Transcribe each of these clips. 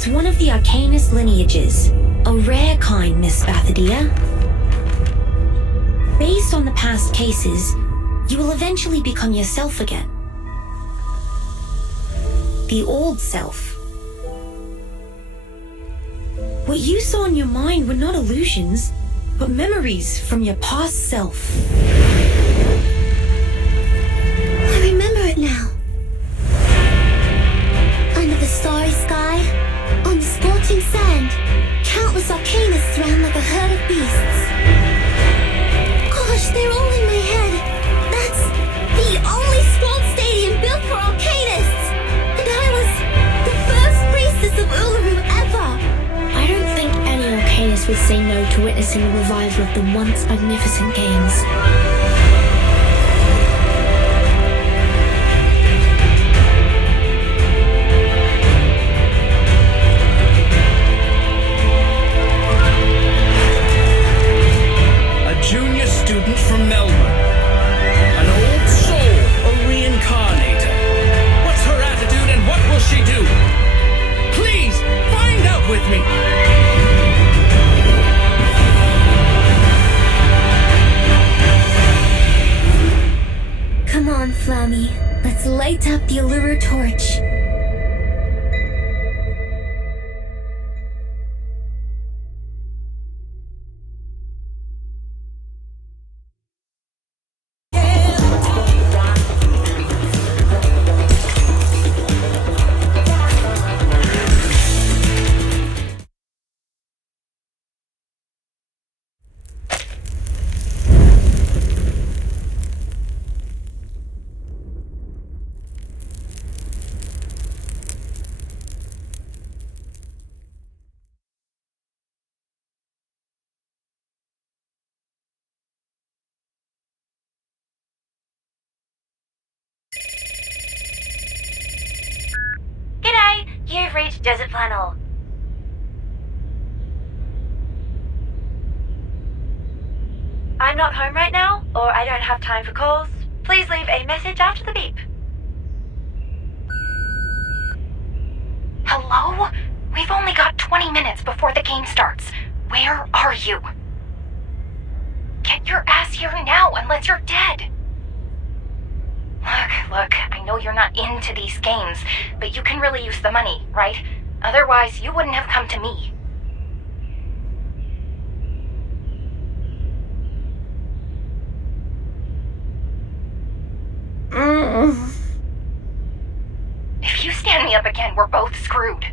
It's one of the arcanist lineages, a rare kind, Miss Spathodea. Based on the past cases, you will eventually become yourself again. The old self. What you saw in your mind were not illusions, but memories from your past self. I remember it now. Under the starry sky, on the scorching sand, countless arcanists ran like a herd of beasts. Gosh, they're all in my head. That's the only sport stadium built for arcanists! And I was the first priestess of Uluru ever! I don't think any arcanist would say no to witnessing the revival of the once magnificent games. Junior student from Melbourne. An old soul, a reincarnator. What's her attitude and what will she do? Please, find out with me! Come on, Flammy. Let's light up the Uluru torch. You've reached Desert Flannel. I'm not home right now, or I don't have time for calls. Please leave a message after the beep. Hello? We've only got 20 minutes before the game starts. Where are you? Get your ass here now, unless you're dead. Look, I know you're not into these games, but you can really use the money, right? Otherwise, you wouldn't have come to me. If you stand me up again, we're both screwed.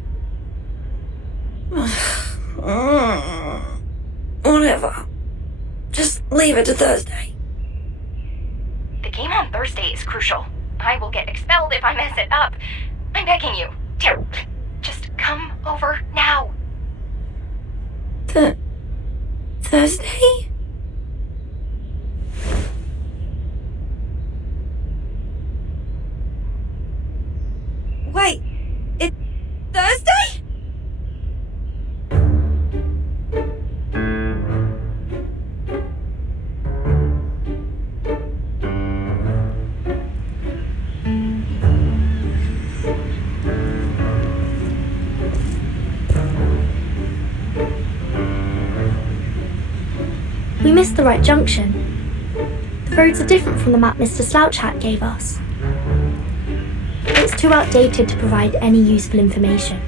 Whatever. Just leave it to Thursday. The game on Thursday is crucial. I will get expelled if I mess it up. I'm begging you. Just come over now. Thursday? Wait, it's Thursday? We missed the right junction. The roads are different from the map Mr. Slouch Hat gave us. It's too outdated to provide any useful information.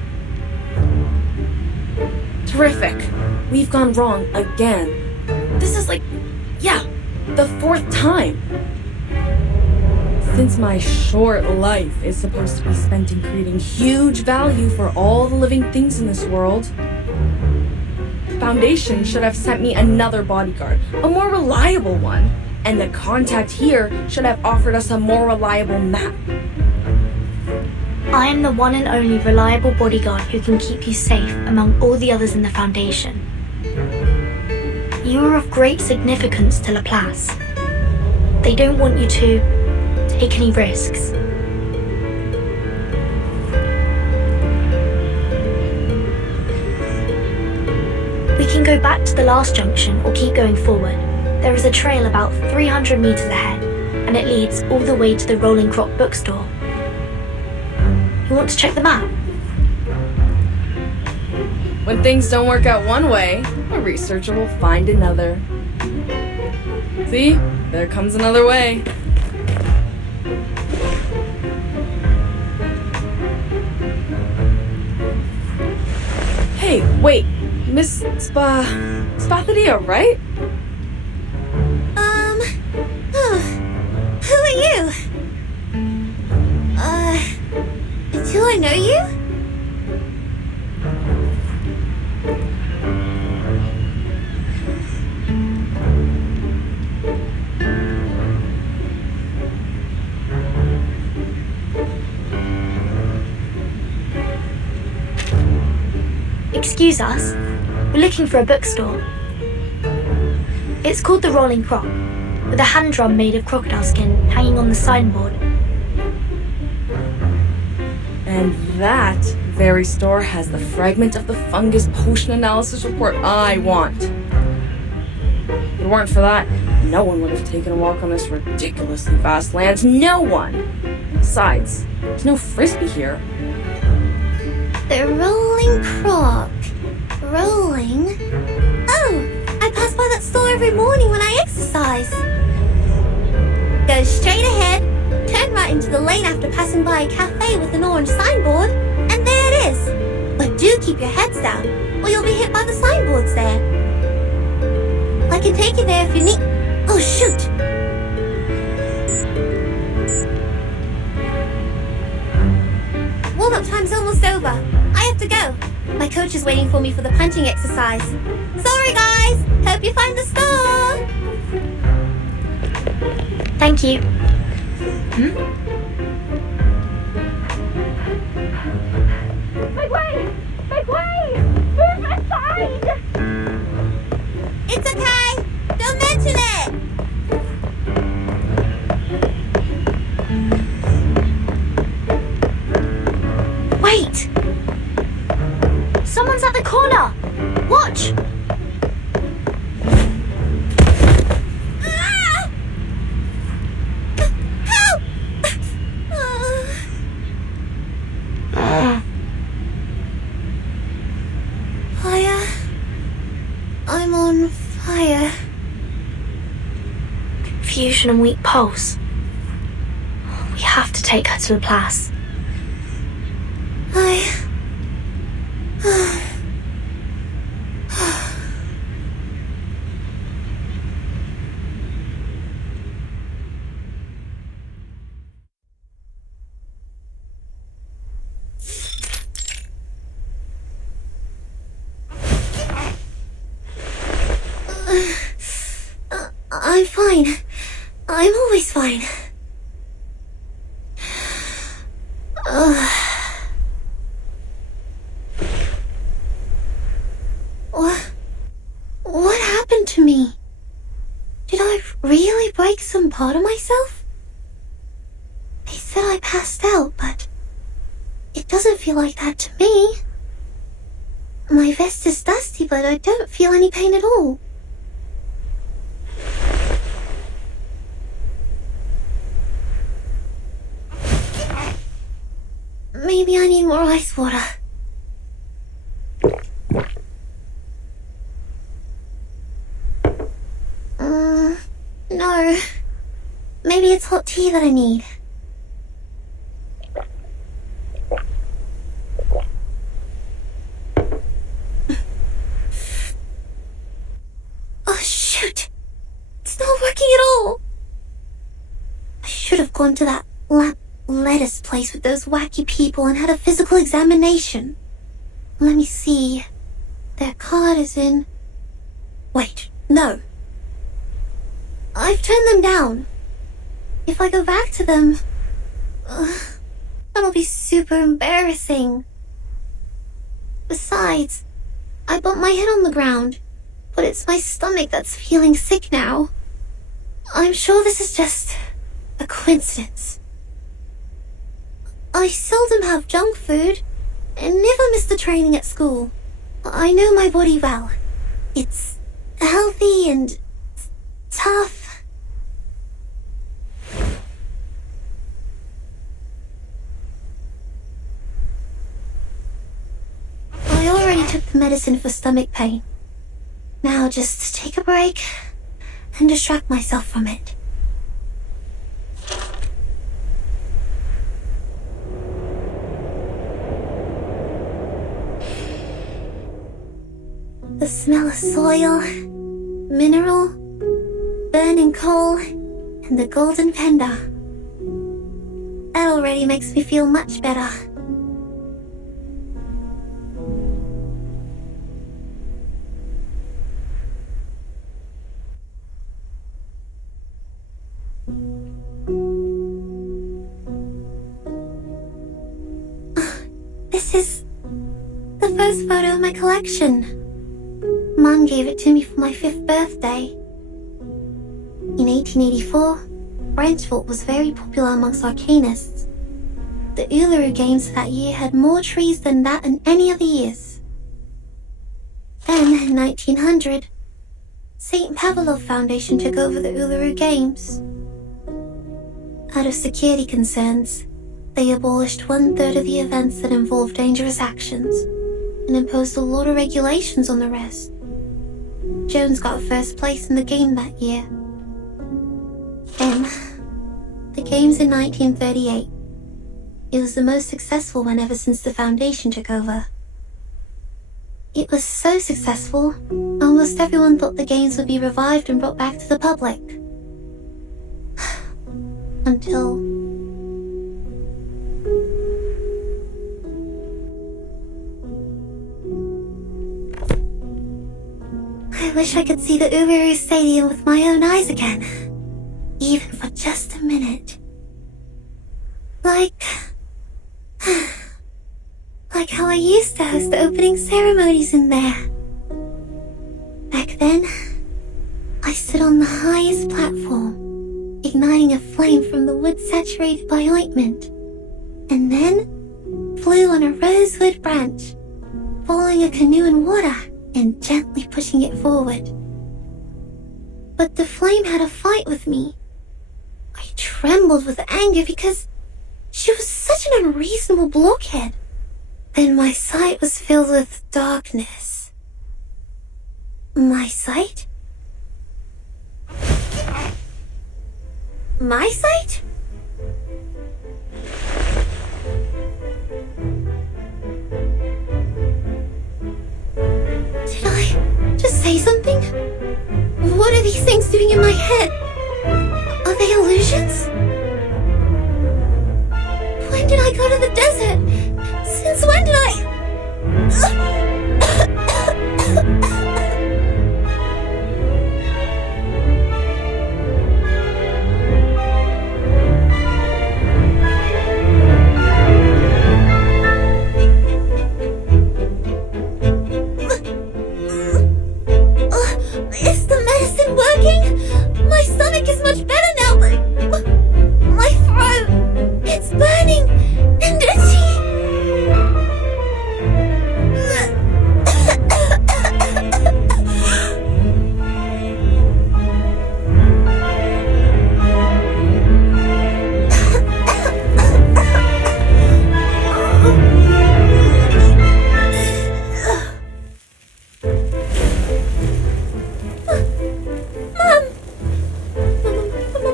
Terrific. We've gone wrong again. This is the 4th time. Since my short life is supposed to be spent in creating huge value for all the living things in this world, Foundation should have sent me another bodyguard, a more reliable one, and the contact here should have offered us a more reliable map. I am the one and only reliable bodyguard who can keep you safe among all the others in the Foundation. You are of great significance to Laplace. They don't want you to take any risks. We can go back to the last junction or keep going forward. There is a trail about 300 meters ahead, and it leads all the way to the Rolling Croc bookstore. You want to check the map? When things don't work out one way, a researcher will find another. See? There comes another way. Hey, wait. Miss Spathodea, right? Who are you? Do I know you? Excuse us, we're looking for a bookstore. It's called the Rolling Croc, with a hand drum made of crocodile skin hanging on the signboard. And that very store has the fragment of the fungus potion analysis report I want. If it weren't for that, no one would have taken a walk on this ridiculously vast land. No one! Besides, there's no frisbee here. The Rolling Croc. Rolling? Oh, I pass by that store every morning when I exercise. Go straight ahead, turn right into the lane after passing by a cafe with an orange signboard, and there it is. But do keep your heads down, or you'll be hit by the signboards there. I can take you there if you need... Oh, shoot! Warm-up time's almost over. I have to go. My coach is waiting for me for the punching exercise. Sorry, guys. Hope you find the store. Thank you. Make way! Make way! Move aside! It's okay. Don't mention it. Wait! Someone's at the corner! Watch! Help! Fire. I'm on fire. Confusion and weak pulse. We have to take her to the place. I'm fine. I'm always fine. What happened to me? Did I really break some part of myself? They said I passed out, but it doesn't feel like that to me. My vest is dusty, but I don't feel any pain at all. Maybe I need more ice water. No. Maybe it's hot tea that I need. Oh, shoot! It's not working at all! I should have gone to that lettuce place with those wacky people and had a physical examination. Let me see. Their card is in... Wait, no. I've turned them down. If I go back to them... that'll be super embarrassing. Besides, I bumped my head on the ground, but it's my stomach that's feeling sick now. I'm sure this is just a coincidence. I seldom have junk food, and never miss the training at school. I know my body well. It's healthy and tough. I already took the medicine for stomach pain. Now just take a break and distract myself from it. The smell of soil, mineral, burning coal, and the golden panda. That already makes me feel much better. This is the first photo of my collection. Mum gave it to me for my 5th birthday. In 1884, branchfort was very popular amongst arcanists. The Uluru Games that year had more trees than that in any other years. Then, in 1900, St. Pavlov Foundation took over the Uluru Games. Out of security concerns, they abolished 1/3 of the events that involved dangerous actions and imposed a lot of regulations on the rest. Jones got first place in the game that year. Then, the games in 1938. It was the most successful one ever since the Foundation took over. It was so successful, almost everyone thought the games would be revived and brought back to the public. Until... I wish I could see the Uluru Stadium with my own eyes again. Even for just a minute. Like how I used to host the opening ceremonies in there. Back then, I stood on the highest platform, igniting a flame from the wood saturated by ointment, and then flew on a rosewood branch, following a canoe in water and gently pushing it forward. But the flame had a fight with me. I trembled with anger because she was such an unreasonable blockhead. Then my sight was filled with darkness. My sight? My sight? Did I just say something? What are these things doing in my head? Are they illusions? When did I go to the desert? Since when did I... Is the medicine working? My stomach is much better now, but my throat, it's burning and itchy.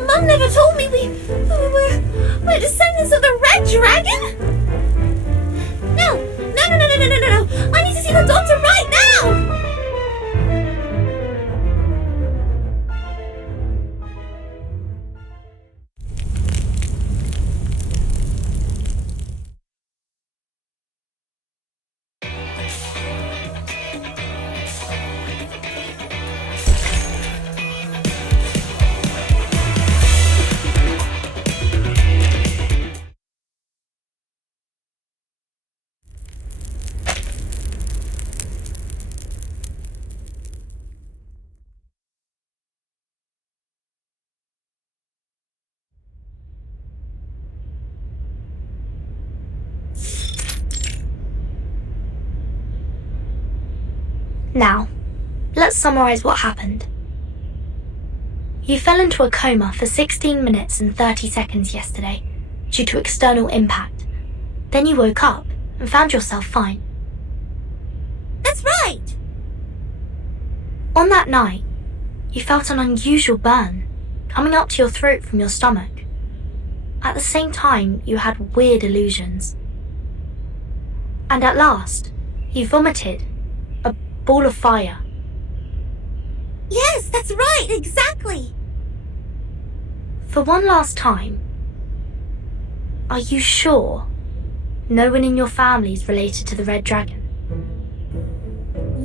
Mom never told me we're descendants of the Red Dragon? No! I need to see the doctor right now! Now, let's summarize what happened. You fell into a coma for 16 minutes and 30 seconds yesterday due to external impact. Then you woke up and found yourself fine. That's right! On that night, you felt an unusual burn coming up to your throat from your stomach. At the same time, you had weird illusions. And at last, you vomited a ball of fire. Yes, that's right, exactly. For one last time, are you sure no one in your family is related to the Red Dragon?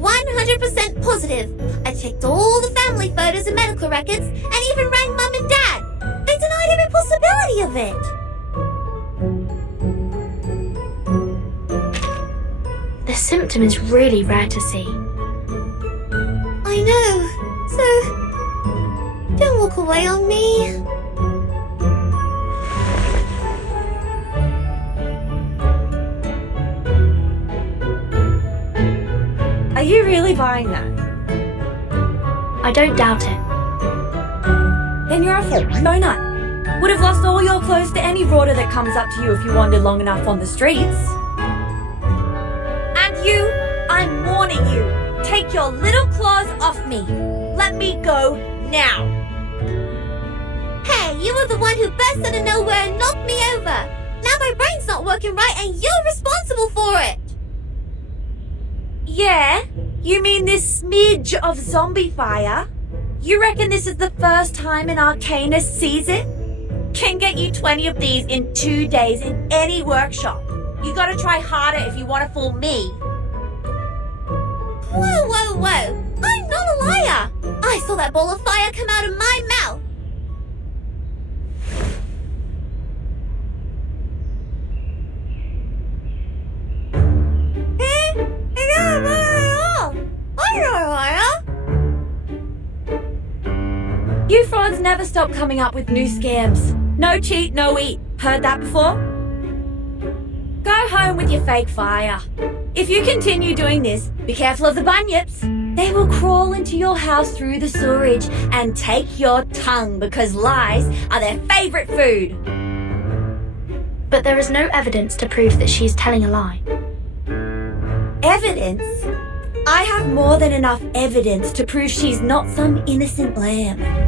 100% positive. I checked all the family photos and medical records and even rang Mum and Dad. They denied every possibility of it. The symptom is really rare to see. I know. So, don't walk away on me. Are you really buying that? I don't doubt it. Then you're a fool. No nut. Would have lost all your clothes to any rorter that comes up to you if you wandered long enough on the streets. And you, I'm warning you. Take your little claws off me. Let me go now. Hey, you were the one who burst out of nowhere and knocked me over. Now my brain's not working right and you're responsible for it. Yeah? You mean this smidge of zombie fire? You reckon this is the first time an arcanist sees it? Can get you 20 of these in 2 days in any workshop. You gotta try harder if you want to fool me. Whoa, whoa, whoa. I'm not a liar. I saw that ball of fire come out of my mouth. You frauds never stop coming up with new scams. No cheat, no eat. Heard that before? Go home with your fake fire. If you continue doing this, be careful of the bunyips. They will crawl into your house through the sewerage and take your tongue because lies are their favourite food. But there is no evidence to prove that she's telling a lie. Evidence? I have more than enough evidence to prove she's not some innocent lamb.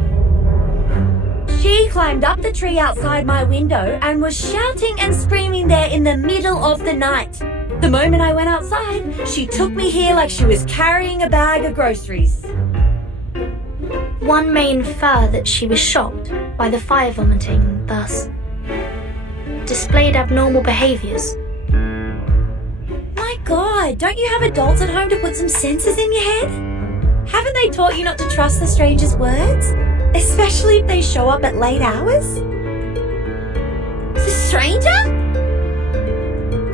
She climbed up the tree outside my window and was shouting and screaming there in the middle of the night. The moment I went outside, she took me here like she was carrying a bag of groceries. One may infer that she was shocked by the fire vomiting and thus displayed abnormal behaviours. My God, don't you have adults at home to put some senses in your head? Haven't they taught you not to trust the stranger's words? Especially if they show up at late hours? The stranger?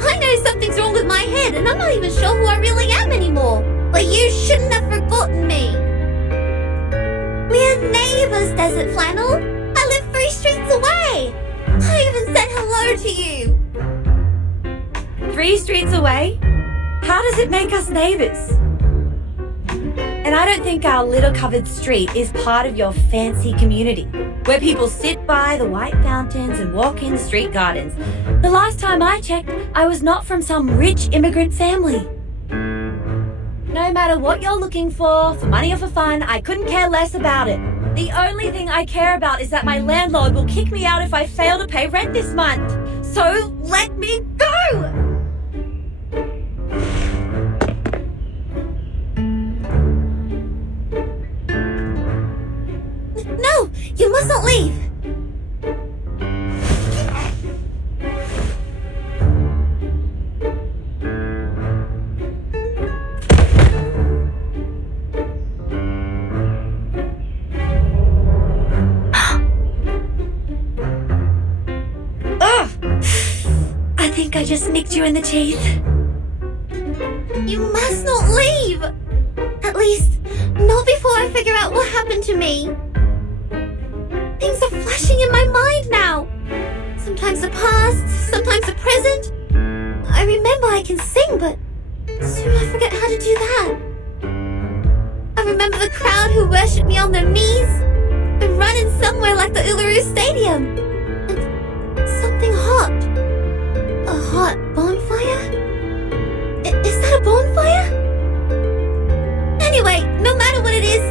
I know something's wrong with my head and I'm not even sure who I really am anymore. But you shouldn't have forgotten me. We're neighbours, Desert Flannel. I live 3 streets away. I even said hello to you. 3 streets away? How does it make us neighbours? And I don't think our little covered street is part of your fancy community, where people sit by the white fountains and walk in the street gardens. The last time I checked, I was not from some rich immigrant family. No matter what you're looking for money or for fun, I couldn't care less about it. The only thing I care about is that my landlord will kick me out if I fail to pay rent this month. So let me go! No, you must not leave. I think I just nicked you in the teeth. You must not leave. At least, not before I figure out what happened to me. Things are flashing in my mind now. Sometimes the past, sometimes the present. I remember I can sing, but soon I forget how to do that. I remember the crowd who worshipped me on their knees, and running somewhere like the Uluru Stadium. And something hot. A hot bonfire? Is that a bonfire? Anyway, no matter what it is,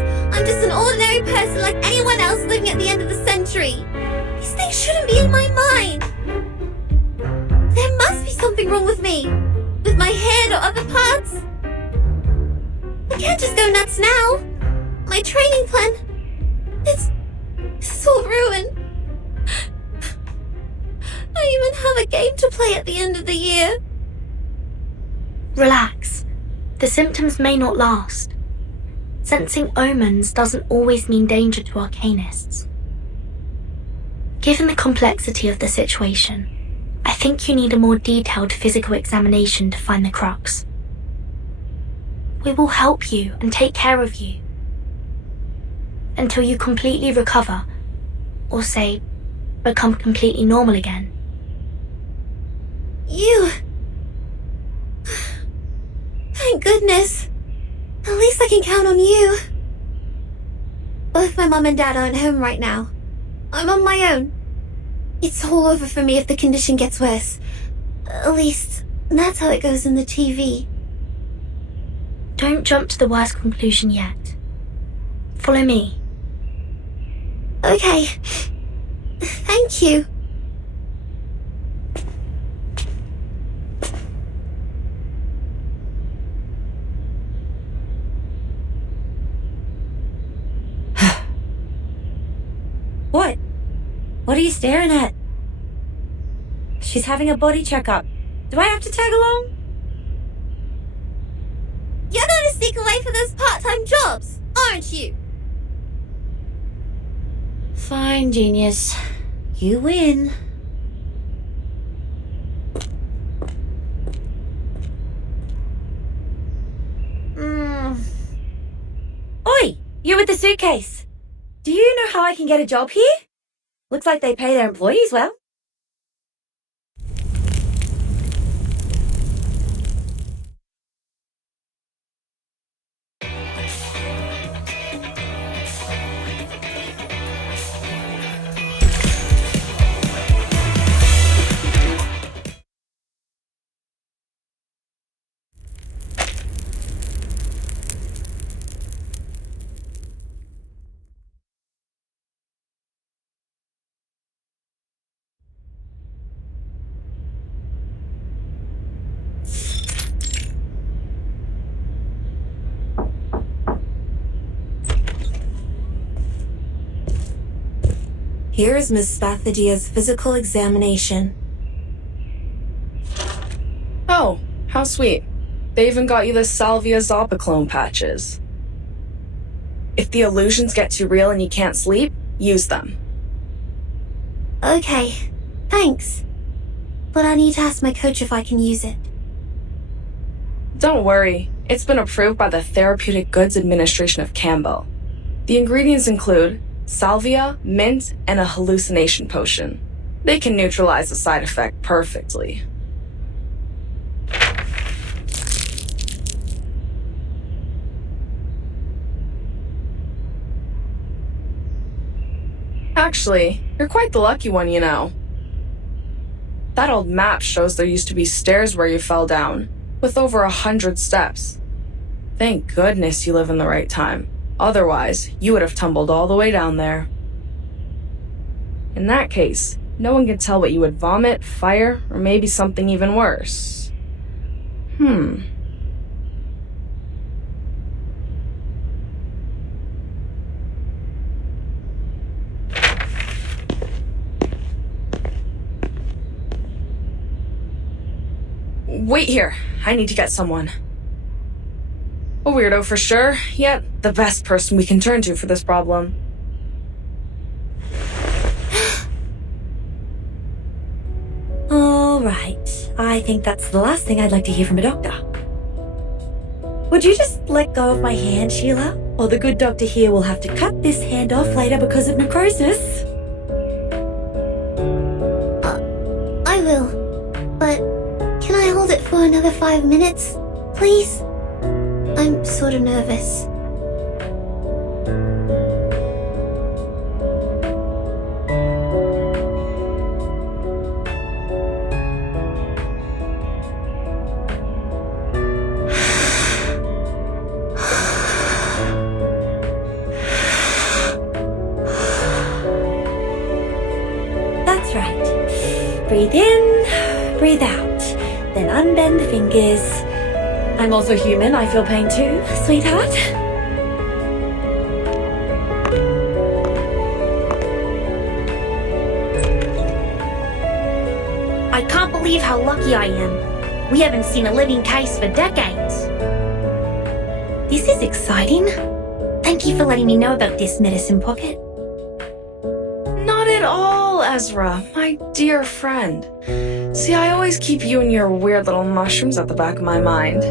ordinary person like anyone else living at the end of the century. These things shouldn't be in my mind. There must be something wrong with me. With my head or other parts. I can't just go nuts now. My training plan... It's all ruined. I even have a game to play at the end of the year. Relax. The symptoms may not last. Sensing omens doesn't always mean danger to arcanists. Given the complexity of the situation, I think you need a more detailed physical examination to find the crux. We will help you and take care of you until you completely recover, or say, become completely normal again. You... Thank goodness. At least I can count on you. Both my mum and dad aren't home right now. I'm on my own. It's all over for me if the condition gets worse. At least, that's how it goes in the TV. Don't jump to the worst conclusion yet. Follow me. Okay. Thank you. What? What are you staring at? She's having a body checkup. Do I have to tag along? You're gonna sneak away for those part-time jobs, aren't you? Fine, genius. You win. Oi! You with the suitcase. Do you know how I can get a job here? Looks like they pay their employees well. Here is Miss Spathodea's physical examination. Oh, how sweet. They even got you the Salvia Zopiclone patches. If the illusions get too real and you can't sleep, use them. Okay, thanks. But I need to ask my coach if I can use it. Don't worry, it's been approved by the Therapeutic Goods Administration of Campbell. The ingredients include salvia, mint, and a hallucination potion. They can neutralize the side effect perfectly. Actually, you're quite the lucky one, you know. That old map shows there used to be stairs where you fell down, with over 100 steps. Thank goodness you live in the right time. Otherwise, you would have tumbled all the way down there. In that case, no one can tell what you would vomit, fire, or maybe something even worse. Wait here, I need to get someone. A weirdo for sure, yet the best person we can turn to for this problem. All right. I think that's the last thing I'd like to hear from a doctor. Would you just let go of my hand, Sheila? Or the good doctor here will have to cut this hand off later because of necrosis. I will. But can I hold it for another 5 minutes, please? I'm sort of nervous. That's right. Breathe in, breathe out. Then unbend the fingers. I'm also human, I feel pain too, sweetheart. I can't believe how lucky I am. We haven't seen a living case for decades. This is exciting. Thank you for letting me know about this, Medicine Pocket. Not at all, Ezra, my dear friend. See, I always keep you and your weird little mushrooms at the back of my mind.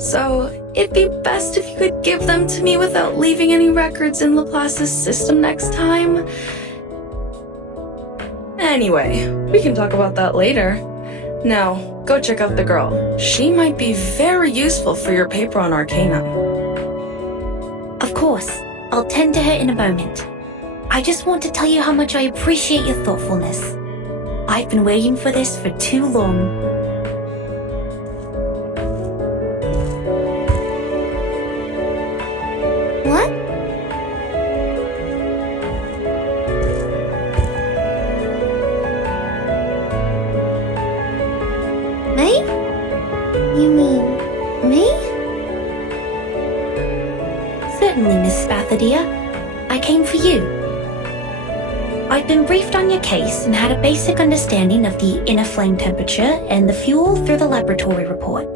So, it'd be best if you could give them to me without leaving any records in Laplace's system next time. Anyway, we can talk about that later. Now, go check out the girl. She might be very useful for your paper on Arcana. Of course, I'll tend to her in a moment. I just want to tell you how much I appreciate your thoughtfulness. I've been waiting for this for too long. What? Me? You mean me? Certainly, Miss Spathodea. I came for you. I've been briefed on your case and had a basic understanding of the inner flame temperature and the fuel through the laboratory report.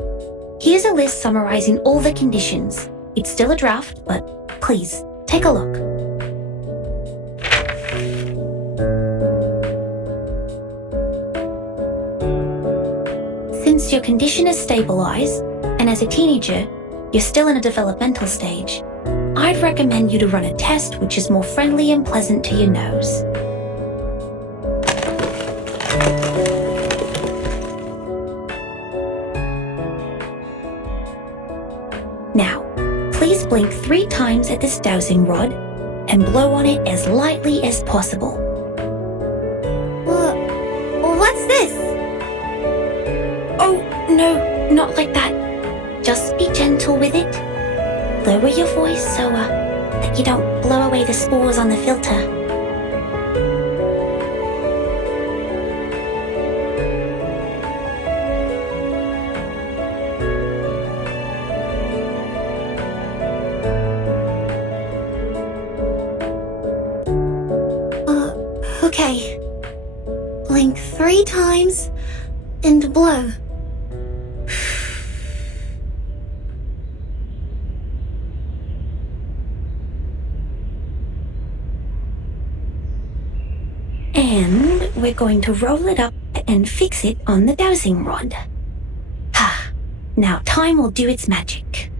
Here's a list summarizing all the conditions. It's still a draft, but please, take a look. Since your condition is stabilized, and as a teenager, you're still in a developmental stage, I'd recommend you to run a test which is more friendly and pleasant to your nose. Now, please blink 3 times at this dowsing rod and blow on it as lightly as possible. What's this? Oh, no, not like that. Just be gentle with it. Lower your voice so that you don't blow away the spores on the filter. Okay. Blink 3 times and blow. And we're going to roll it up and fix it on the dowsing rod. Now time will do its magic.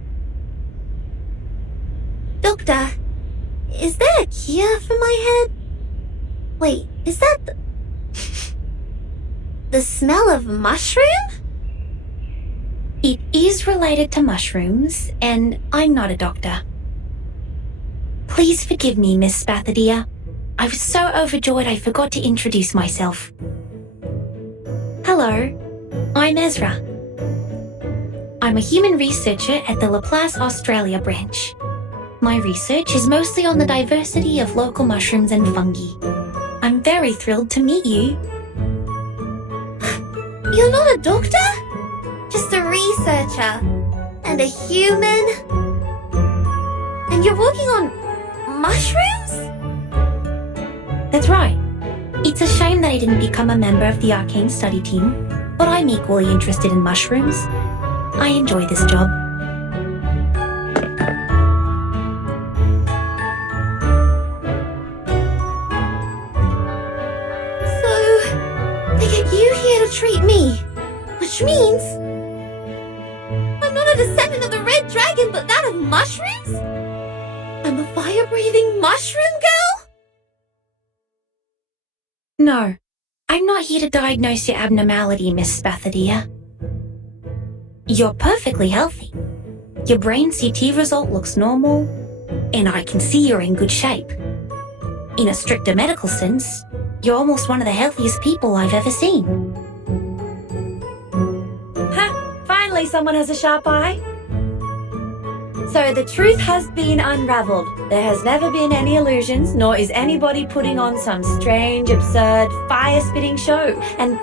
Doctor, is there a cure for my head? Wait, is that the smell of mushroom? It is related to mushrooms, and I'm not a doctor. Please forgive me, Miss Spathodea. I was so overjoyed I forgot to introduce myself. Hello, I'm Ezra. I'm a human researcher at the Laplace Australia branch. My research is mostly on the diversity of local mushrooms and fungi. I'm very thrilled to meet you. You're not a doctor? Just a researcher. And a human? And you're working on mushrooms? That's right. It's a shame that I didn't become a member of the arcane study team, but I'm equally interested in mushrooms. I enjoy this job. They get you here to treat me, which means I'm not a descendant of the Red Dragon, but that of mushrooms? I'm a fire-breathing mushroom girl? No, I'm not here to diagnose your abnormality, Miss Spathodea. You're perfectly healthy. Your brain CT result looks normal, and I can see you're in good shape. In a stricter medical sense, you're almost one of the healthiest people I've ever seen. Ha! Finally someone has a sharp eye. So the truth has been unraveled. There has never been any illusions, nor is anybody putting on some strange, absurd, fire-spitting show. And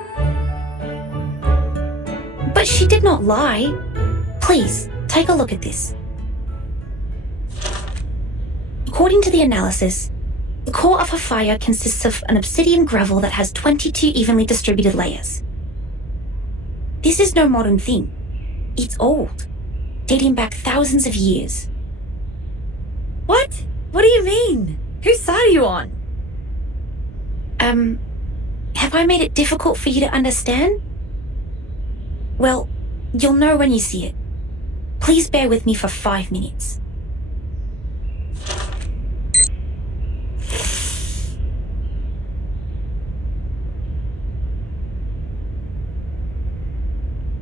But she did not lie. Please, take a look at this. According to the analysis, the core of her fire consists of an obsidian gravel that has 22 evenly distributed layers. This is no modern thing. It's old, dating back thousands of years. what? What do you mean? Whose side are you on? Have I made it difficult for you to understand? Well, you'll know when you see it. Please bear with me for 5 minutes.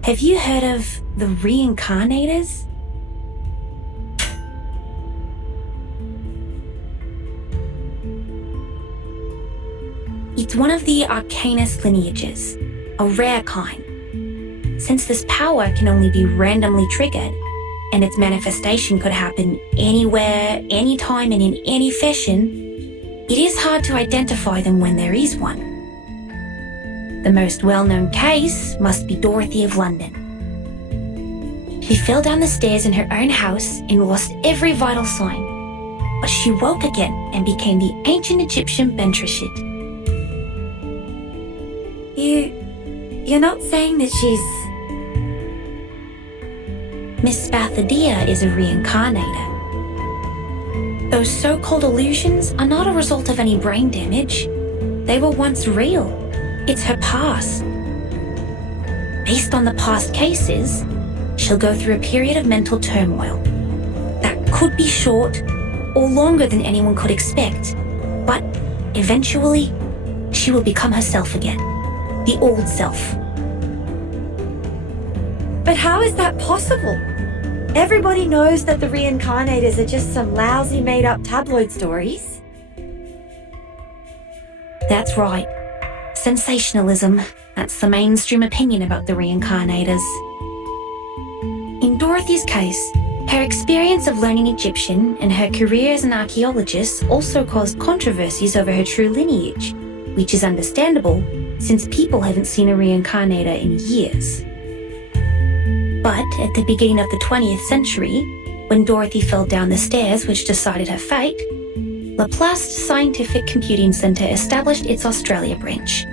Have you heard of the reincarnators? It's one of the arcanist lineages, a rare kind. Since this power can only be randomly triggered, and its manifestation could happen anywhere, anytime, and in any fashion, it is hard to identify them when there is one. The most well-known case must be Dorothy of London. She fell down the stairs in her own house and lost every vital sign, but she woke again and became the ancient Egyptian Bentreshit. You're not saying that she's... Miss Spathodea is a reincarnator. Those so-called illusions are not a result of any brain damage. They were once real. It's her past. Based on the past cases, she'll go through a period of mental turmoil. That could be short or longer than anyone could expect, but eventually, she will become herself again. The old self. But how is that possible? Everybody knows that the reincarnators are just some lousy made-up tabloid stories. That's right. Sensationalism. That's the mainstream opinion about the reincarnators. In Dorothy's case, her experience of learning Egyptian and her career as an archaeologist also caused controversies over her true lineage, which is understandable since people haven't seen a reincarnator in years. But at the beginning of the 20th century, when Dorothy fell down the stairs which decided her fate, Laplace Scientific Computing Centre established its Australia branch,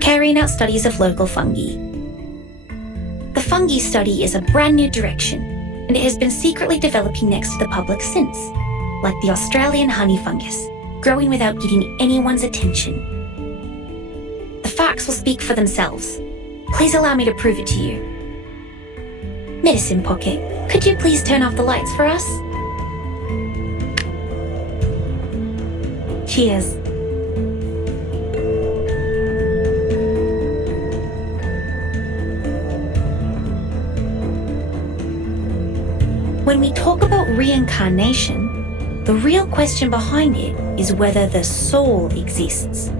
carrying out studies of local fungi. The fungi study is a brand new direction, and it has been secretly developing next to the public since, like the Australian honey fungus, growing without getting anyone's attention. The facts will speak for themselves. Please allow me to prove it to you. Medicine Pocket, could you please turn off the lights for us? Cheers. When we talk about reincarnation, the real question behind it is whether the soul exists.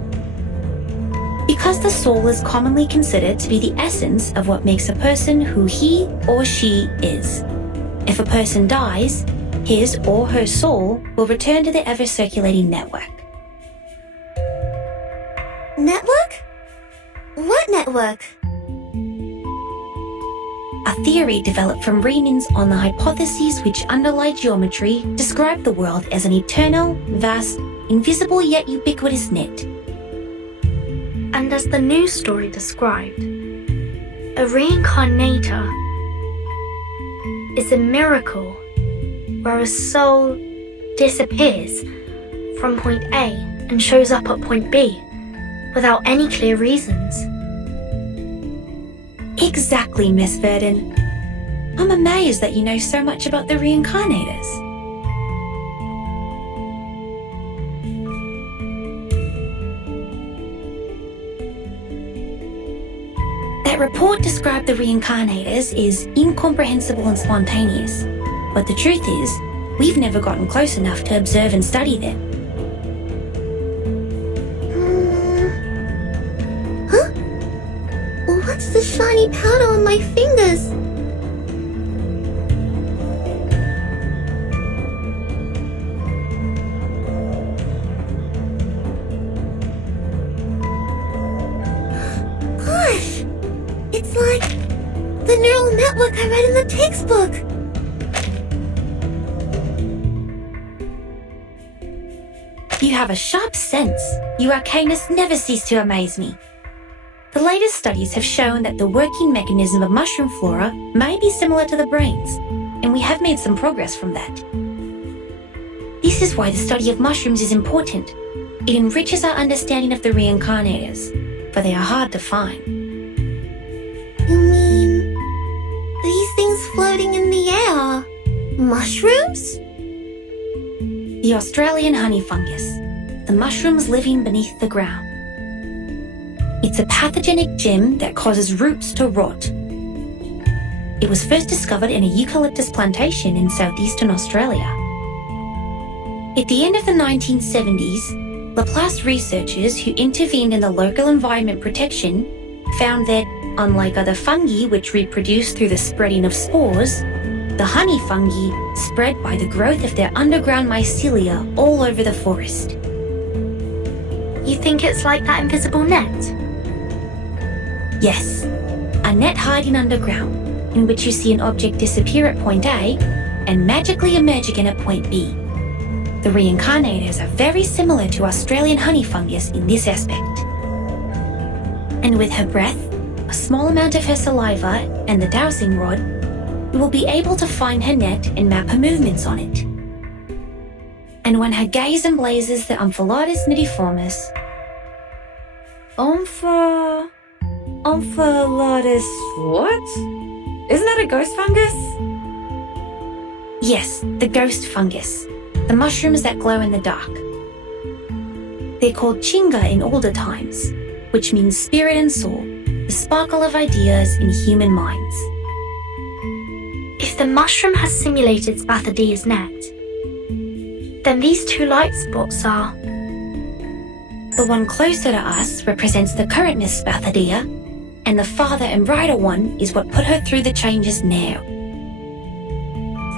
Because the soul is commonly considered to be the essence of what makes a person who he or she is. If a person dies, his or her soul will return to the ever-circulating network. Network? What network? A theory developed from Riemann's on the hypotheses which underlie geometry describe the world as an eternal, vast, invisible yet ubiquitous net. And as the news story described, a reincarnator is a miracle where a soul disappears from point A and shows up at point B without any clear reasons. Exactly, Miss Verdon. I'm amazed that you know so much about the reincarnators. That report described the reincarnators is incomprehensible and spontaneous, but the truth is, we've never gotten close enough to observe and study them. Huh? What's the shiny powder on my fingers? The neural network I read in the textbook! You have a sharp sense. You arcanists never cease to amaze me. The latest studies have shown that the working mechanism of mushroom flora may be similar to the brains, and we have made some progress from that. This is why the study of mushrooms is important. It enriches our understanding of the reincarnators, for they are hard to find. You mean... these things floating in the air? Mushrooms? The Australian honey fungus, the mushrooms living beneath the ground. It's a pathogenic gem that causes roots to rot. It was first discovered in a eucalyptus plantation in southeastern Australia. At the end of the 1970s, Laplace researchers who intervened in the local environment protection found that, unlike other fungi which reproduce through the spreading of spores, the honey fungi spread by the growth of their underground mycelia all over the forest. You think it's like that invisible net? Yes, a net hiding underground, in which you see an object disappear at point A and magically emerge again at point B. The reincarnators are very similar to Australian honey fungus in this aspect. And with her breath, a small amount of her saliva, and the dowsing rod, we will be able to find her net and map her movements on it. And when her gaze emblazes the Omphalotus nidiformis... Omphalotus what? Isn't that a ghost fungus? Yes, the ghost fungus. The mushrooms that glow in the dark. They're called Chinga in older times, which means spirit and soul, the sparkle of ideas in human minds. If the mushroom has simulated Spathodea's net, then these two light spots are... The one closer to us represents the current Miss Spathodea, and the farther and brighter one is what put her through the changes now.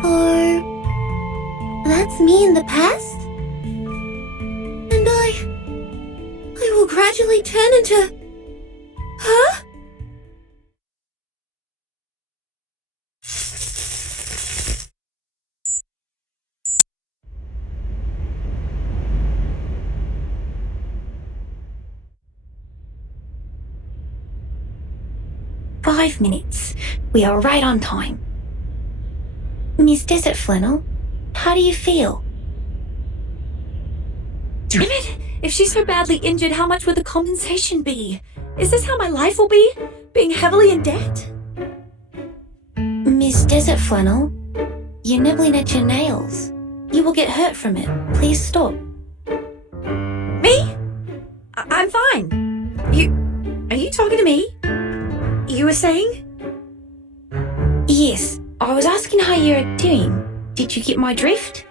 So... that's me in the past? And I will gradually turn into... her? "5 minutes. We are right on time. Miss Desert Flannel, how do you feel?" Damn it! If she's so badly injured, how much would the compensation be? Is this how my life will be? Being heavily in debt? Miss Desert Flannel, you're nibbling at your nails. You will get hurt from it. Please stop. Me? I'm fine. Are you talking to me? You were saying? Yes, I was asking how you're doing. Did you get my drift?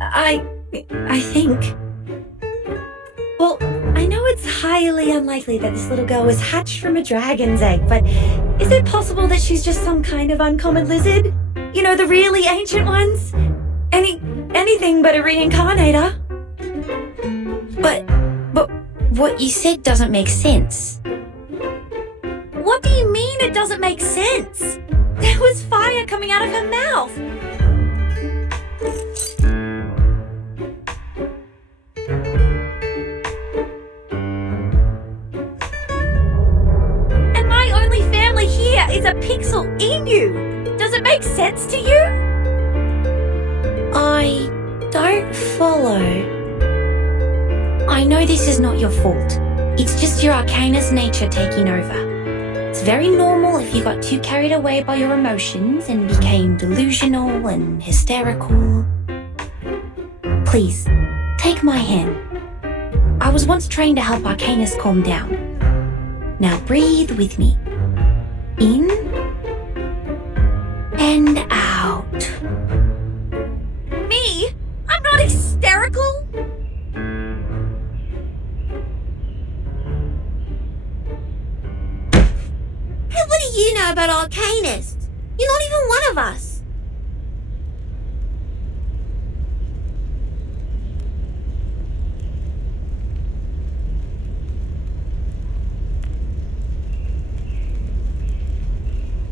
I think... Well, I know it's highly unlikely that this little girl was hatched from a dragon's egg, but is it possible that she's just some kind of uncommon lizard? You know, the really ancient ones? Anything but a reincarnator. But what you said doesn't make sense. What do you mean it doesn't make sense? There was fire coming out of her mouth. And my only family here is a pixel emu. Does it make sense to you? I don't follow. I know this is not your fault. It's just your arcanist nature taking over. It's very normal if you got too carried away by your emotions and became delusional and hysterical. Please, take my hand. I was once trained to help arcanists calm down. Now breathe with me. In and out. Me? I'm not hysterical. What do you know about arcanists? You're not even one of us.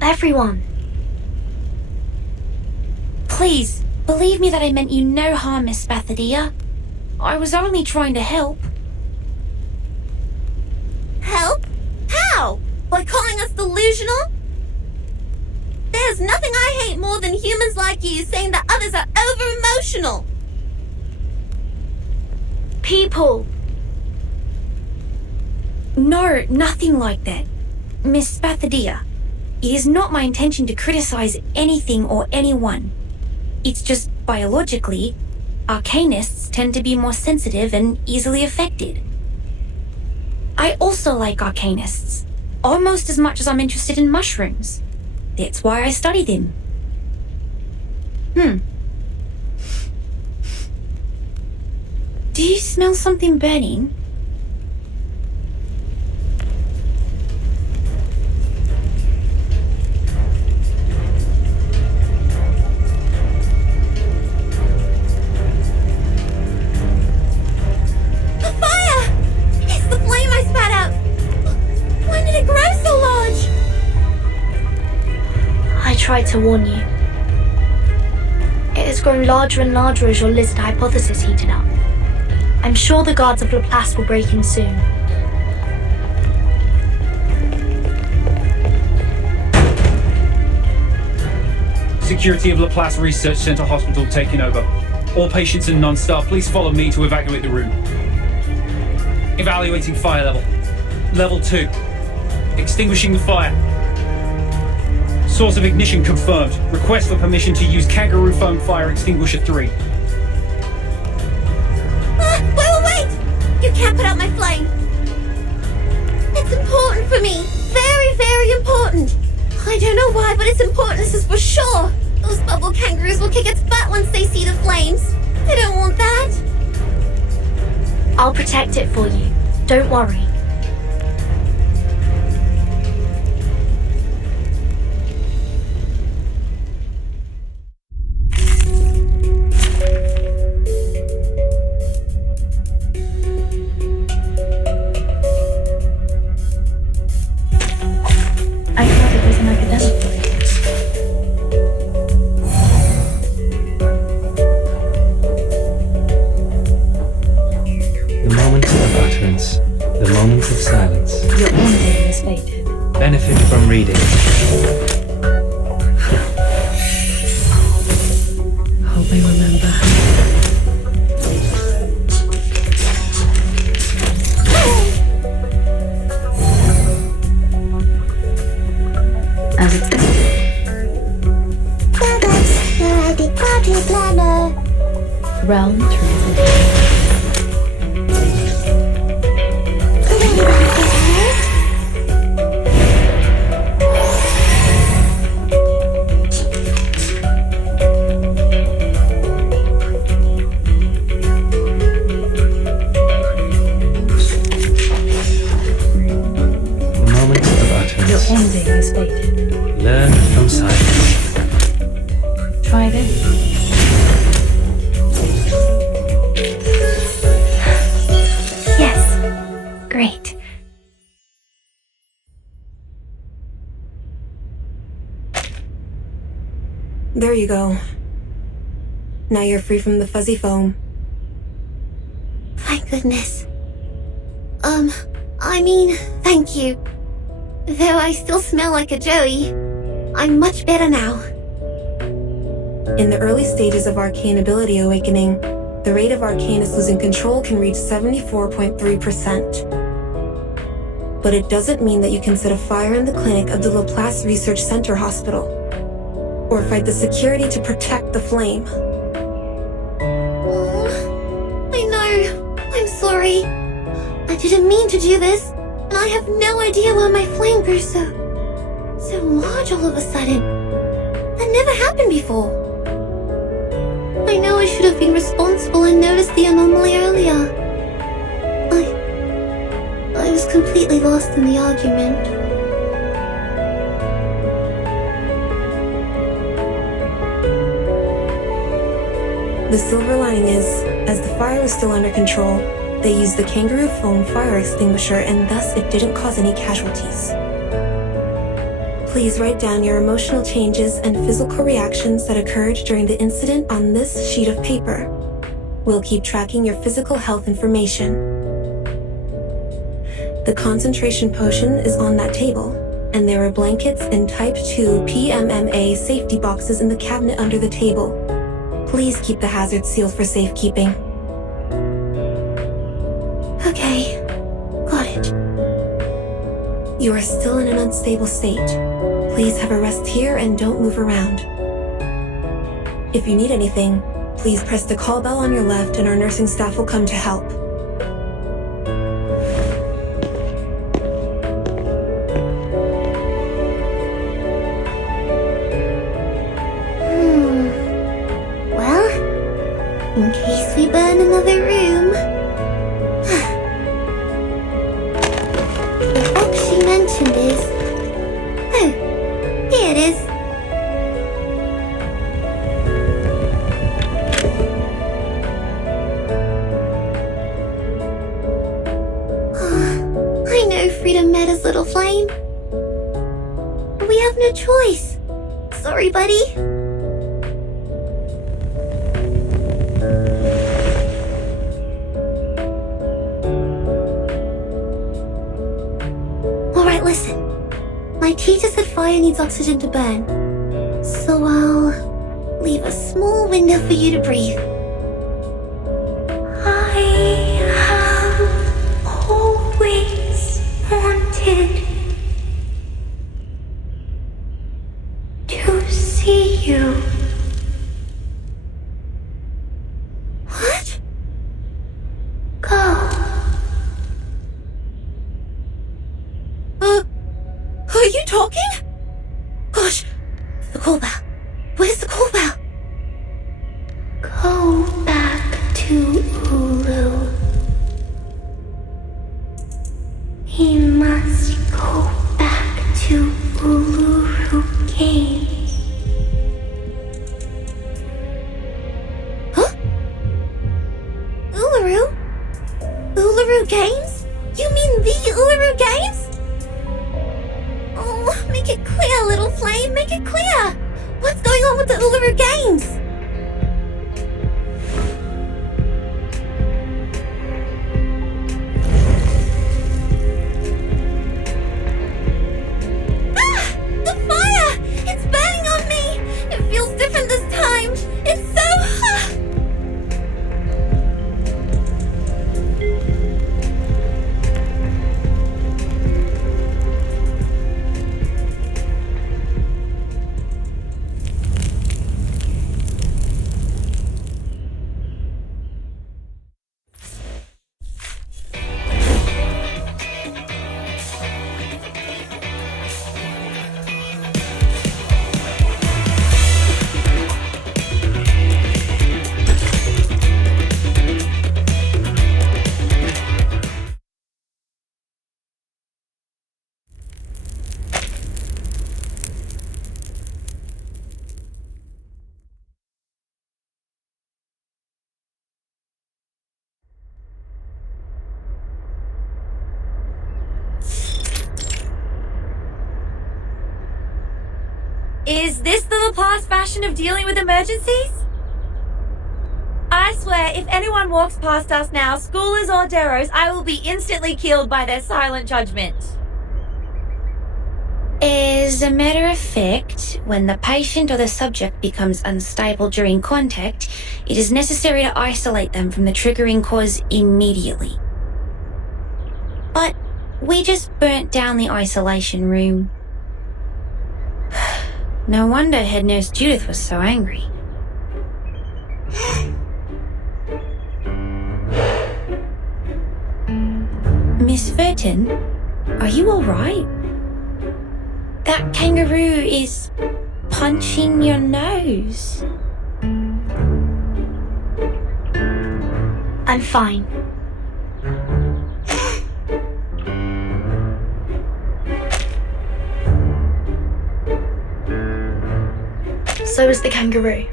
everyone. Please, believe me that I meant you no harm, Miss Spathodea. I was only trying to help. Help? How? By calling us delusional? There's nothing I hate more than humans like you saying that others are over-emotional. People! No, nothing like that. Miss Spathodea, it is not my intention to criticize anything or anyone. It's just biologically, arcanists tend to be more sensitive and easily affected. I also like arcanists, almost as much as I'm interested in mushrooms. That's why I study them. Do you smell something burning? I tried to warn you. It has grown larger and larger as your lizard hypothesis heated up. I'm sure the guards of Laplace will break in soon. Security of Laplace Research Center Hospital taking over. All patients and non-staff, please follow me to evacuate the room. Evaluating fire level. Level 2. Extinguishing the fire. Source of ignition confirmed. Request for permission to use kangaroo foam fire extinguisher 3. Wait! You can't put out my flame. It's important for me. Very, very important. I don't know why, but its importance is for sure. Those bubble kangaroos will kick its butt once they see the flames. I don't want that. I'll protect it for you. Don't worry. I thought it was an academic book. The moment of utterance, the moment of silence. Your own name is stated. Benefit from reading. Hope I remember. As it's Party planner. realm transition. The moment of utterance. Your ending is stated. Learn from silence. Try this. Yes. Great. There you go. Now you're free from the fuzzy foam. Thank goodness. Thank you. Though I still smell like a Joey, I'm much better now. In the early stages of arcane ability awakening, the rate of arcanists losing control can reach 74.3%. But it doesn't mean that you can set a fire in the clinic of the Laplace Research Center Hospital, or fight the security to protect the flame. I know. I'm sorry. I didn't mean to do this, and I have no idea why my flame grew so large all of a sudden. That never happened before. I know I should have been responsible and noticed the anomaly earlier. I was completely lost in the argument. The silver lining is, as the fire was still under control, they used the kangaroo foam fire extinguisher and thus it didn't cause any casualties. Please write down your emotional changes and physical reactions that occurred during the incident on this sheet of paper. We'll keep tracking your physical health information. The concentration potion is on that table, and there are blankets and Type 2 PMMA safety boxes in the cabinet under the table. Please keep the hazard sealed for safekeeping. Okay, got it. You are still in an unstable state. Please have a rest here and don't move around. If you need anything, please press the call bell on your left and our nursing staff will come to help. Well, in case we burn another room. The box she mentioned is... Oh, here it is. I know freedom matters, little flame. But we have no choice. Sorry, buddy. Alright, listen. My teacher said fire needs oxygen to burn. So I'll leave a small window for you to breathe. I have always wanted to see you. What? Go. Are you talking? Gosh, the call bell. Where's the call bell? Go back to Ulu. We must go back to Uluru Games. Huh? Uluru? Uluru Games? You mean the Uluru Games? Oh, make it clear, little flame, make it clear! What's going on with the Uluru Games? Ah! The fire! It's burning on me! It feels different this time! It's so hot! Is this the Laplace fashion of dealing with emergencies? I swear, if anyone walks past us now, schoolers or deros, I will be instantly killed by their silent judgment. As a matter of fact, when the patient or the subject becomes unstable during contact, it is necessary to isolate them from the triggering cause immediately. But we just burnt down the isolation room. No wonder Head Nurse Judith was so angry. Miss Burton, are you alright? That kangaroo is punching your nose. I'm fine. So is the kangaroo.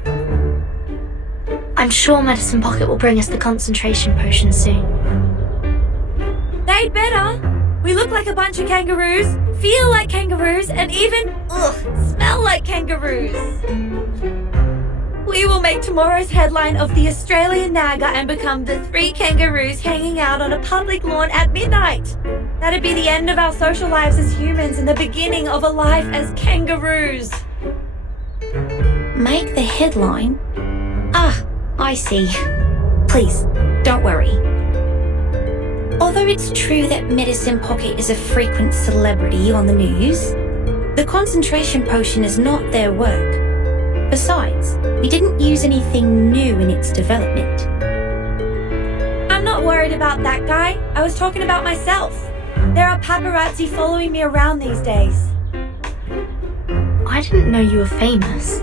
I'm sure Medicine Pocket will bring us the concentration potion soon. They'd better. We look like a bunch of kangaroos, feel like kangaroos, and even, smell like kangaroos. We will make tomorrow's headline of the Australian Naga and become the 3 kangaroos hanging out on a public lawn at midnight. That'd be the end of our social lives as humans and the beginning of a life as kangaroos. Make the headline? Ah, I see. Please, don't worry. Although it's true that Medicine Pocket is a frequent celebrity on the news, the concentration potion is not their work. Besides, we didn't use anything new in its development. I'm not worried about that guy. I was talking about myself. There are paparazzi following me around these days. I didn't know you were famous.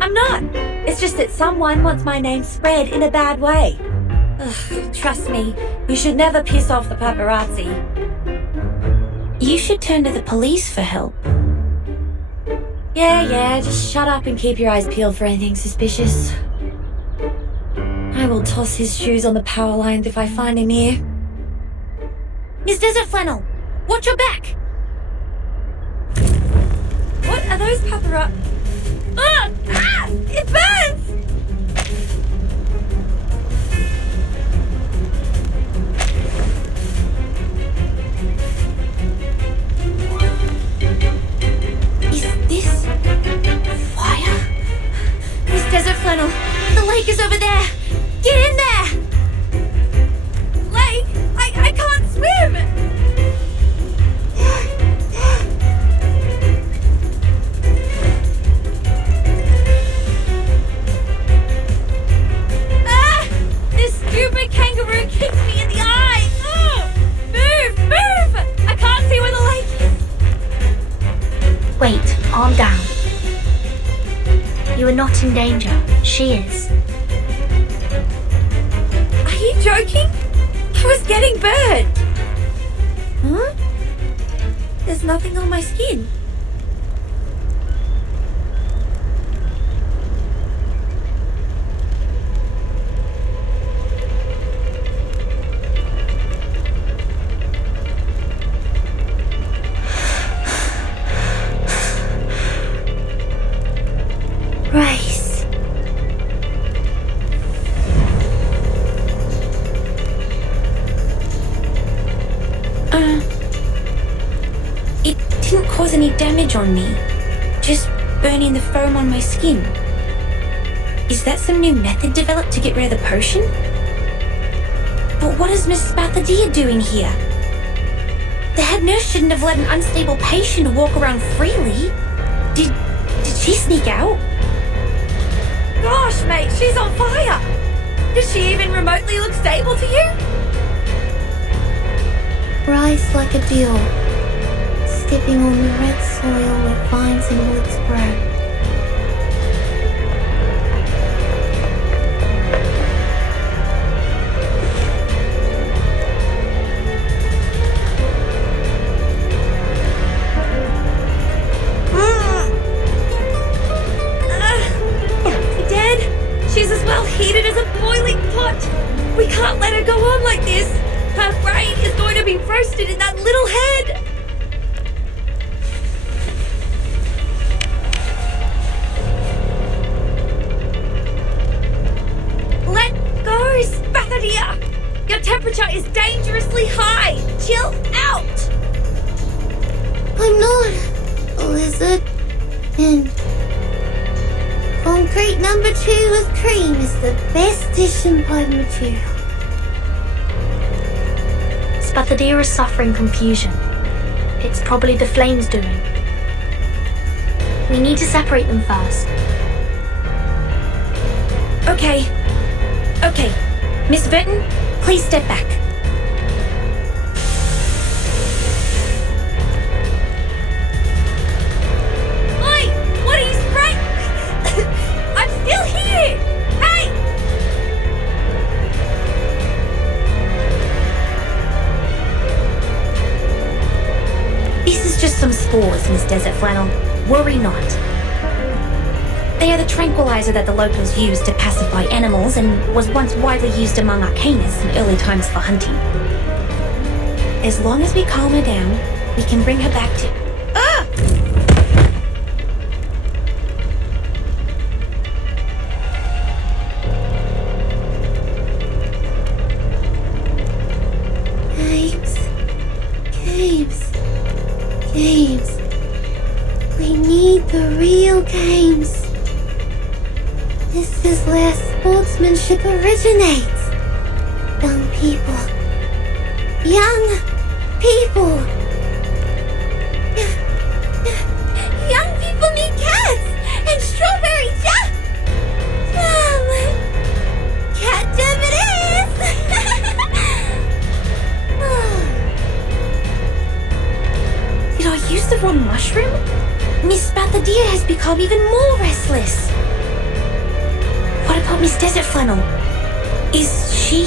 I'm not. It's just that someone wants my name spread in a bad way. Ugh, trust me, you should never piss off the paparazzi. You should turn to the police for help. Yeah, just shut up and keep your eyes peeled for anything suspicious. I will toss his shoes on the power lines if I find him here. Miss Desert Flannel, watch your back! What are those paparazzi? It burns! This fire? Miss Desert Flannel, the lake is over there! Get in there! Lake? I can't swim! This stupid kangaroo kicked me in the eye! Move! I can't see where the lake is! Wait, calm down. You are not in danger. She is. Are you joking? I was getting burned! Huh? There's nothing on my skin. Rice. It didn't cause any damage on me. Just burning the foam on my skin. Is that some new method developed to get rid of the potion? But what is Miss Spathodea doing here? The head nurse shouldn't have let an unstable patient walk around freely. Did she sneak out? Gosh, mate, she's on fire! Does she even remotely look stable to you? Rise like a dew, stepping on the red soil where vines and woods grow. Dead? She's as well heated as a boiling pot. We can't let her go on like this. Her brain is going to be roasted in that little head. Let go, Spathodea. Your temperature is dangerously high. Chill out. I'm not a lizard, and concrete number 2 with cream is the best dish in pod material. Spathodea is suffering confusion. It's probably the flames doing. We need to separate them first. Okay. Miss Burton, please step back. Oi! What are you spraying? I'm still here! Hey! This is just some spores, Miss Desert Flannel. Worry not. They are the tranquilizer that the locals used to pacify animals and was once widely used among arcanists in early times for hunting. As long as we calm her down, we can bring her back to... Ah! Games. We need the real games. This is where sportsmanship originates. Young people. Young people need cats and strawberry jam. Cat jam it is. Did I use the wrong mushroom? Miss Spathodea has become even more restless. What about Miss Desert Flannel? Is she...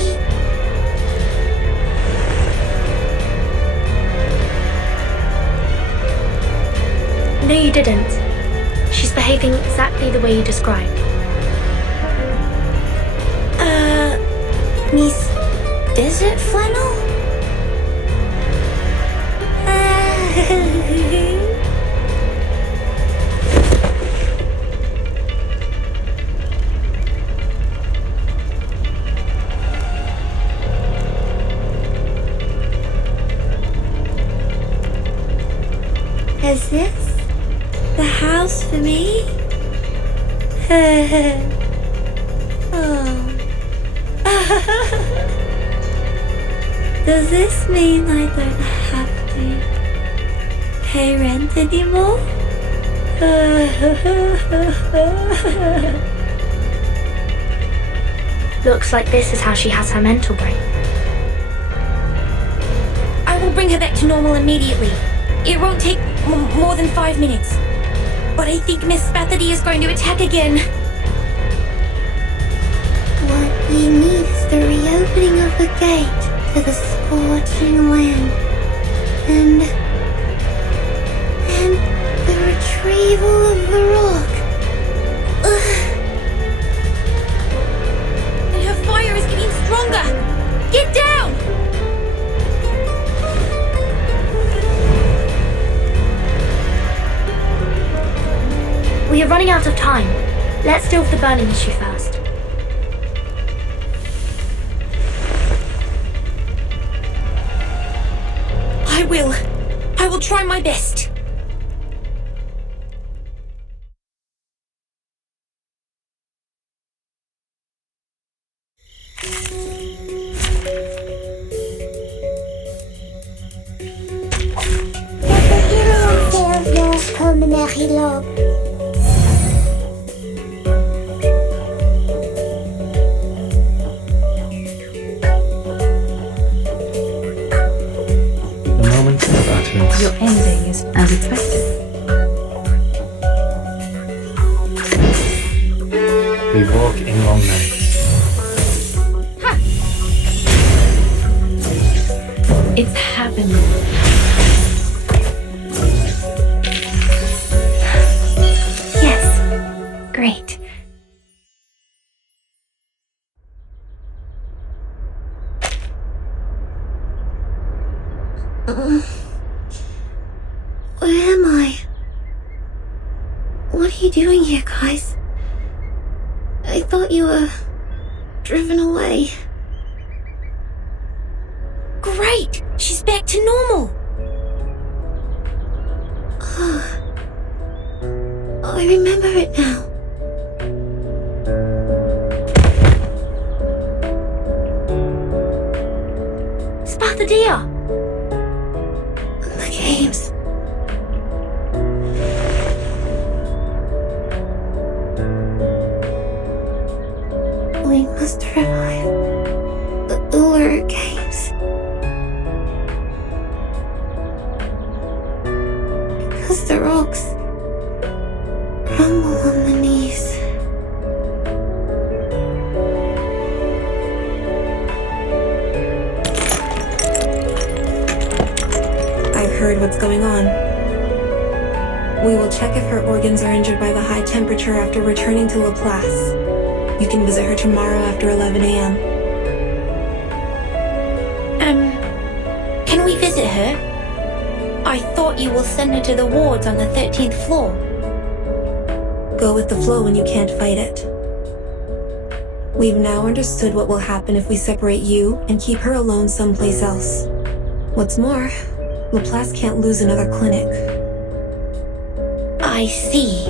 No, you didn't. She's behaving exactly the way you described. Miss Desert Flannel? Is this the house for me? Does this mean I don't have to pay rent anymore? Looks like this is how she has her mental break. I will bring her back to normal immediately. It won't take more than 5 minutes. But I think Miss Spathodea is going to attack again. What we need is the reopening of the gate to the scorching land. And the retrieval of the rock. And her fire is getting stronger. Get down! We are running out of time. Let's deal with the burning issue first. I will try my best. Your ending is as expected. We walk in long nights. It's happening. Yes. Great. Where am I? What are you doing here, guys? I thought you were driven away. Great! She's back to normal. Oh, I remember it now. Spathodea! The games. We must revive the Uluru games. Because the rocks rumble on the knees. I've heard what's going on. We will check if her organs are injured by the high temperature after returning to Laplace. You can visit her tomorrow after 11 a.m. Can we visit her? I thought you will send her to the wards on the 13th floor. Go with the flow when you can't fight it. We've now understood what will happen if we separate you and keep her alone someplace else. What's more, Laplace can't lose another clinic. I see.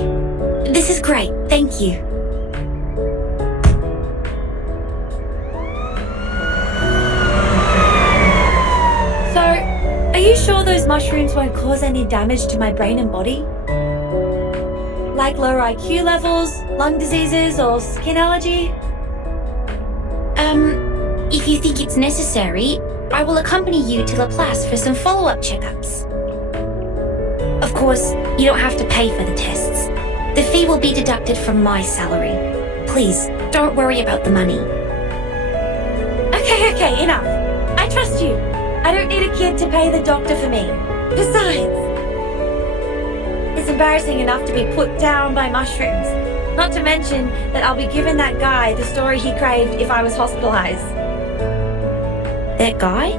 This is great, thank you. So, are you sure those mushrooms won't cause any damage to my brain and body? Like lower IQ levels, lung diseases, or skin allergy? If you think it's necessary, I will accompany you to Laplace for some follow-up checkups. Of course, you don't have to pay for the tests. The fee will be deducted from my salary. Please, don't worry about the money. Okay, enough. I trust you. I don't need a kid to pay the doctor for me. Besides, it's embarrassing enough to be put down by mushrooms. Not to mention that I'll be giving that guy the story he craved if I was hospitalized. That guy?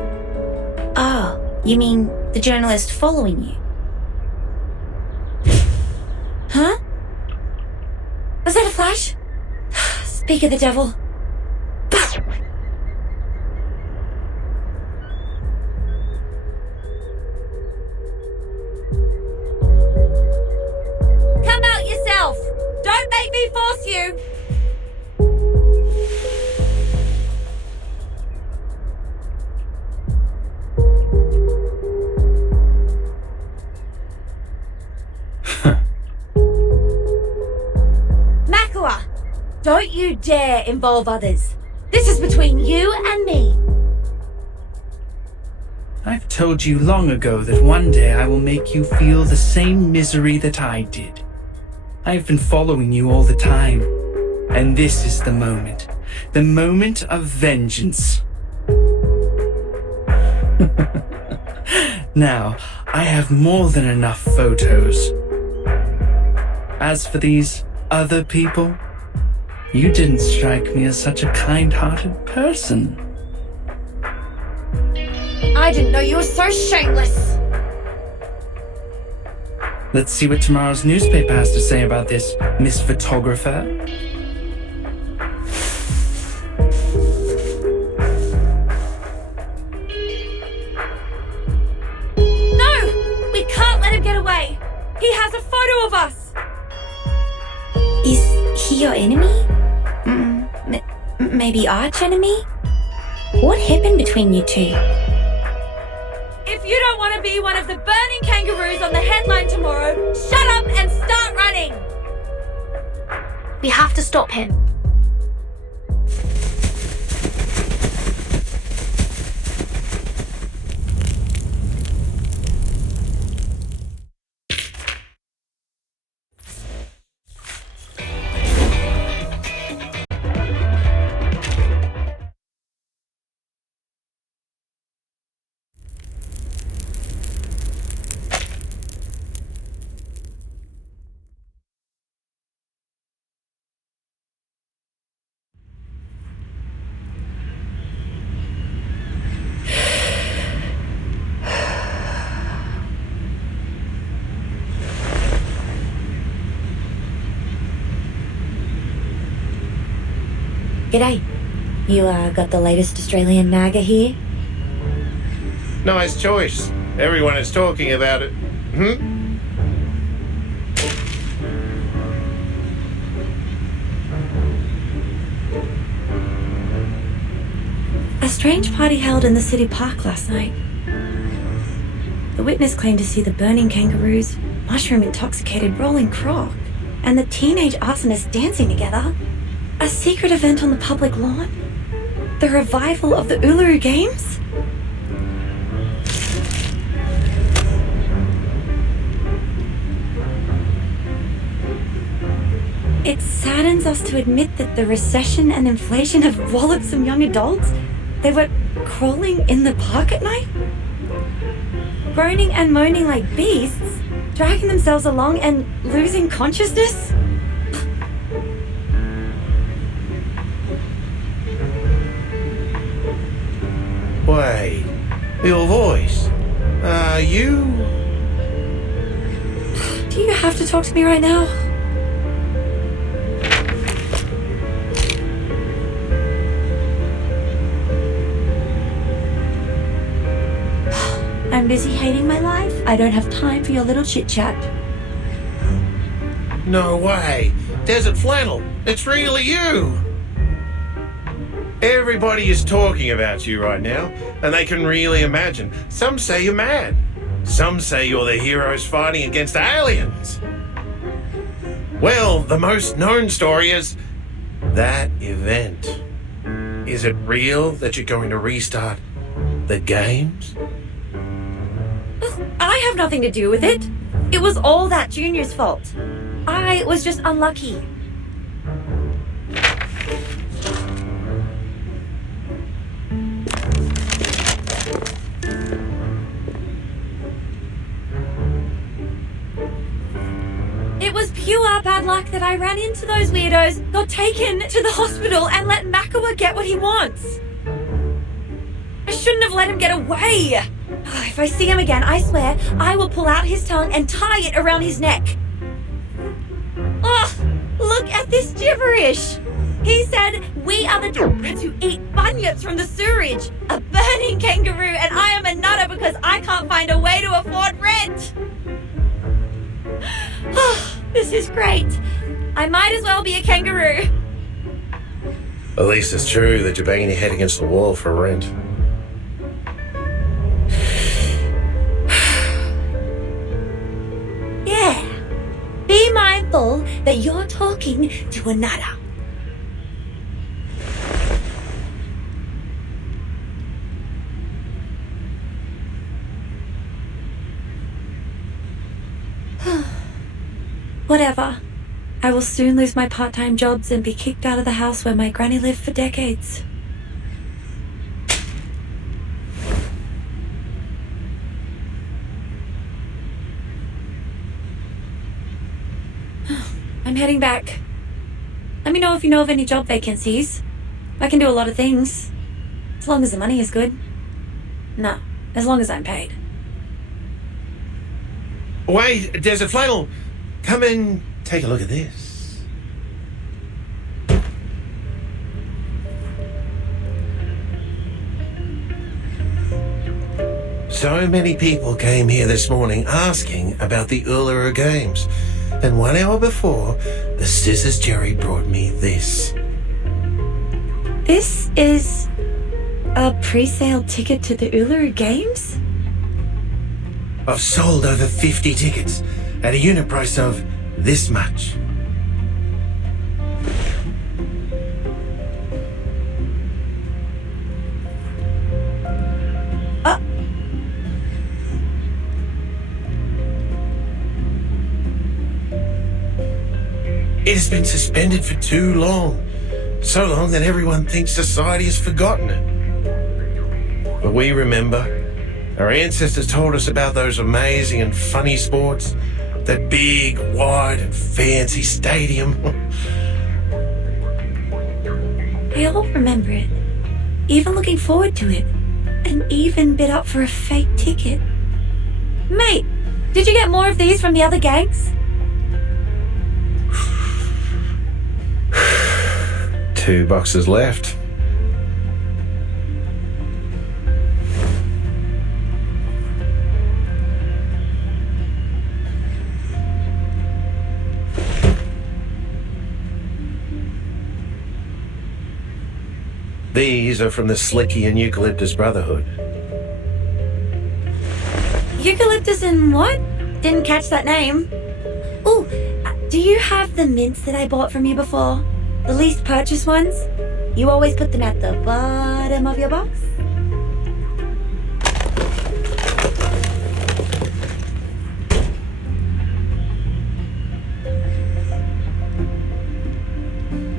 Oh, you mean the journalist following you? Huh? Was that a flash? Speak of the devil. Come out yourself! Don't make me force you! Makua, don't you dare involve others. This is between you and me. I've told you long ago that one day I will make you feel the same misery that I did. I've been following you all the time, and this is the moment of vengeance. Now, I have more than enough photos. As for these other people, you didn't strike me as such a kind-hearted person. I didn't know you were so shameless. Let's see what tomorrow's newspaper has to say about this, Miss Photographer. No! We can't let him get away! He has a photo of us! Is he your enemy? Maybe arch enemy? What happened between you two? If you don't want to be one of the burning kangaroos on the headline tomorrow, shut up and start running! We have to stop him. G'day. You got the latest Australian naga here? Nice choice. Everyone is talking about it. A strange party held in the city park last night. The witness claimed to see the burning kangaroos, mushroom-intoxicated rolling croc, and the teenage arsonists dancing together. A secret event on the public lawn? The revival of the Uluru Games? It saddens us to admit that the recession and inflation have walloped some young adults. They were crawling in the park at night, groaning and moaning like beasts, dragging themselves along and losing consciousness. Wait, Your voice. You... Do you have to talk to me right now? I'm busy hating my life. I don't have time for your little chit-chat. No way. Desert Flannel. It's really you. Everybody is talking about you right now, and they can really imagine. Some say you're mad. Some say you're the heroes fighting against aliens. Well, the most known story is that event. Is it real that you're going to restart the games? I have nothing to do with it. It was all that Junior's fault. I was just unlucky. It was pure bad luck that I ran into those weirdos, got taken to the hospital, and let Makawa get what he wants. I shouldn't have let him get away. If I see him again, I swear, I will pull out his tongue and tie it around his neck. Oh, look at this gibberish. He said, we are the children who eat bunyips from the sewerage, a burning kangaroo, and I am a nutter because I can't find a way to afford rent. Oh, this is great. I might as well be a kangaroo. At least it's true that you're banging your head against the wall for rent. Yeah. Be mindful that you're talking to a nutter. Whatever. I will soon lose my part-time jobs and be kicked out of the house where my granny lived for decades. I'm heading back. Let me know if you know of any job vacancies. I can do a lot of things. As long as the money is good. No, as long as I'm paid. Wait, Desert Flannel. Come and take a look at this. So many people came here this morning asking about the Uluru Games. And 1 hour before, the Scissors Jerry brought me this. This is a pre-sale ticket to the Uluru Games? I've sold over 50 tickets at a unit price of this much. It has been suspended for too long. So long that everyone thinks society has forgotten it. But we remember. Our ancestors told us about those amazing and funny sports. That big, wide and fancy stadium. I all remember it. Even looking forward to it. And even bid up for a fake ticket. Mate, did you get more of these from the other gangs? 2 boxes left. These are from the Slicky and Eucalyptus Brotherhood. Eucalyptus and what? Didn't catch that name. Ooh, do you have the mints that I bought from you before? The least purchased ones? You always put them at the bottom of your box?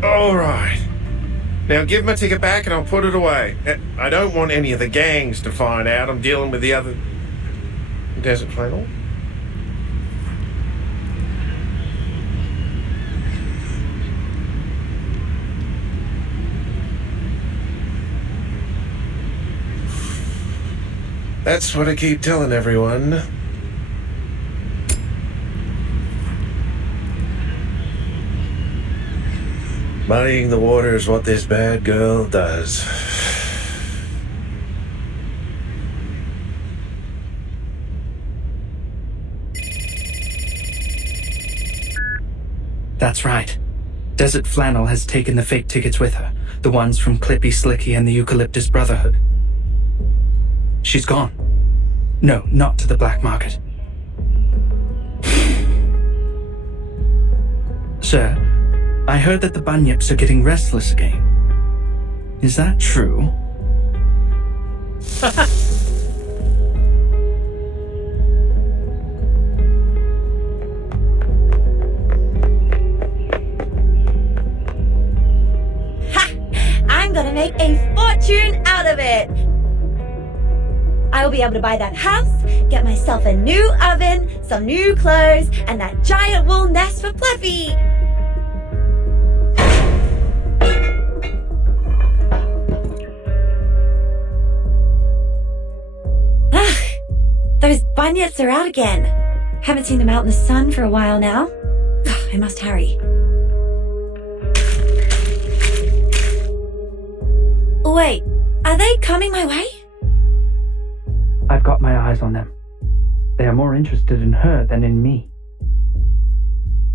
All right. Now give my ticket back and I'll put it away. I don't want any of the gangs to find out I'm dealing with the other... Desert Flannel? That's what I keep telling everyone. Muddying the water is what this bad girl does. That's right. Desert Flannel has taken the fake tickets with her, the ones from Clippy Slicky and the Eucalyptus Brotherhood. She's gone. No, not to the black market. Sir, I heard that the Bunyips are getting restless again. Is that true? I'm gonna make a fortune out of it! I'll be able to buy that house, get myself a new oven, some new clothes, and that giant wool nest for Fluffy! Those bunyips are out again. Haven't seen them out in the sun for a while now. I must hurry. Wait, are they coming my way? I've got my eyes on them. They are more interested in her than in me.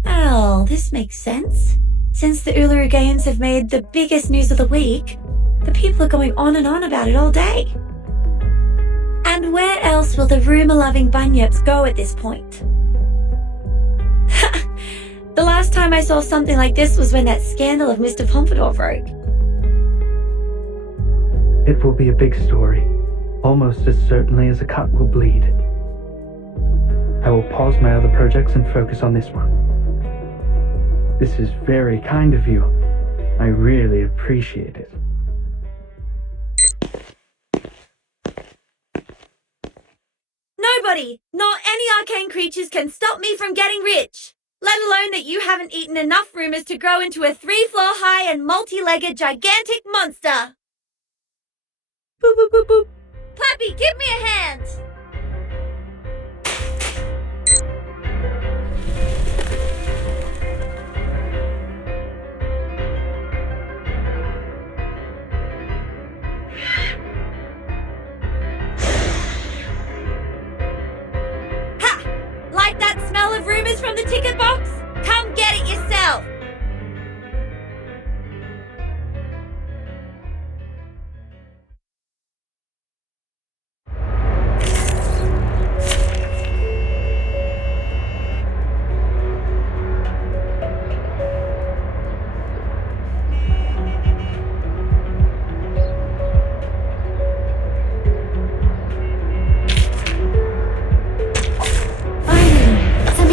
Oh, this makes sense. Since the Uluru Games have made the biggest news of the week, the people are going on and on about it all day. And where else will the rumour-loving bunyips go at this point? The last time I saw something like this was when that scandal of Mr. Pompadour broke. It will be a big story, almost as certainly as a cut will bleed. I will pause my other projects and focus on this one. This is very kind of you. I really appreciate it. Nobody, not any arcane creatures, can stop me from getting rich. Let alone that you haven't eaten enough rumours to grow into a 3-floor high and multi-legged gigantic monster. Boop, boop, boop, boop. Clappy, give me a hand! Like that smell of rumours from the ticket box? Come get it yourself!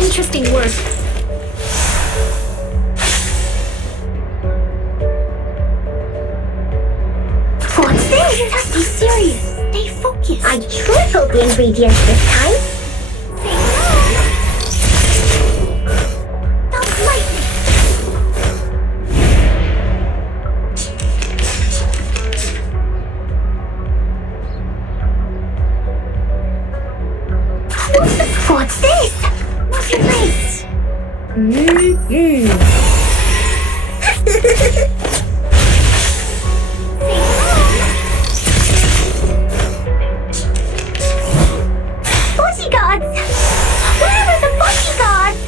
Interesting work. What's this? Be serious. Stay focused. I tripled the ingredients this time. Say no. Don't like me. What's this? What's your face? Bodyguards! Where are the bodyguards?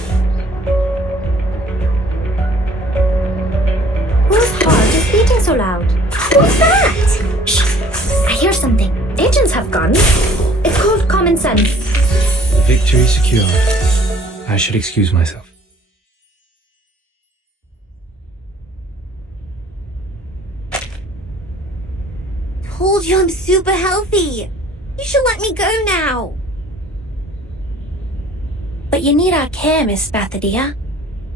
Whose heart is beating so loud? Who's that? Shh! I hear something. Agents have guns. It's called common sense. Victory secure. I should excuse myself. Told you I'm super healthy. You should let me go now. But you need our care, Miss Spathodea.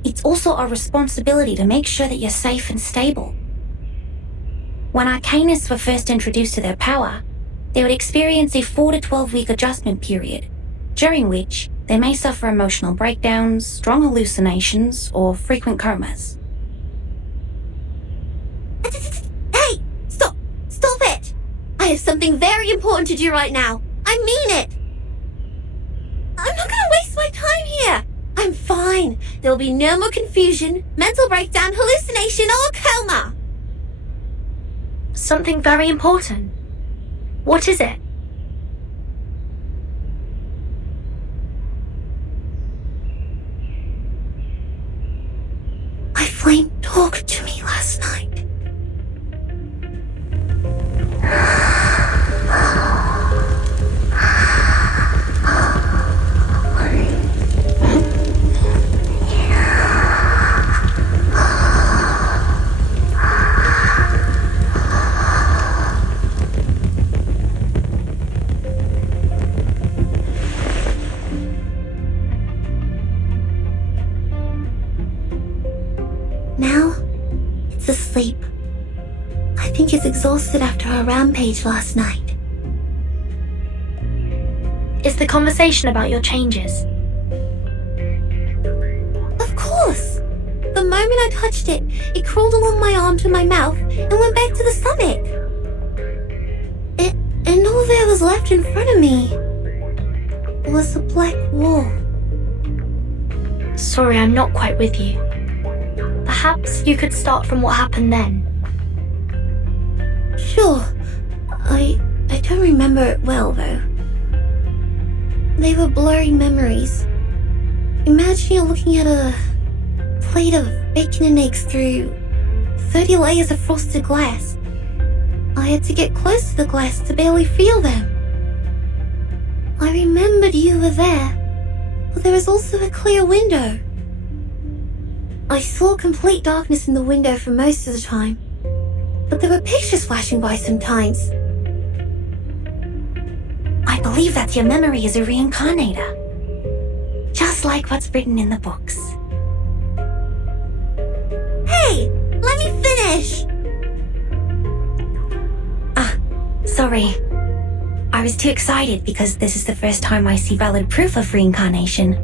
It's also our responsibility to make sure that you're safe and stable. When arcanists were first introduced to their power, they would experience a 4 to 12-week adjustment period, during which they may suffer emotional breakdowns, strong hallucinations, or frequent comas. Hey! Stop! Stop it! I have something very important to do right now. I mean it! I'm not gonna waste my time here! I'm fine. There'll be no more confusion, mental breakdown, hallucination, or coma! Something very important. What is it? My flame talked to me last night. Now, it's asleep. I think it's exhausted after our rampage last night. Is the conversation about your changes? Of course! The moment I touched it, it crawled along my arm to my mouth and went back to the stomach. And all there was left in front of me was a black wall. Sorry, I'm not quite with you. Perhaps you could start from what happened then. Sure. I don't remember it well, though. They were blurry memories. Imagine you're looking at a plate of bacon and eggs through 30 layers of frosted glass. I had to get close to the glass to barely feel them. I remembered you were there, but there was also a clear window. I saw complete darkness in the window for most of the time, but there were pictures flashing by sometimes. I believe that your memory is a reincarnator. Just like what's written in the books. Hey, let me finish! Sorry. I was too excited because this is the first time I see valid proof of reincarnation.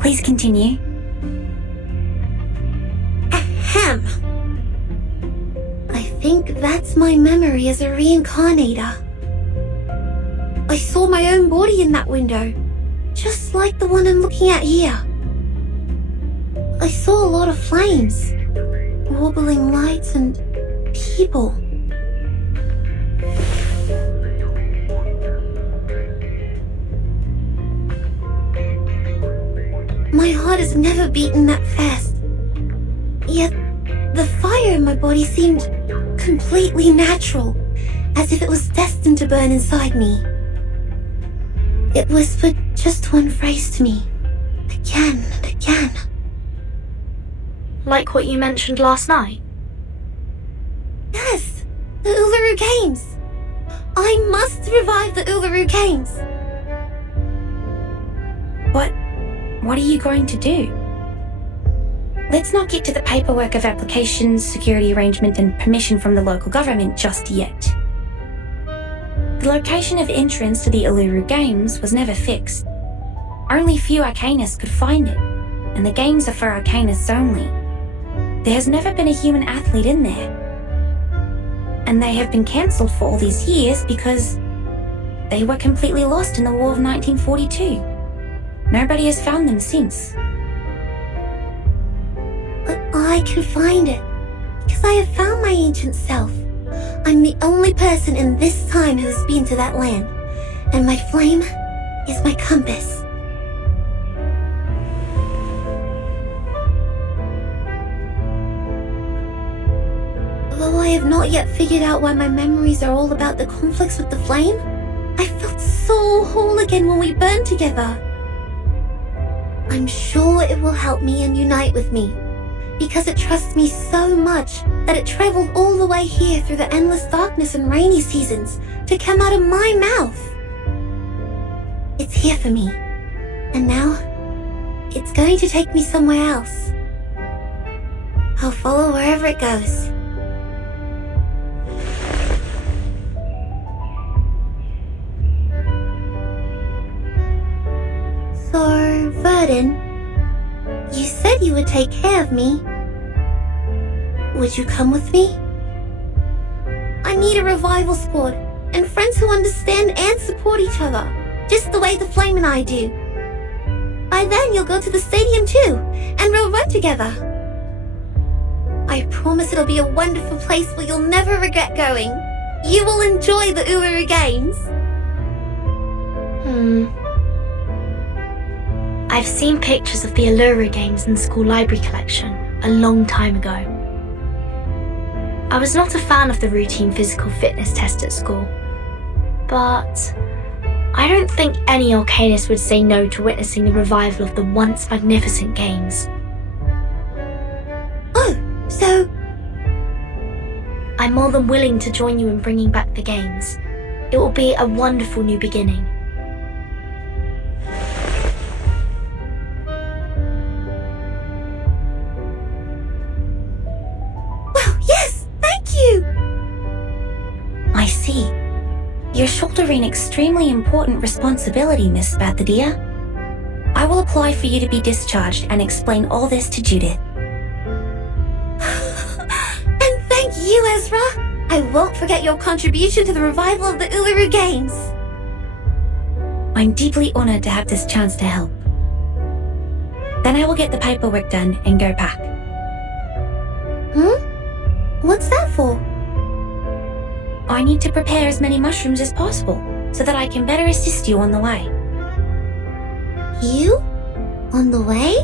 Please continue. Ahem. I think that's my memory as a reincarnator. I saw my own body in that window, just like the one I'm looking at here. I saw a lot of flames, wobbling lights, and people. My heart has never beaten that fast. Yet, the fire in my body seemed completely natural, as if it was destined to burn inside me. It whispered just one phrase to me, again and again. Like what you mentioned last night? Yes, the Uluru Games. I must revive the Uluru Games. What are you going to do? Let's not get to the paperwork of applications, security arrangement, and permission from the local government just yet. The location of entrance to the Uluru Games was never fixed. Only few arcanists could find it, and the games are for arcanists only. There has never been a human athlete in there. And they have been cancelled for all these years because they were completely lost in the War of 1942. Nobody has found them since. But I can find it, because I have found my ancient self. I'm the only person in this time who has been to that land, and my flame is my compass. Though I have not yet figured out why my memories are all about the conflicts with the flame, I felt so whole again when we burned together. I'm sure it will help me and unite with me, because it trusts me so much that it traveled all the way here through the endless darkness and rainy seasons to come out of my mouth. It's here for me, and now it's going to take me somewhere else. I'll follow wherever it goes. So, Verdun, you said you would take care of me. Would you come with me? I need a revival squad. and friends who understand and support each other, just the way the Flame and I do. By then you'll go to the stadium too, and we'll run together. I promise it'll be a wonderful place where you'll never regret going. You will enjoy the Uluru Games. I've seen pictures of the Uluru Games in the school library collection a long time ago. I was not a fan of the routine physical fitness test at school, but I don't think any arcanist would say no to witnessing the revival of the once magnificent games. Oh, so... I'm more than willing to join you in bringing back the games. It will be a wonderful new beginning. Well, yes, thank you! I see. You're shouldering extremely important responsibility, Miss Spathodea. I will apply for you to be discharged and explain all this to Judith. And thank you, Ezra! I won't forget your contribution to the revival of the Uluru Games. I'm deeply honored to have this chance to help. Then I will get the paperwork done and go back. What's that for? I need to prepare as many mushrooms as possible so that I can better assist you on the way. You? On the way?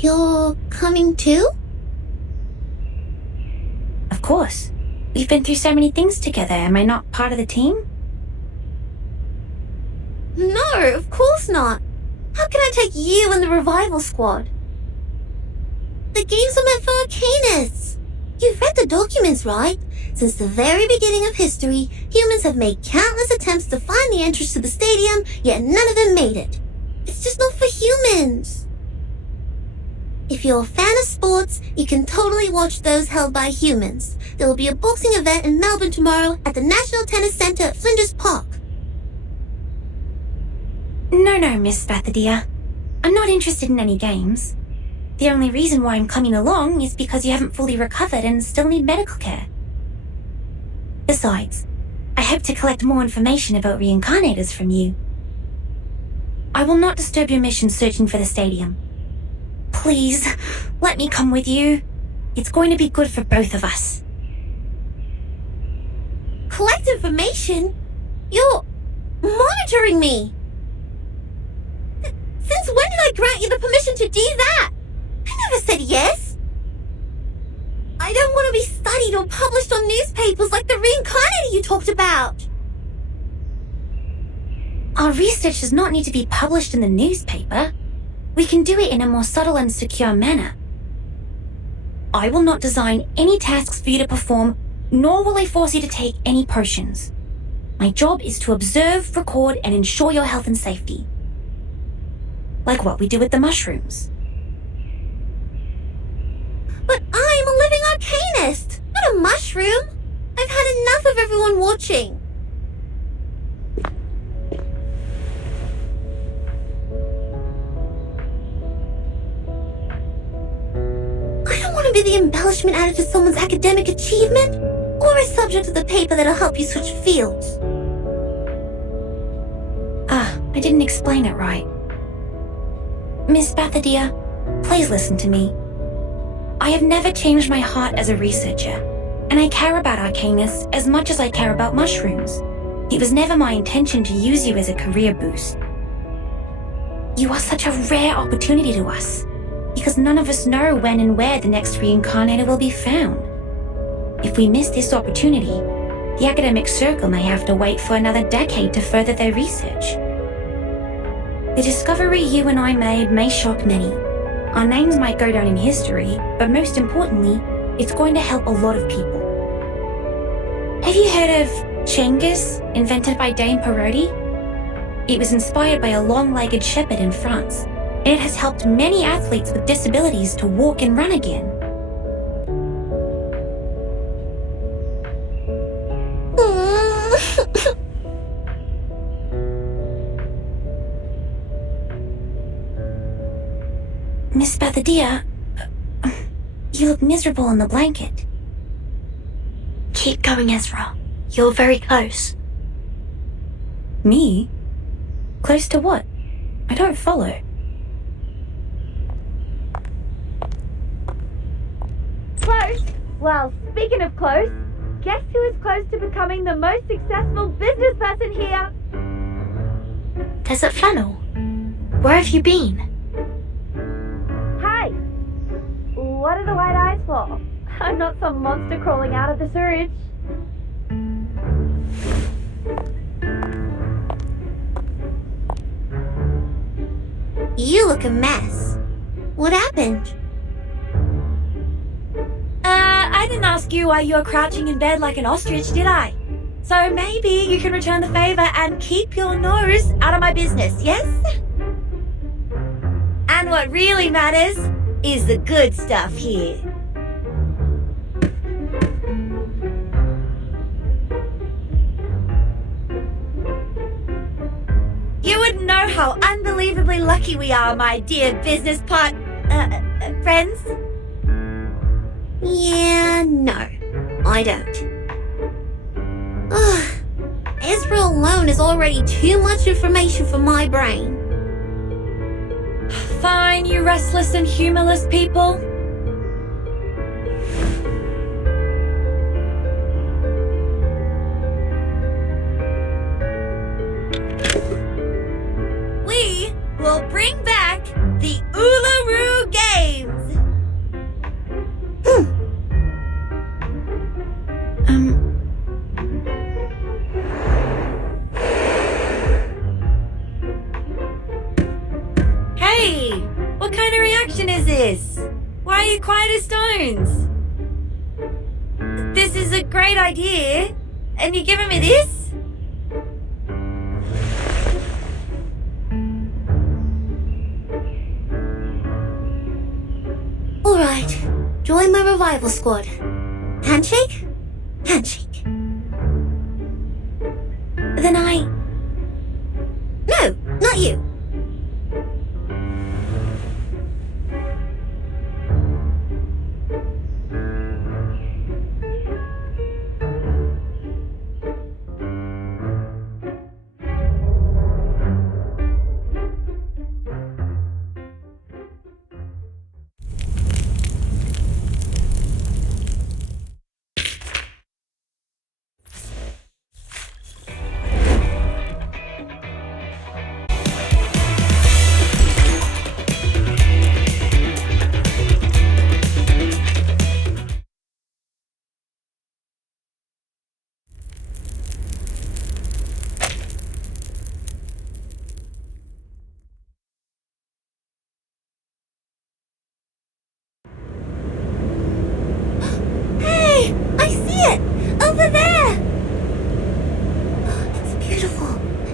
You're coming too? Of course. We've been through so many things together. Am I not part of the team? No, of course not. How can I take you and the revival squad? The games are meant for arcanists. You've read the documents, right? Since the very beginning of history, humans have made countless attempts to find the entrance to the stadium, yet none of them made it. It's just not for humans. If you're a fan of sports, you can totally watch those held by humans. There will be a boxing event in Melbourne tomorrow at the National Tennis Centre at Flinders Park. No, Miss Spathodea. I'm not interested in any games. The only reason why I'm coming along is because you haven't fully recovered and still need medical care. Besides, I hope to collect more information about reincarnators from you. I will not disturb your mission searching for the stadium. Please, let me come with you. It's going to be good for both of us. Collect information? You're monitoring me! Since when did I grant you the permission to do that? I never said yes. I don't want to be studied or published on newspapers like the reincarnator you talked about. Our research does not need to be published in the newspaper. We can do it in a more subtle and secure manner. I will not design any tasks for you to perform, nor will I force you to take any potions. My job is to observe, record, and ensure your health and safety. Like what we do with the mushrooms. But I'm a living arcanist, not a mushroom. I've had enough of everyone watching. I don't want to be the embellishment added to someone's academic achievement, or a subject of the paper that'll help you switch fields. I didn't explain it right. Miss Spathodea, please listen to me. I have never changed my heart as a researcher, and I care about arcanists as much as I care about mushrooms. It was never my intention to use you as a career boost. You are such a rare opportunity to us, because none of us know when and where the next reincarnator will be found. If we miss this opportunity, the academic circle may have to wait for another decade to further their research. The discovery you and I made may shock many. Our names might go down in history, but most importantly, it's going to help a lot of people. Have you heard of Chingas, invented by Dame Parodi? It was inspired by a long-legged shepherd in France, and it has helped many athletes with disabilities to walk and run again. Miss Spathodea, You look miserable in the blanket. Keep going, Ezra. You're very close. Me? Close to what? I don't follow. Close? Well, speaking of close, guess who is close to becoming the most successful business person here? Desert Flannel, where have you been? Hey! What are the white eyes for? I'm not some monster crawling out of the sewage. You look a mess. What happened? I didn't ask you why you're crouching in bed like an ostrich, did I? So maybe you can return the favor and keep your nose out of my business, yes? And what really matters is the good stuff here. You wouldn't know how unbelievably lucky we are, my dear business friends. Yeah, no, I don't. Ugh, Ezra alone is already too much information for my brain. Fine, you restless and humorless people. We will bring back the Uluru Games. Hey, what kind of reaction is this? Why are you quiet as stones? This is a great idea, and you're giving me this? Alright, join my revival squad. Handshake? Handshake. Then No, not you.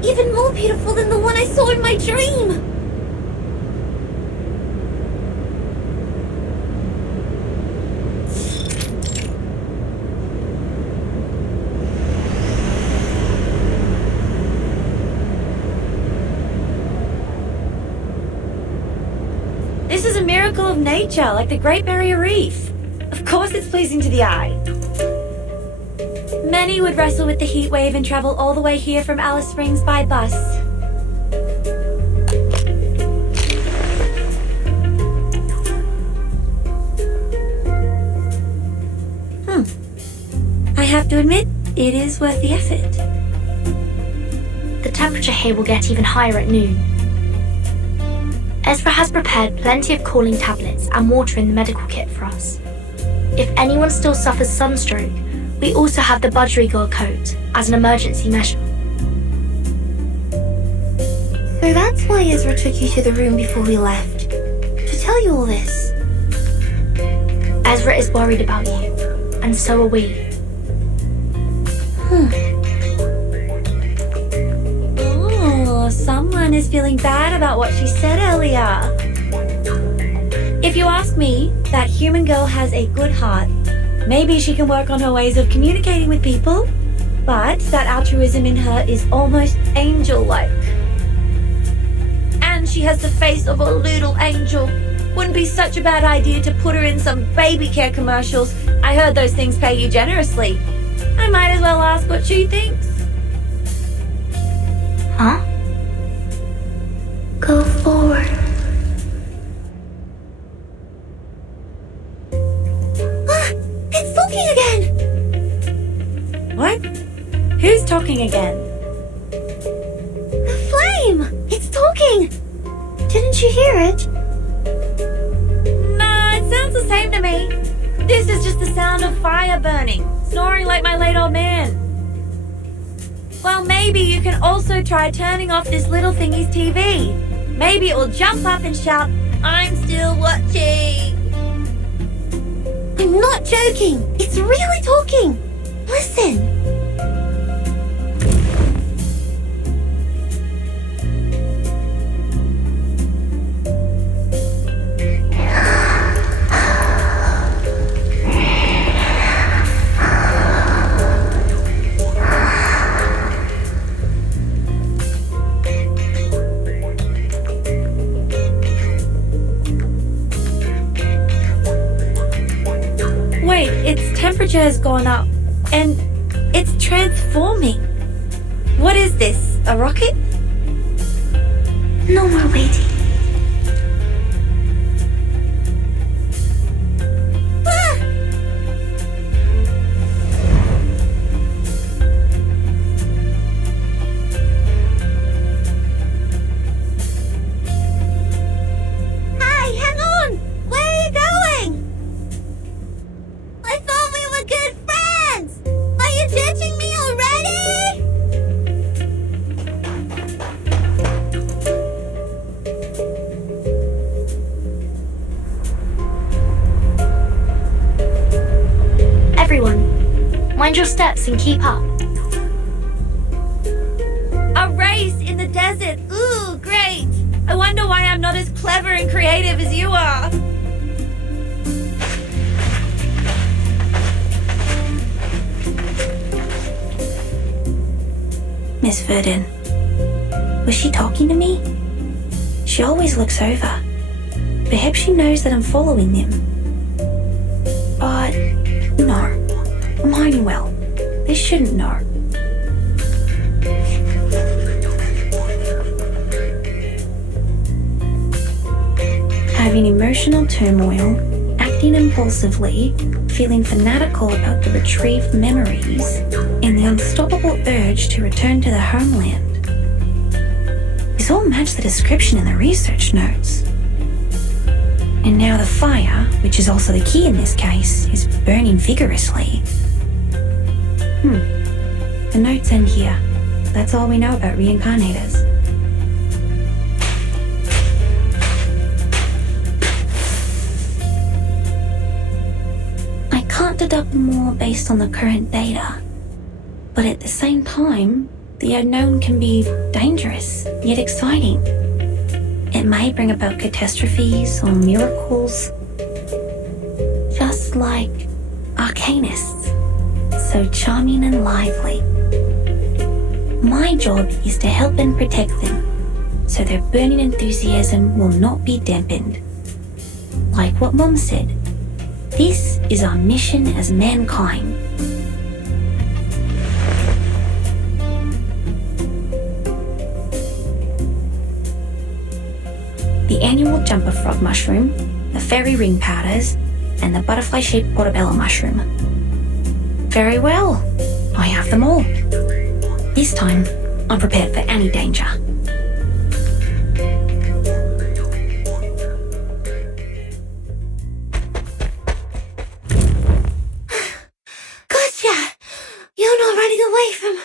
Even more beautiful than the one I saw in my dream! This is a miracle of nature, like the Great Barrier Reef. Of course it's pleasing to the eye. Many would wrestle with the heat wave and travel all the way here from Alice Springs by bus. I have to admit, it is worth the effort. The temperature here will get even higher at noon. Ezra has prepared plenty of cooling tablets and water in the medical kit for us. If anyone still suffers sunstroke, we also have the budgerigar coat as an emergency measure. So that's why Ezra took you to the room before we left. To tell you all this. Ezra is worried about you, and so are we. Oh, someone is feeling bad about what she said earlier. If you ask me, that human girl has a good heart. Maybe she can work on her ways of communicating with people, but that altruism in her is almost angel-like. And she has the face of a little angel. Wouldn't be such a bad idea to put her in some baby care commercials. I heard those things pay you generously. I might as well ask what she thinks. Huh? Go forward. It's talking again! What? Who's talking again? The flame! It's talking! Didn't you hear it? Nah, it sounds the same to me. This is just the sound of fire burning, snoring like my late old man. Well, maybe you can also try turning off this little thingy's TV. Maybe it will jump up and shout, "I'm still watching." I'm not joking. It's really talking. Listen. Wait, its temperature has gone up, and it's transforming. What is this, a rocket? No more waiting. Ah! Hey, hang on! Where are you going? I thought we were good friends! Are you ditching me already? Everyone, mind your steps and keep up. A race in the desert! Ooh, great! I wonder why I'm not as clever and creative as you are. Miss Verdon, was she talking to me? She always looks over. Perhaps she knows that I'm following them. But no, I'm hiding well. They shouldn't know. Having emotional turmoil, acting impulsively, feeling fanatical about the retrieved memories, and the unstoppable urge to return to the homeland. These all match the description in the research notes. And now the fire, which is also the key in this case, is burning vigorously. The notes end here. That's all we know about reincarnators. I can't deduct more based on the current data. But at the same time, the unknown can be dangerous, yet exciting. It may bring about catastrophes or miracles, just like arcanists, so charming and lively. My job is to help and protect them, so their burning enthusiasm will not be dampened. Like what Mom said, this is our mission as mankind. The annual jumper frog mushroom, the fairy ring powders, and the butterfly-shaped portobello mushroom. Very well, I have them all. This time, I'm prepared for any danger. Gotcha! You're not running away from...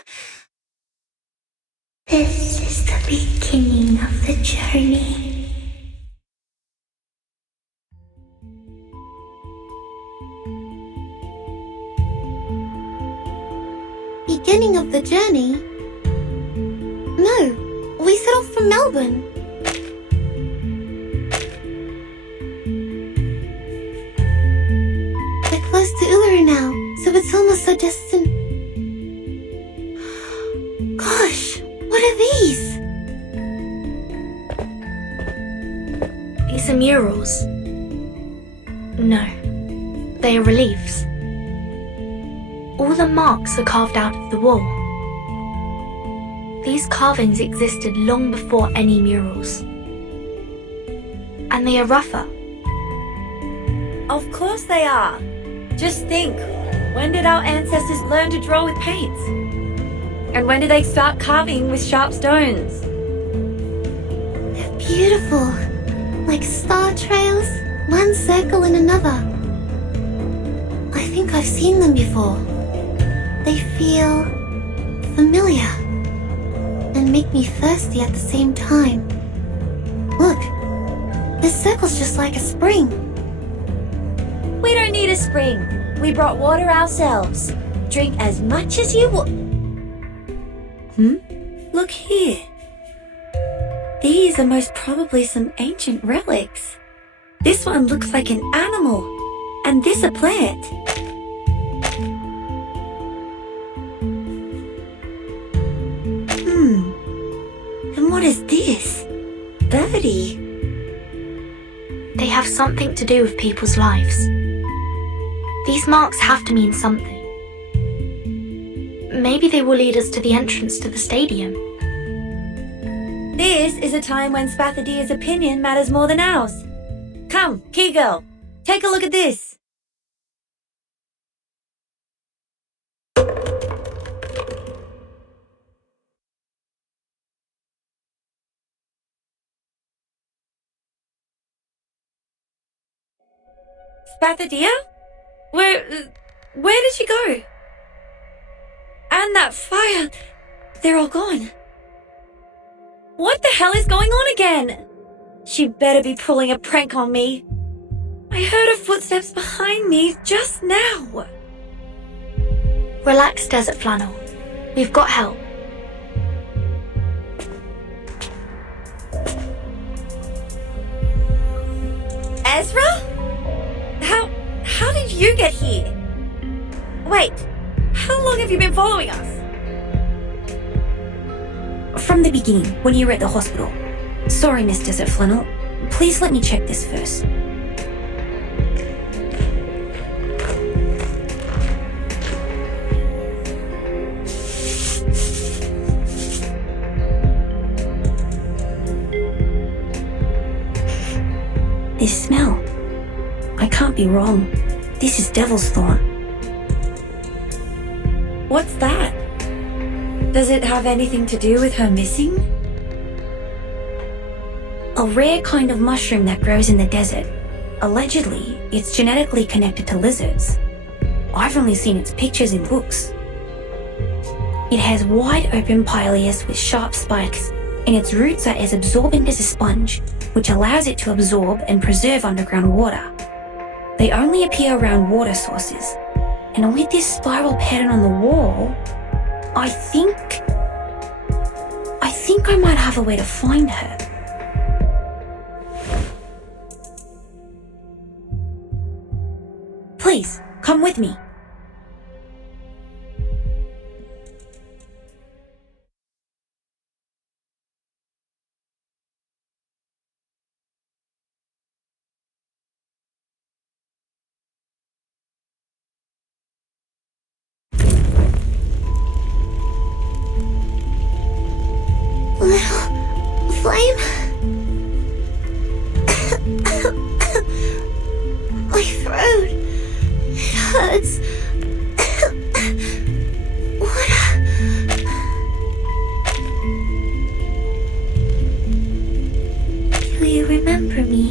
This is the beginning of the journey. Beginning of the journey? No, we set off from Melbourne. We're close to Uluru now, so it's almost so distant. Gosh, what are these? These are murals. No, they are reliefs. All the marks are carved out of the wall. These carvings existed long before any murals. And they are rougher. Of course they are. Just think, when did our ancestors learn to draw with paints? And when did they start carving with sharp stones? They're beautiful. Like star trails, one circle in another. I think I've seen them before. They feel familiar and make me thirsty at the same time. Look, this circle's just like a spring. We don't need a spring. We brought water ourselves. Drink as much as you want. Look here. These are most probably some ancient relics. This one looks like an animal, and this a plant. And what is this? Birdie. They have something to do with people's lives. These marks have to mean something. Maybe they will lead us to the entrance to the stadium. This is a time when Spathodea's opinion matters more than ours. Come, key girl, take a look at this. Spathodea? Where did she go? And that fire, they're all gone. What the hell is going on again? She better be pulling a prank on me. I heard her footsteps behind me just now. Relax, Desert Flannel. We've got help. Ezra? How did you get here? Wait, how long have you been following us? From the beginning, when you were at the hospital. Sorry, Miss Desert Flannel. Please let me check this first. This smell. I can't be wrong. This is Devil's Thorn. What's that? Does it have anything to do with her missing? A rare kind of mushroom that grows in the desert. Allegedly, it's genetically connected to lizards. I've only seen its pictures in books. It has wide open pileus with sharp spikes, and its roots are as absorbent as a sponge, which allows it to absorb and preserve underground water. They only appear around water sources, and with this spiral pattern on the wall, I think I might have a way to find her. Please, come with me. Little flame? My throat. It hurts. Do you remember me?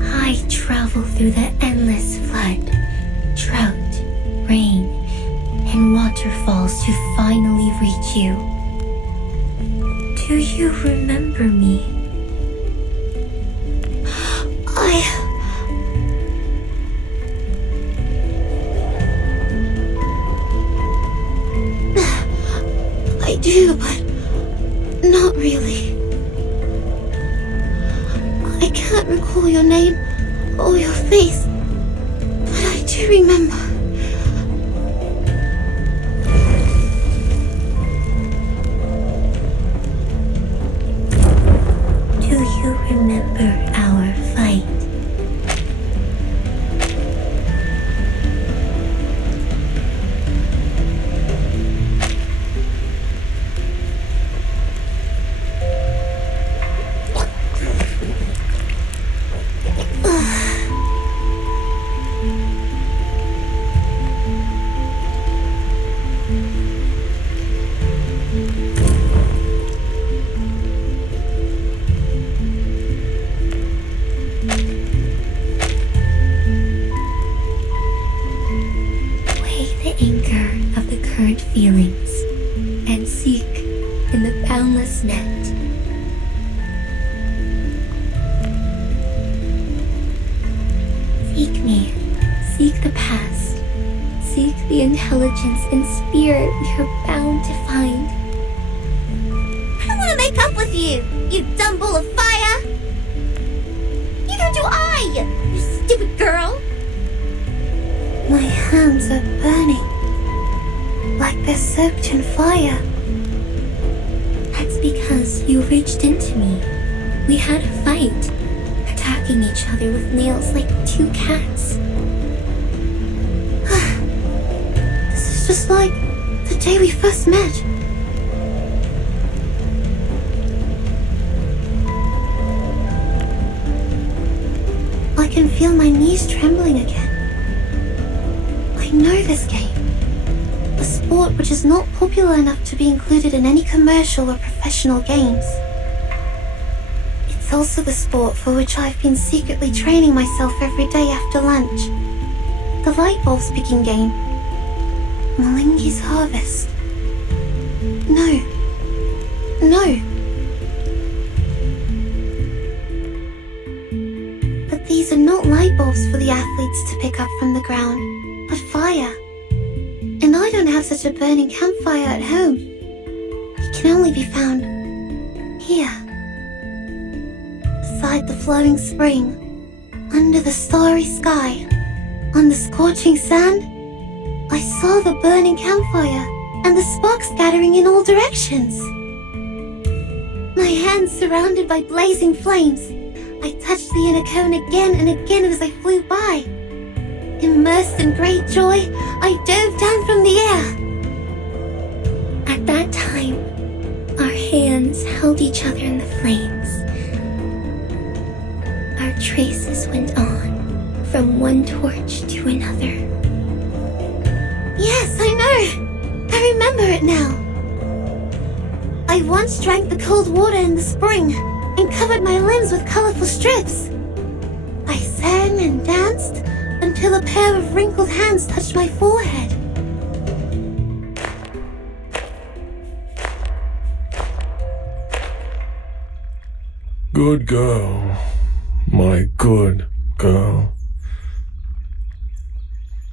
I travel through the endless flood, drought, rain, and waterfalls to finally reach you. Do you remember me? I do, but not really. I can't recall your name or your face, but I do remember. intelligence and spirit we are bound to find. I want to make up with you, you dumb ball of fire! Neither do I, you stupid girl! My hands are burning, like they're soaked in fire. That's because you reached into me. We had a fight, attacking each other with nails like two cats. This is just like the day we first met. I can feel my knees trembling again. I know this game. A sport which is not popular enough to be included in any commercial or professional games. It's also the sport for which I've been secretly training myself every day after lunch. The light bulb picking game. Malingi's Harvest. No. But these are not light bulbs for the athletes to pick up from the ground, but fire. And I don't have such a burning campfire at home. It can only be found here. Beside the flowing spring, under the starry sky, on the scorching sand, I saw the burning campfire and the sparks scattering in all directions. My hands surrounded by blazing flames, I touched the inner cone again and again as I flew by. Immersed in great joy, I dove down from the air. At that time, our hands held each other in the flames. Our traces went on, from one torch to another. Yes, I know! I remember it now. I once drank the cold water in the spring and covered my limbs with colorful strips. I sang and danced until a pair of wrinkled hands touched my forehead. Good girl. My good girl.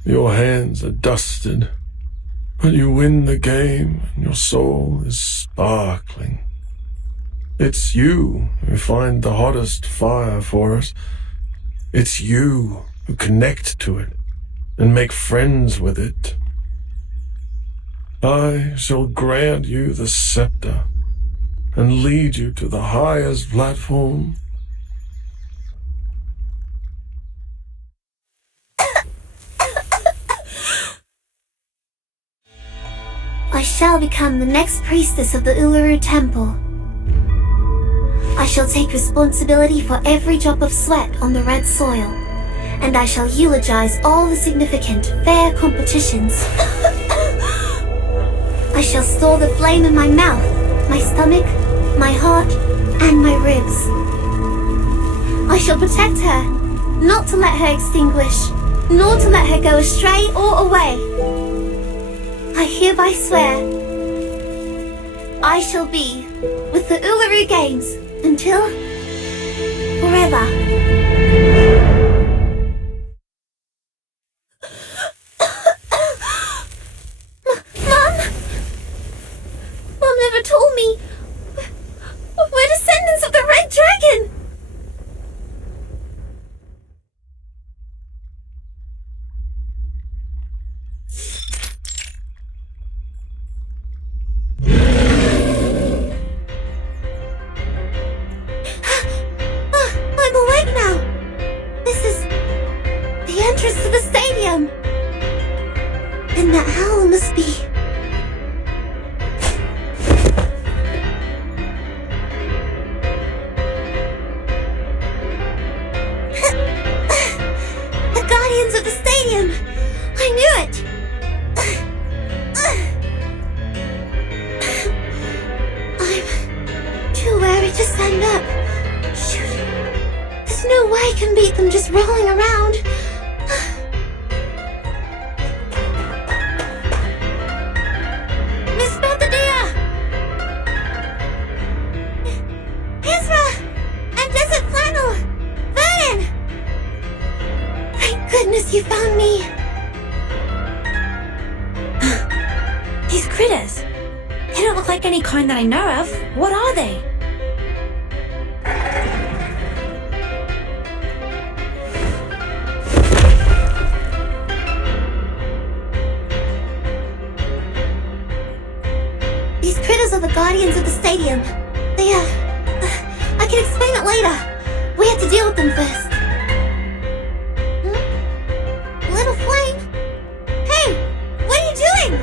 Your hands are dusted, but you win the game and your soul is sparkling. It's you who find the hottest fire for us. It's you who connect to it and make friends with it. I shall grant you the scepter and lead you to the highest platform. I shall become the next priestess of the Uluru Temple. I shall take responsibility for every drop of sweat on the red soil, and I shall eulogize all the significant, fair competitions. I shall store the flame in my mouth, my stomach, my heart, and my ribs. I shall protect her, not to let her extinguish, nor to let her go astray or away. I hereby swear, I shall be with the Uluru Games until forever. Mom never told me. We're descendants of the Red Dragon. I'm awake now. This is the entrance to the stadium. And that owl must be... the Guardians of the stadium. I knew it. I'm too wary to stand up. Shoot. There's no way I can beat them just rolling around. Miss Spathodea! Ezra! And Desert Flannel! Vernon! Thank goodness you found me. critters. They don't look like any kind that I know of. What are they? These critters are the guardians of the stadium. They I can explain it later. We have to deal with them first. Little flame? Hey! What are you doing?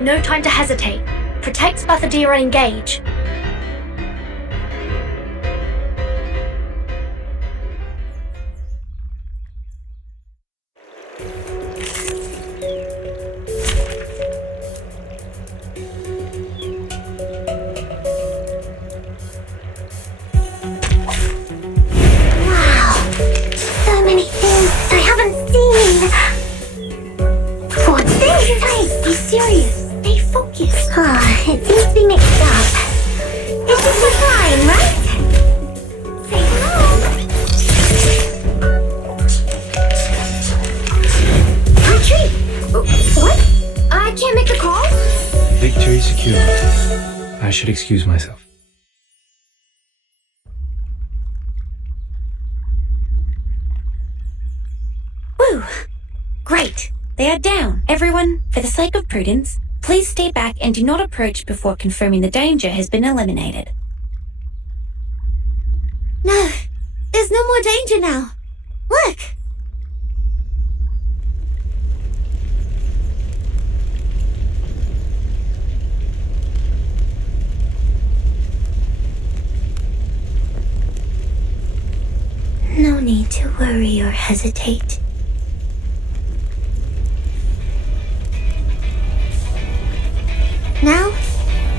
No time to hesitate. Protect Spathodea and engage. It seems to be mixed up. It's just for flying, right? Say hello. Retreat! What? I can't make the call? Victory secure. I should excuse myself. Woo! Great. They are down. Everyone, for the sake of prudence, please stay back and do not approach before confirming the danger has been eliminated. No, there's no more danger now. Look! No need to worry or hesitate. Now,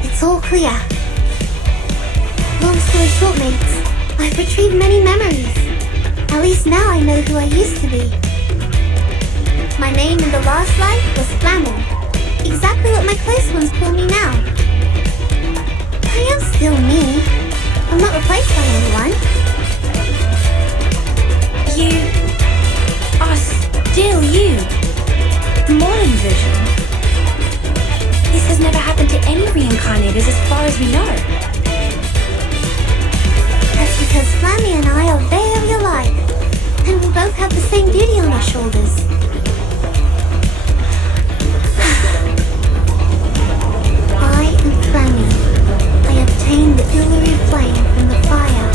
it's all clear. Long story short, mates, I've retrieved many memories. At least now I know who I used to be. My name in the last life was Flannel. Exactly what my close ones call me now. I am still me. I'm not replaced by anyone. You are still you. The modern version. This has never happened to any reincarnators as far as we know. That's because Flammy and I are very alike, and we both have the same duty on our shoulders. I am Flammy. I obtained the Uluru flame from the fire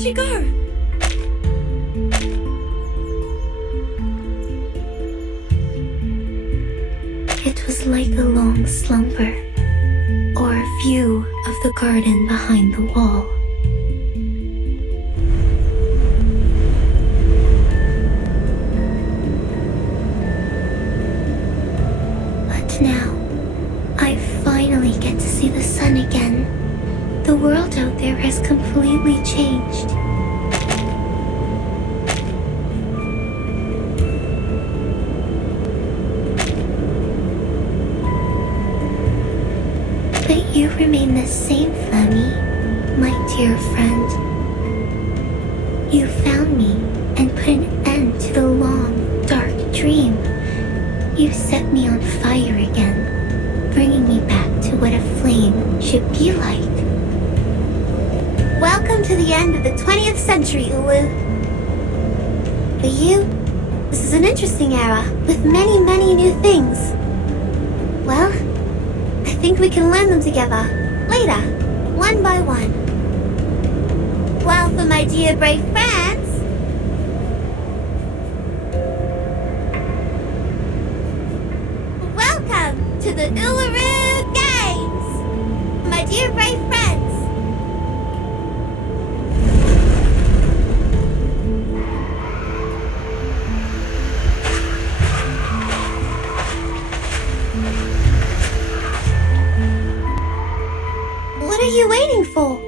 did she go? It was like a long slumber, or a view of the garden behind the wall. But now, I finally get to see the sun again. The world out there has completely changed. But you remain the same, Flammy, my dear friend. You found me and put an end to the long, dark dream. You set me on fire again, bringing me back to what a flame should be like. Welcome to the end of the 20th century, Ulu. For you, this is an interesting era with many, many new things. Well, I think we can learn them together, later, one by one. While for my dear brave friends, welcome to the Uluru Games! My dear brave friends. What are you waiting for?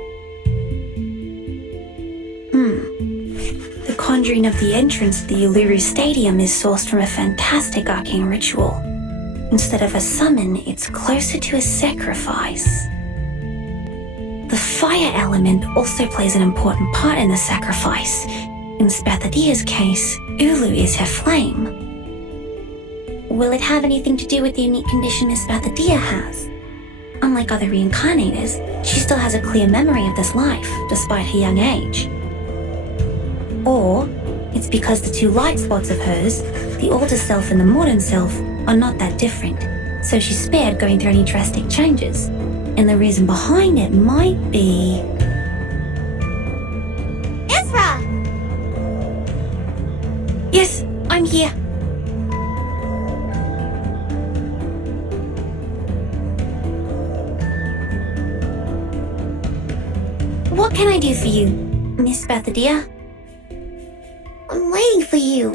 The conjuring of the entrance to the Uluru Stadium is sourced from a fantastic arcane ritual. Instead of a summon, it's closer to a sacrifice. The fire element also plays an important part in the sacrifice. In Spathodea's case, Ulu is her flame. Will it have anything to do with the unique condition Miss Spathodea has? Unlike other reincarnators, she still has a clear memory of this life, despite her young age. Or it's because the two light spots of hers, the older self and the modern self, are not that different, so she's spared going through any drastic changes. And the reason behind it might be... Ezra! Yes, I'm here. What can I do for you, Miss Spathodea? I'm waiting for you.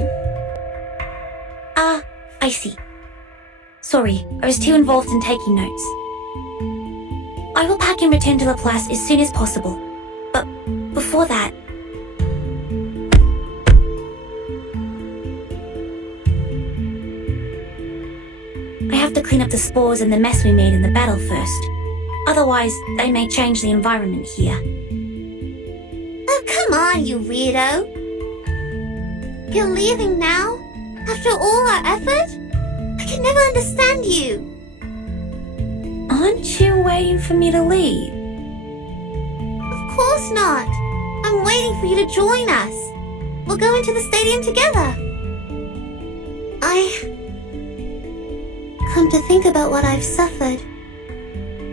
Ah, I see. Sorry, I was too involved in taking notes. I will pack and return to Laplace as soon as possible. But before that... I have to clean up the spores and the mess we made in the battle first. Otherwise, they may change the environment here. Oh, come on, you weirdo. You're leaving now? After all our effort? I can never understand you. Aren't you waiting for me to leave? Of course not. I'm waiting for you to join us. We'll go into the stadium together. Come to think about what I've suffered.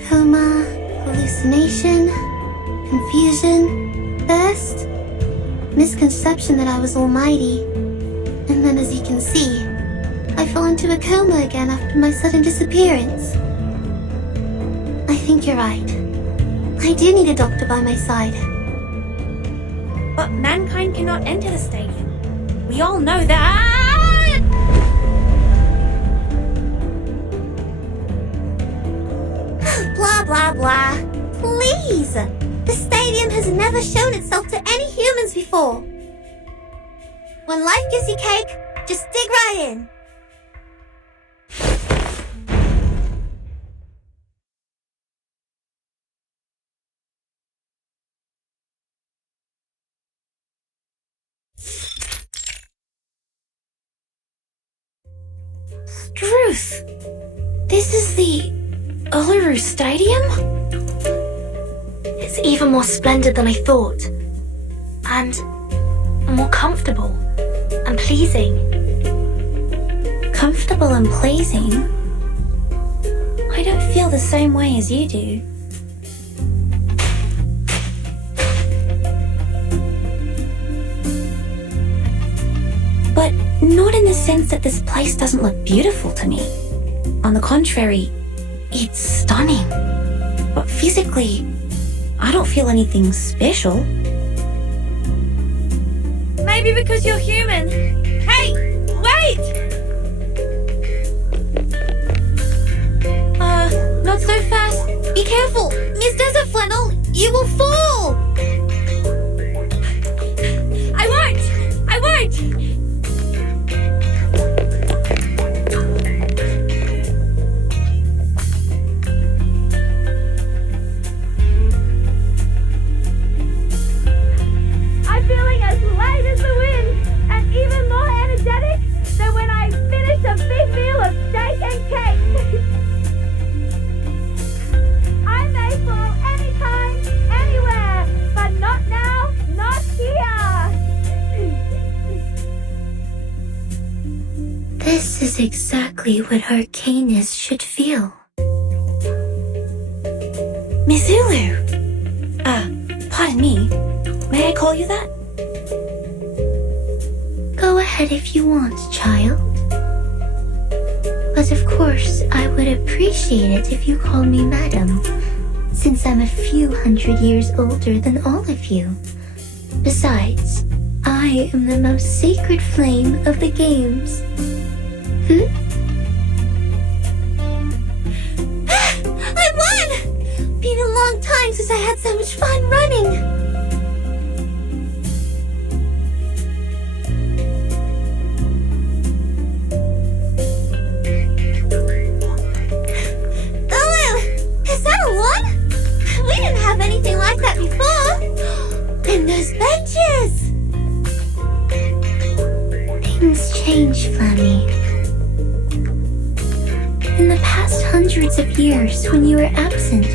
Coma, hallucination, confusion, thirst, misconception that I was almighty. And then, as you can see, I fell into a coma again after my sudden disappearance. I think you're right. I do need a doctor by my side. But mankind cannot enter the stadium. We all know that. Blah, blah, blah. Please! The stadium has never shown itself to any humans before. When life gives you cake, just dig right in. Struth! This is the Uluru Stadium? It's even more splendid than I thought. And more comfortable and pleasing. Comfortable and pleasing? I don't feel the same way as you do. Not in the sense that this place doesn't look beautiful to me. On the contrary, it's stunning. But physically, I don't feel anything special. Maybe because you're human. Hey, wait! Not so fast. Be careful! Miss Desert Flannel, you will fall! I won't! I'm feeling as light as the wind, and even more energetic than when I finished a big meal of steak and cake. I may fall anytime, anywhere, but not now, not here. This is exactly what arcanists should feel. Miss Ulu! Pardon me. May I call you that? Go ahead if you want, child. But of course, I would appreciate it if you called me madam, since I'm a few hundred years older than all of you. Besides, I am the most sacred flame of the games. I won! Been a long time since I had so much fun running. We didn't have anything like that before. And those benches! Things change, Flammy. In the past hundreds of years, when you were absent,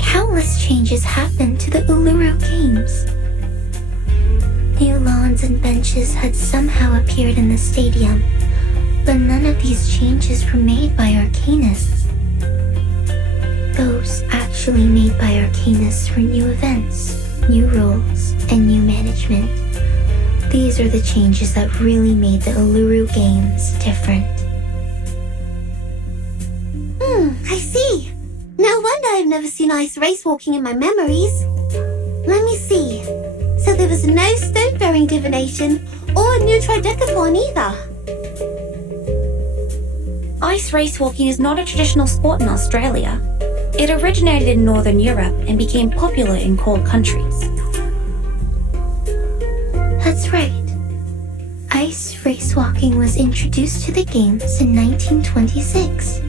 countless changes happened to the Uluru Games. New lawns and benches had somehow appeared in the stadium, but none of these changes were made by arcanists. Those actually made by arcanists were new events, new roles, and new management. These are the changes that really made the Uluru Games different. I see. No wonder I've never seen ice race walking in my memories. Let me see. So there was no stone-throwing divination or a new tridecathlon either. Ice race walking is not a traditional sport in Australia. It originated in Northern Europe and became popular in cold countries. That's right. Ice race walking was introduced to the games in 1926.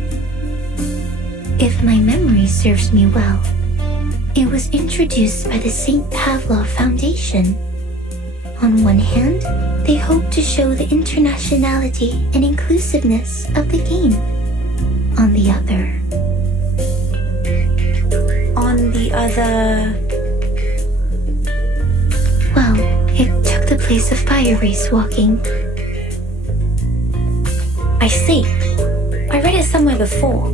If my memory serves me well, it was introduced by the St. Pavlov Foundation. On one hand, they hoped to show the internationality and inclusiveness of the game. On the other... Well, it took the place of fire race walking. I see. I read it somewhere before.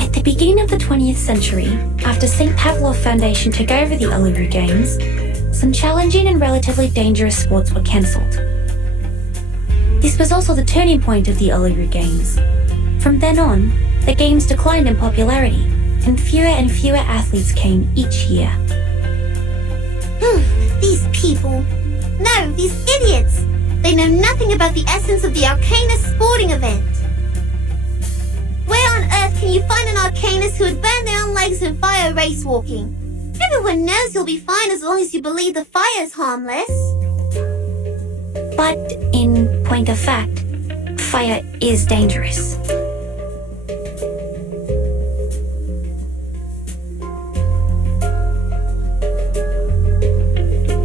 At the beginning of the 20th century, after St. Pavlov Foundation took over the Uluru Games, some challenging and relatively dangerous sports were cancelled. This was also the turning point of the Uluru Games. From then on, the games declined in popularity, and fewer athletes came each year. These people. No, these idiots. They know nothing about the essence of the arcanist sporting event. Where on earth can you find an arcanist who would burn their own legs in fire race walking? Everyone knows you'll be fine as long as you believe the fire's harmless. But, in point of fact, fire is dangerous.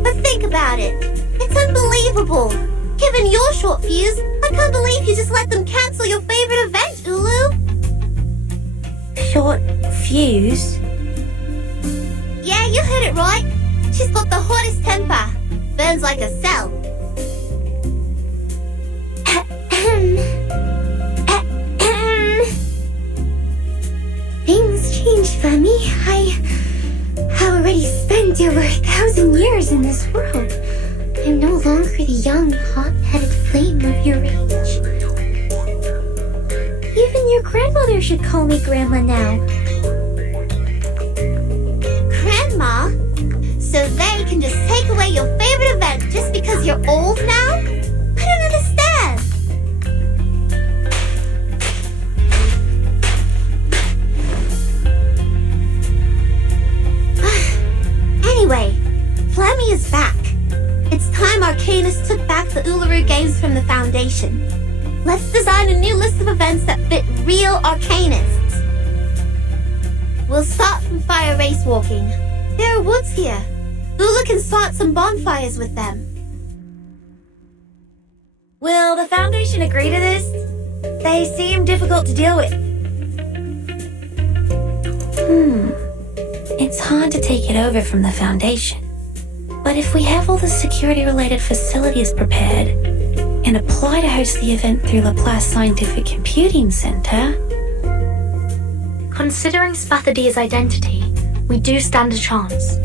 But think about it. It's unbelievable. Given your short fuse, I can't believe you just let them cancel your favorite event, Ulu. Short fuse? Yeah, you heard it right. She's got the hottest temper. Burns like a cell. Things change, Femi. I already spent over 1,000 years in this world. I'm no longer the young, hot-headed flame of your age. Your grandmother should call me Grandma now. Grandma? So they can just take away your favorite event just because you're old now? I don't understand. Anyway, Flemmy is back. It's time Arcanists took back the Uluru Games from the Foundation. Let's design a new list of events that fit real Arcanists. We'll start from fire race walking. There are woods here. Ula can start some bonfires with them. Will the Foundation agree to this? They seem difficult to deal with. It's hard to take it over from the Foundation. But if we have all the security-related facilities prepared and apply to host the event through Laplace Scientific Computing Center... Considering Spathodea's identity, we do stand a chance.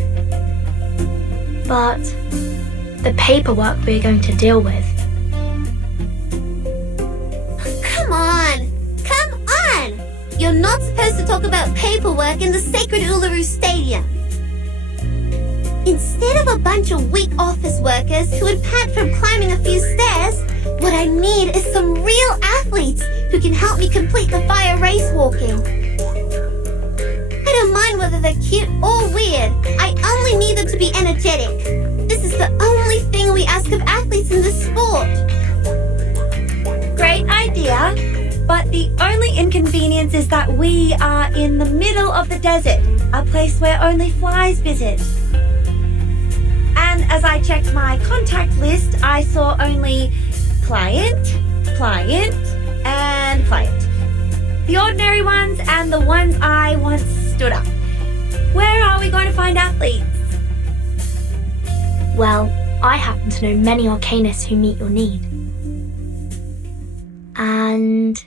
But the paperwork we're going to deal with... Come on! Come on! You're not supposed to talk about paperwork in the sacred Uluru Stadium. Instead of a bunch of weak office workers who would pant from climbing a few stairs, what I need is some real athletes who can help me complete the fire race walking. I don't mind whether they're cute or weird. I only need them to be energetic. This is the only thing we ask of athletes in this sport. Great idea, but the only inconvenience is that we are in the middle of the desert, a place where only flies visit. And as I checked my contact list, I saw only client, and client. The ordinary ones and the ones I once stood up. Where are we going to find athletes? Well, I happen to know many Arcanists who meet your need. And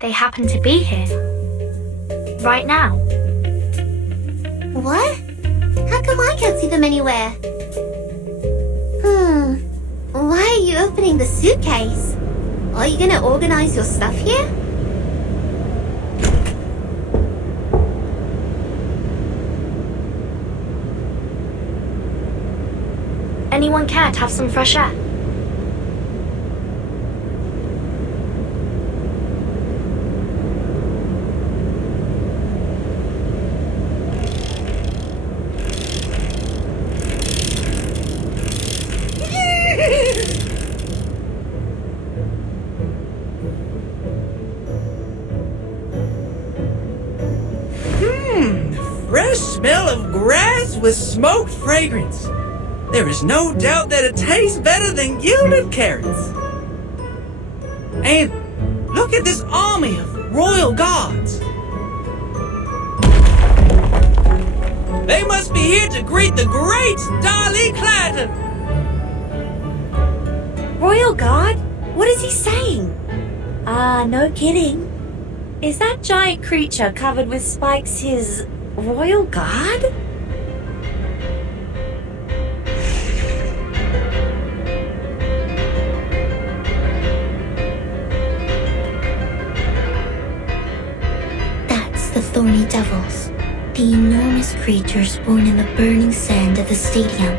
they happen to be here. Right now. What? How come I can't see them anywhere? Why are you opening the suitcase? Are you gonna organize your stuff here? Anyone care to have some fresh air? Fresh smell of grass with smoked fragrance. There is no doubt that it tastes better than gilded carrots. And look at this army of royal guards. They must be here to greet the great Starly Clatton. Royal Guard? What is he saying? No kidding. Is that giant creature covered with spikes his Royal Guard? That's the Thorny Devils, the enormous creatures born in the burning sand of the stadium.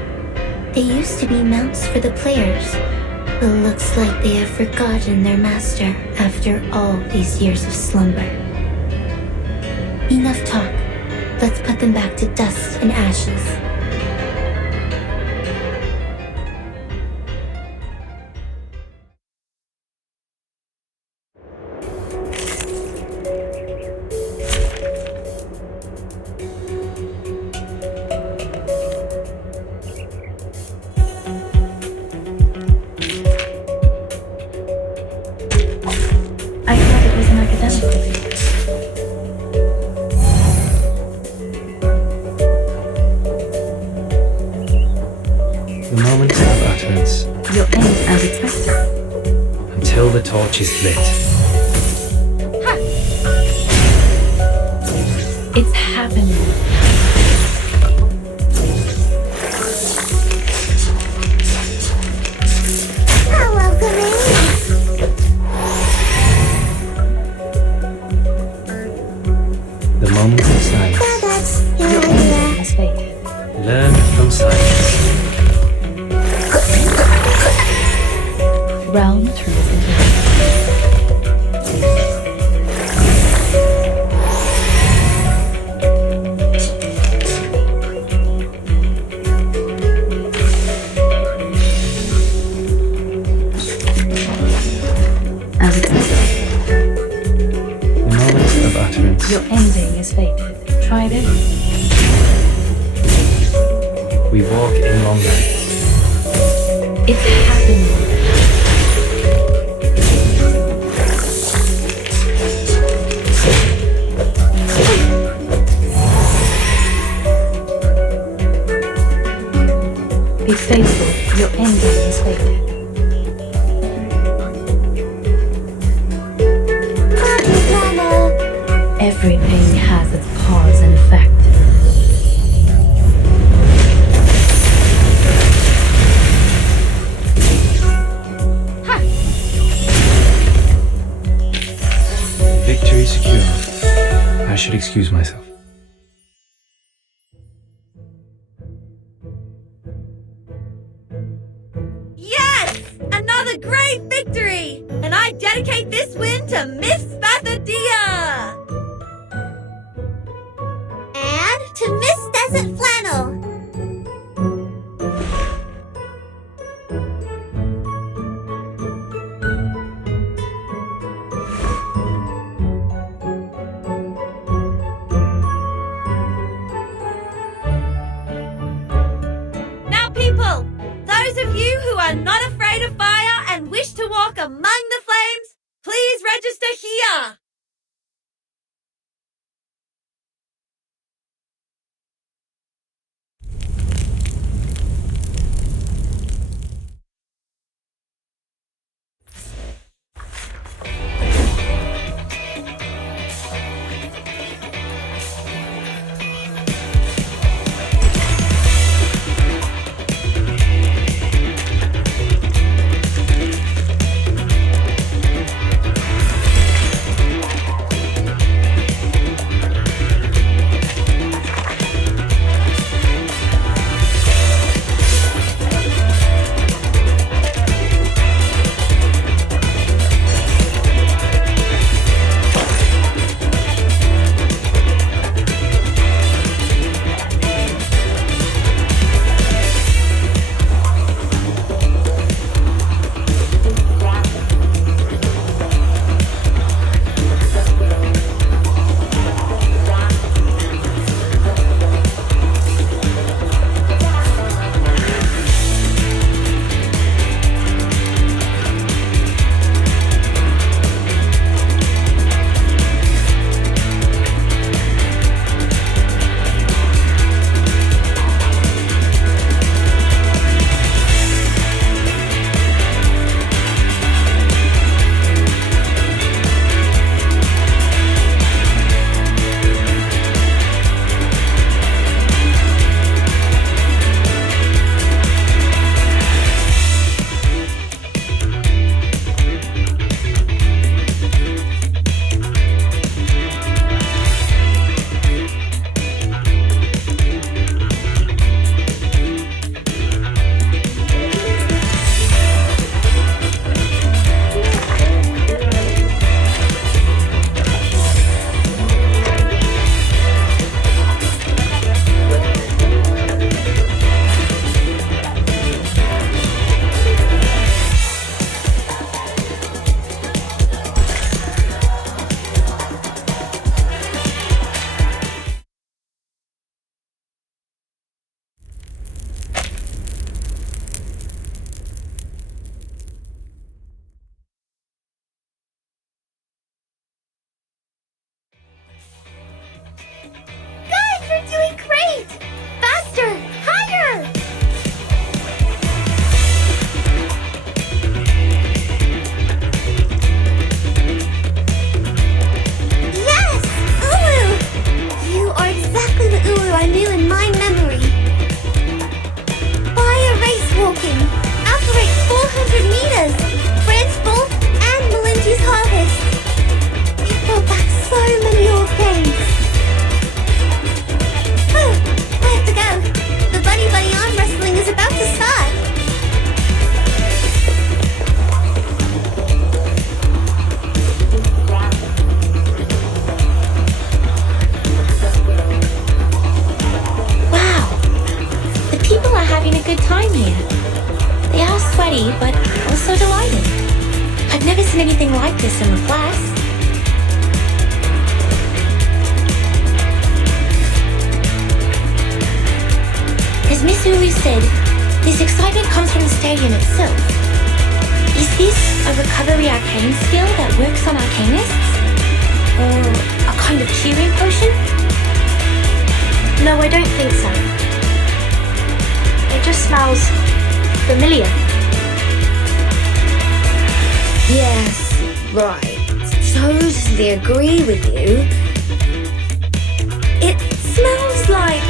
They used to be mounts for the players, but looks like they have forgotten their master after all these years of slumber. Enough talk. Let's put them back to dust and ashes. I thought it was an academic debate. The moment of utterance. Your end as expected. Until the torch is lit. It's happening. How welcoming! Your ending is fated. Try this. We walk in long nights. It's happening. Be faithful. Your ending is fated. Everything has its cause and effect. Victory secure. I should excuse myself. Yes! Another great victory! And I dedicate this win to Miss Spathodea! And to Miss Desert Flannel. Now people, those of you who are not afraid of fire and wish to walk among the flames, please register here. You're doing great! Faster! Higher! Yes! Ulu! You are exactly the Ulu I knew in my memory. Fire race walking. Operate 400 meters. Branch Bolt and Melindy's Harvest. You brought back so many old games. I have to go. The Buddy Buddy arm wrestling is about to start. Wow! The people are having a good time here. They are sweaty, but also delighted. I've never seen anything like this in the class. in itself. Is this a recovery arcane skill that works on arcanists? Or a kind of curing potion? No, I don't think so. It just smells familiar. Yes, right. Totally agree with you. It smells like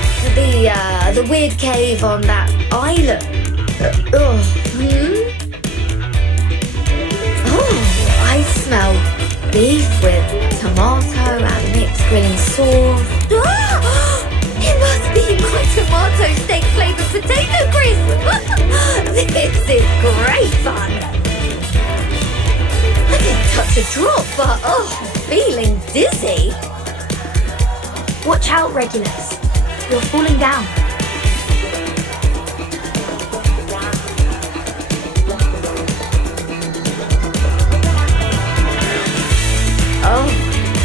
the weird cave on that island. Oh, I smell beef with tomato and mixed grilling sauce. It must be my tomato steak flavoured potato crisp. This is great fun. I didn't touch a drop, but feeling dizzy. Watch out, Regulus. You're falling down. Oh,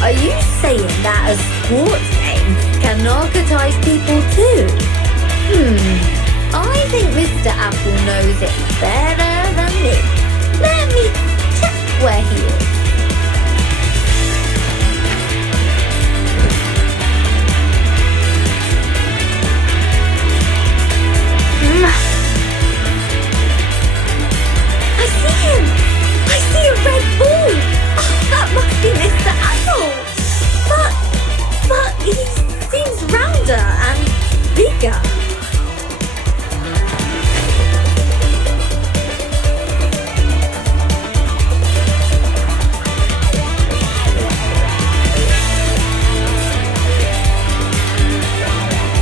are you saying that a sports game can narcotize people too? I think Mr. Apple knows it better than me. Let me check where he is. I see him! I see a red ball! Oh, that must be Mr. Apple! But he seems rounder and bigger.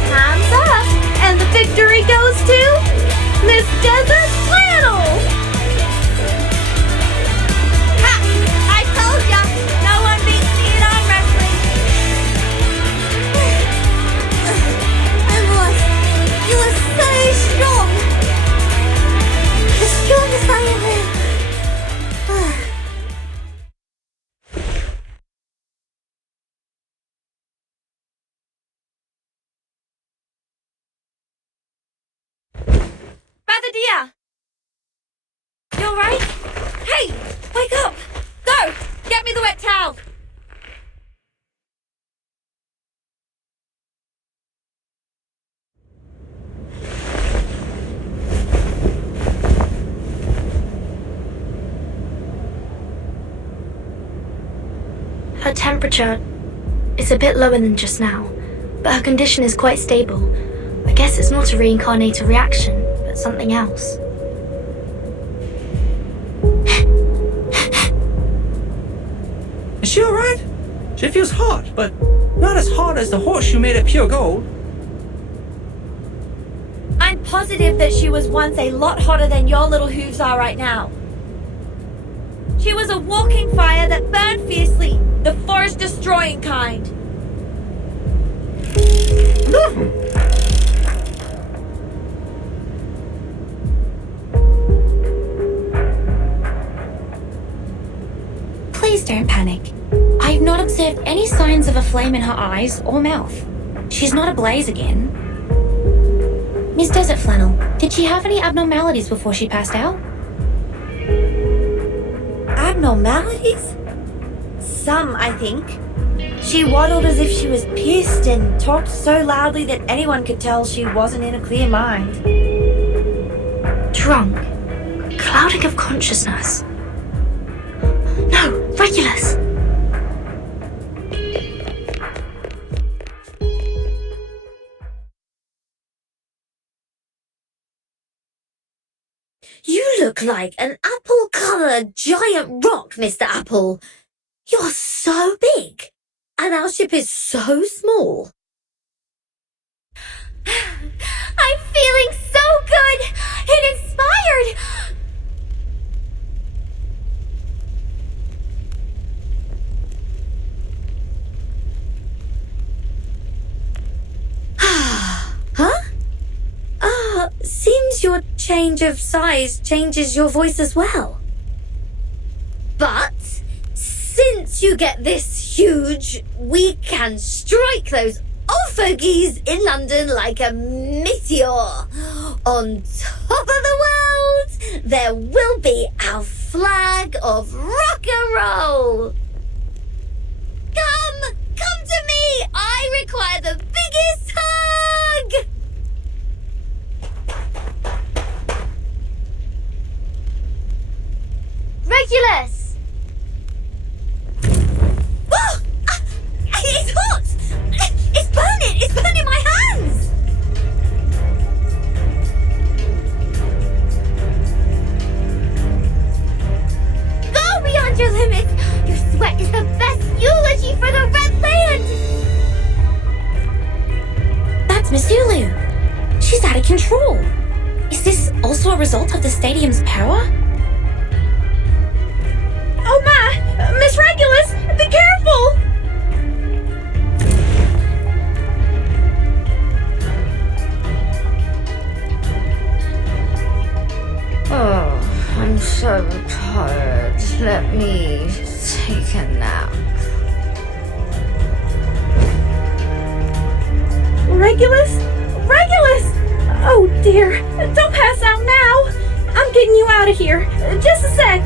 Time's up, and the victory goes to Miss Desert Flannel! Ha! I told ya! No one beats me in arm wrestling! You are so strong! The strongest I ever... Spathodea! You alright? Hey! Wake up! Go! Get me the wet towel! Her temperature is a bit lower than just now, but her condition is quite stable. I guess it's not a reincarnator reaction, but something else. Is she alright? She feels hot, but not as hot as the horseshoe made of pure gold. I'm positive that she was once a lot hotter than your little hooves are right now. She was a walking fire that burned fiercely, the forest-destroying kind. Please don't panic. I've not observed any signs of a flame in her eyes or mouth. She's not ablaze again. Miss Desert Flannel, did she have any abnormalities before she passed out? Abnormalities? Some, I think. She waddled as if she was pissed and talked so loudly that anyone could tell she wasn't in a clear mind. Drunk. Clouding of consciousness. No, Regulus! You look like an apple-coloured giant rock, Mr. Apple. You're so big, and our ship is so small. I'm feeling so good and inspired! Huh? Seems your change of size changes your voice as well. But since you get this huge, we can strike those old fogies in London like a meteor. On top of the world, there will be our flag of rock and roll. Come to me. I require the biggest hug. Regulus! Oh! It's hot! It's burning my hands! Go beyond your limits! Your sweat is the best eulogy for the Red Land! That's Miss Ulu. She's out of control. Is this also a result of the stadium's power? Oh my! Miss Regulus, be careful! Oh, I'm so tired. Let me take a nap. Regulus? Regulus! Oh dear, don't pass out now! I'm getting you out of here. Just a sec.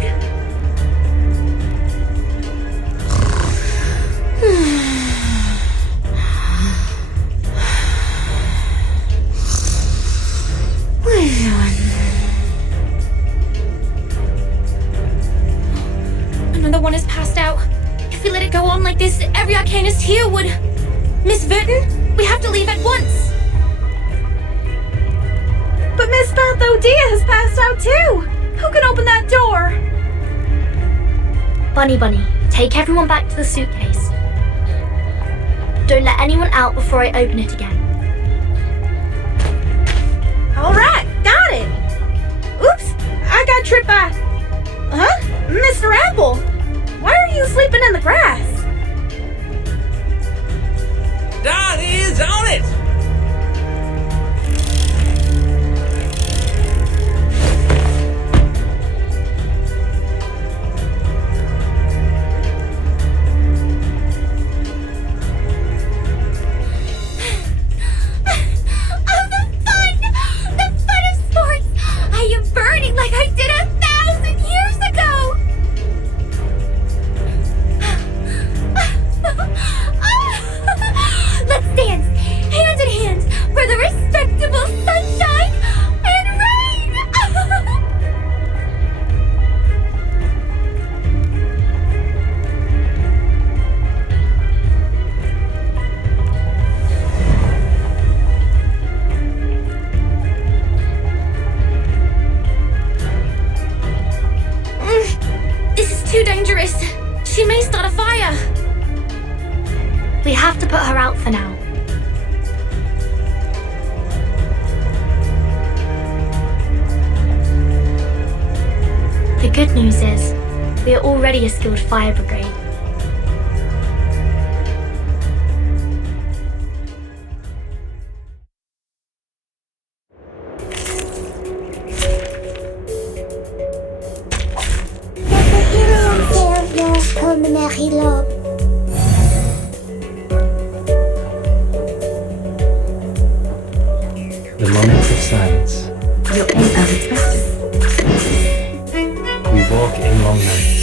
Another one has passed out. If we let it go on like this, every arcanist here would... Miss Verton, we have to leave at once. But Miss Spathodea has passed out too. Who can open that door? Bunny, take everyone back to the suitcase. Don't let anyone out before I open it again. Alright, got it. Oops, I got tripped by... Huh? Mr. Apple, why are you sleeping in the grass? Dot is on it! We have to put her out for now. The good news is, we are already a skilled fire brigade. The moment of silence. You're in as expected. We walk in long nights.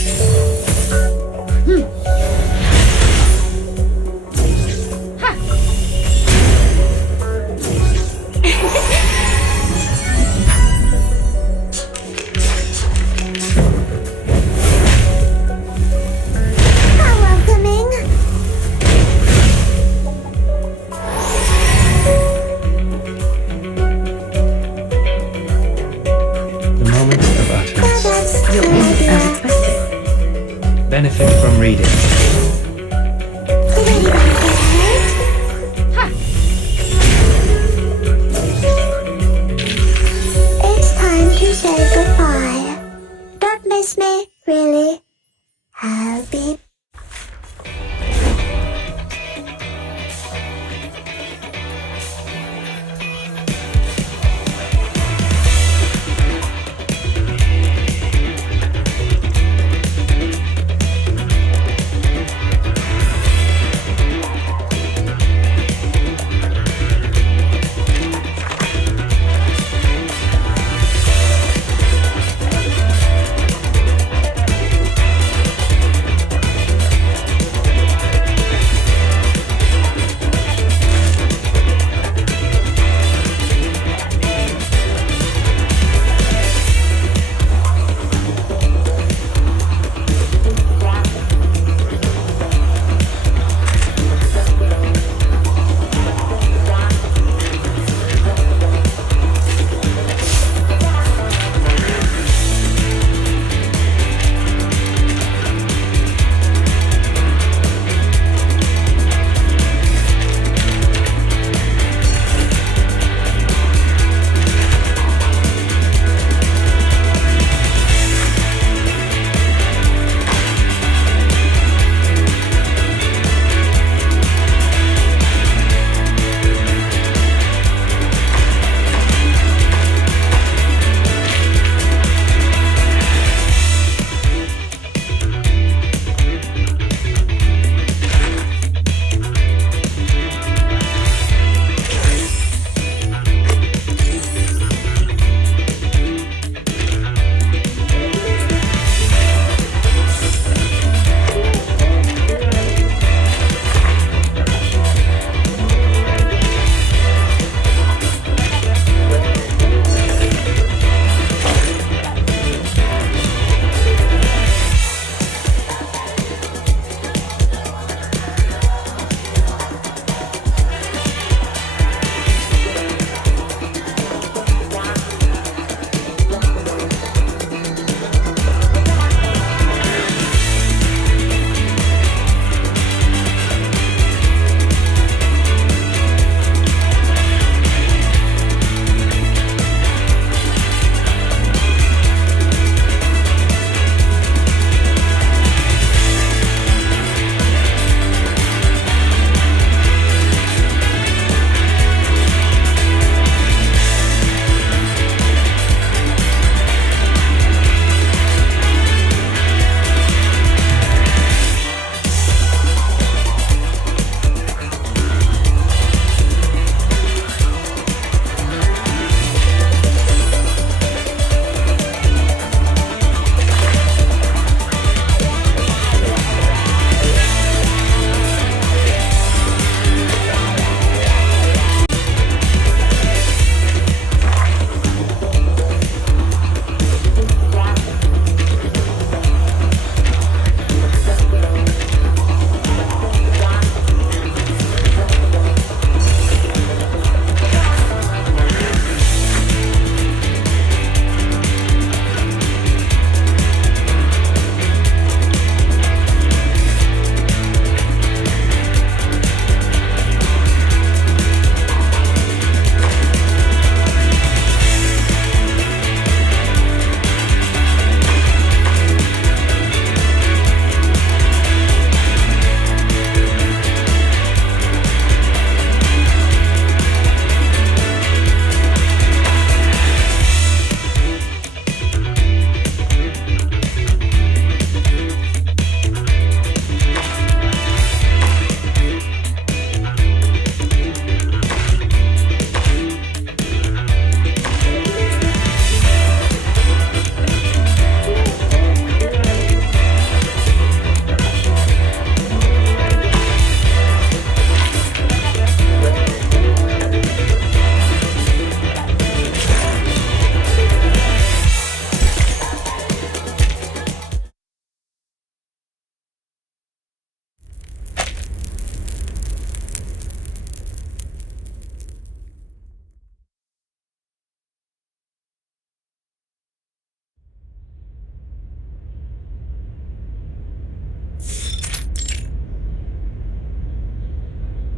Benefit from reading. It's time to say goodbye. Don't miss me, really. I'll be...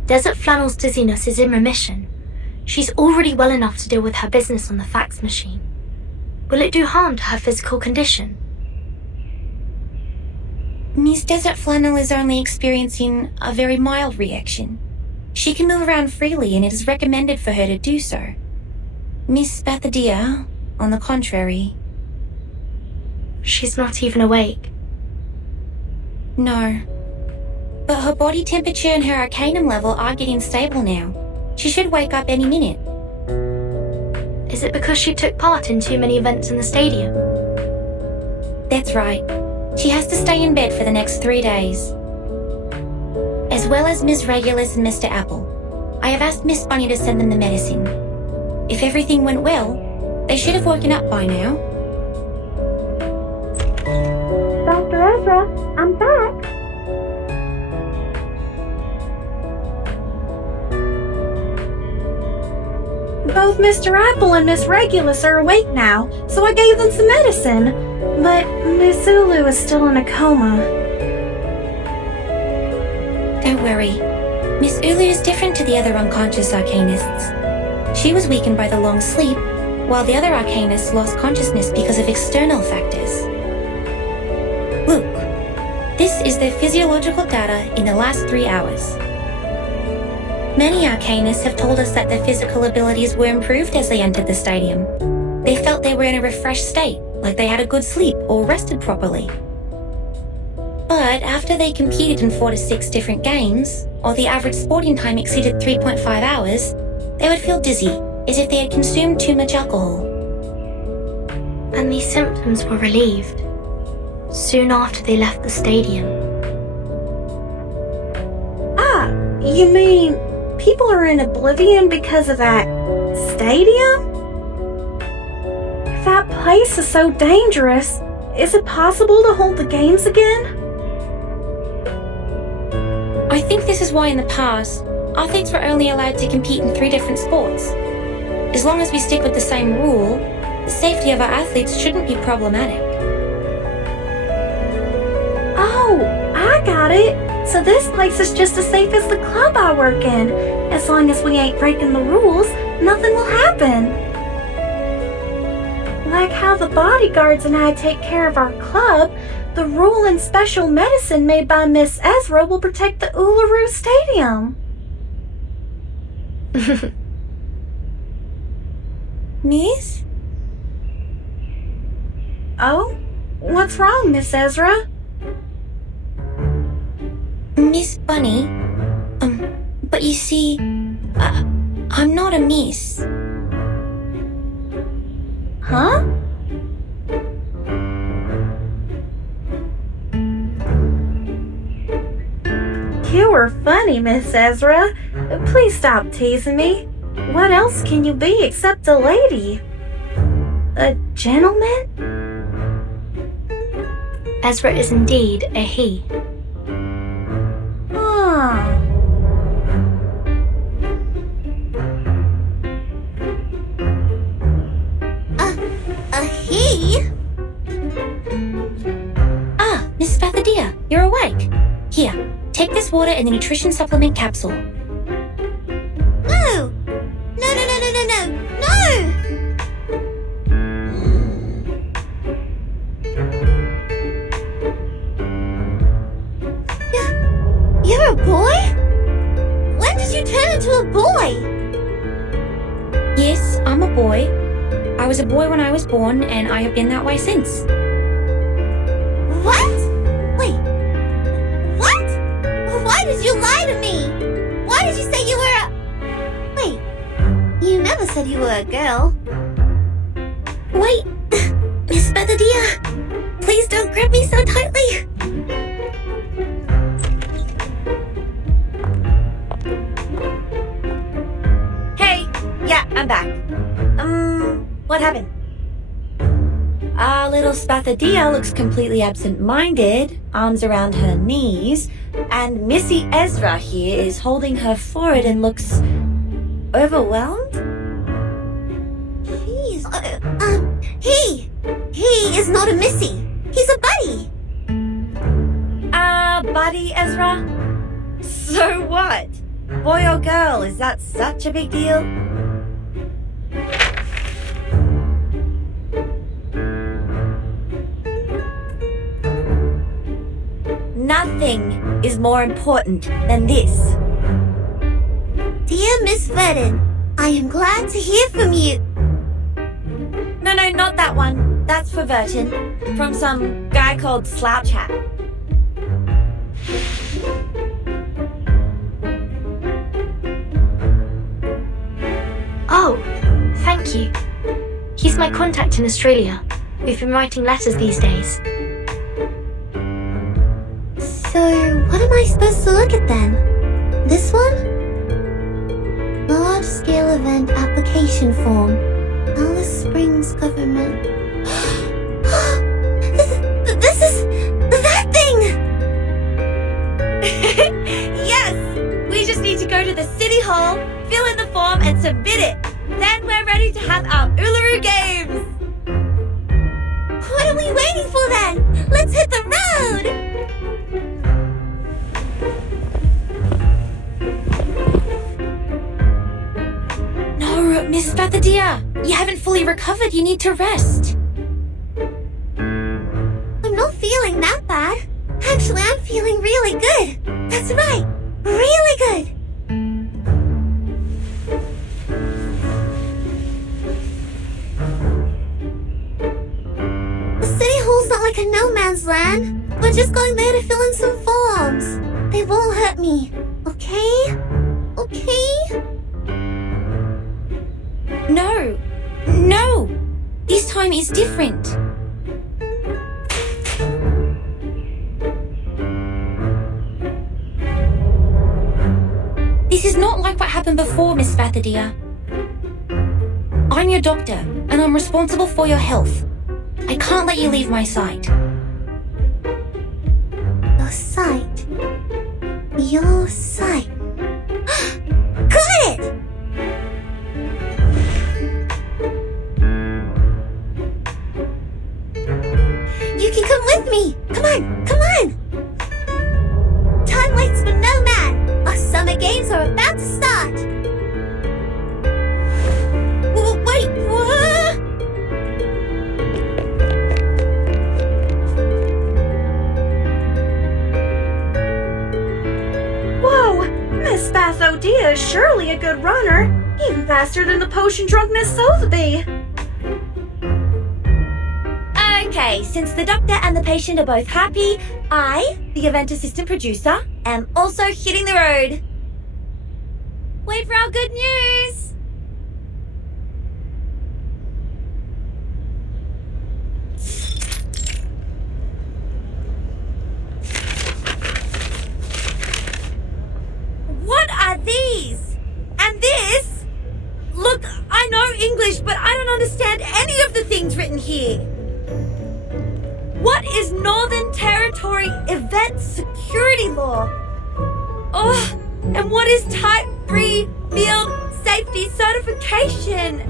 Desert Flannel's dizziness is in remission. She's already well enough to deal with her business on the fax machine. Will it do harm to her physical condition? Miss Desert Flannel is only experiencing a very mild reaction. She can move around freely and it is recommended for her to do so. Miss Spathodea, on the contrary... She's not even awake. No. But her body temperature and her arcanum level are getting stable now. She should wake up any minute. Is it because she took part in too many events in the stadium? That's right. She has to stay in bed for the next 3 days. As well as Ms. Regulus and Mr. Apple. I have asked Miss Bunny to send them the medicine. If everything went well, they should have woken up by now. Dr. Ezra, I'm back. Both Mr. Apple and Miss Regulus are awake now, so I gave them some medicine. But Miss Ulu is still in a coma. Don't worry. Miss Ulu is different to the other unconscious arcanists. She was weakened by the long sleep, while the other arcanists lost consciousness because of external factors. Look, this is their physiological data in the last 3 hours. Many arcanists have told us that their physical abilities were improved as they entered the stadium. They felt they were in a refreshed state, like they had a good sleep or rested properly. But after they competed in 4 to 6 different games, or the average sporting time exceeded 3.5 hours, they would feel dizzy, as if they had consumed too much alcohol. And these symptoms were relieved soon after they left the stadium. Ah, you mean people are in oblivion because of that stadium? If that place is so dangerous, is it possible to hold the games again? I think this is why in the past, athletes were only allowed to compete in 3 different sports. As long as we stick with the same rule, the safety of our athletes shouldn't be problematic. Oh, I got it. So this place is just as safe as the club I work in. As long as we ain't breaking the rules, nothing will happen. Like how the bodyguards and I take care of our club, the rule and special medicine made by Miss Ezra will protect the Uluru Stadium. Miss? Oh? What's wrong, Miss Ezra? Miss Bunny? But you see, I'm not a miss. Huh? You were funny, Miss Ezra. Please stop teasing me. What else can you be except a lady? A gentleman? Ezra is indeed a he. A he? Ah, Miss Spathodea, you're awake. Here, take this water and the nutrition supplement capsule. No! No! You're a boy? When did you turn into a boy? Yes, I'm a boy. I was a boy when I was born, and I have been that way since. What? Wait. What? Why did you lie to me? Why did you say you were a... Wait. You never said you were a girl. Wait. Miss Spathodea, please don't grab me so tightly. Hey, yeah, I'm back. What happened? Our little Spathodea looks completely absent-minded, arms around her knees, and Missy Ezra here is holding her forehead and looks overwhelmed? Jeez, he is not a missy. He's a buddy. Buddy, Ezra? So what? Boy or girl, is that such a big deal? Nothing is more important than this. Dear Miss Verdon, I am glad to hear from you. No, not that one. That's for Verton. From some guy called Slouch Hat. Oh, thank you. He's my contact in Australia. We've been writing letters these days. So, what am I supposed to look at then? This one? Large-scale event application form. Alice Springs government. This is that thing! Yes! We just need to go to the city hall, fill in the form, and submit it. Then we're ready to have our Uluru Games! What are we waiting for then? Let's hit the road! No, Miss Spathodea, you haven't fully recovered. You need to rest. I'm not feeling that bad. Actually, I'm feeling really good. That's right, really good. The city hall's not like a no man's land. We're just going there to fill in some forms. They won't hurt me, okay? Okay? No. This time is different. This is not like what happened before, Miss Spathodea. I'm your doctor, and I'm responsible for your health. I can't let you leave my sight. Your sight. Your sight. Got it! You can come with me! Come on! Time waits for no man! Our summer games are about to start! Wait, what? Whoa! Miss Spathodea is surely a good runner. Even faster than the potion drunkness Sotheby. Okay, since the doctor and the patient are both happy, I, the event assistant producer, am also hitting the road. Wait for our good news! What are these? And this? Look, I know English, but I don't understand any of the things written here. What is Northern Territory Event Security Law? Oh, and what is Type 3 Field Safety Certification?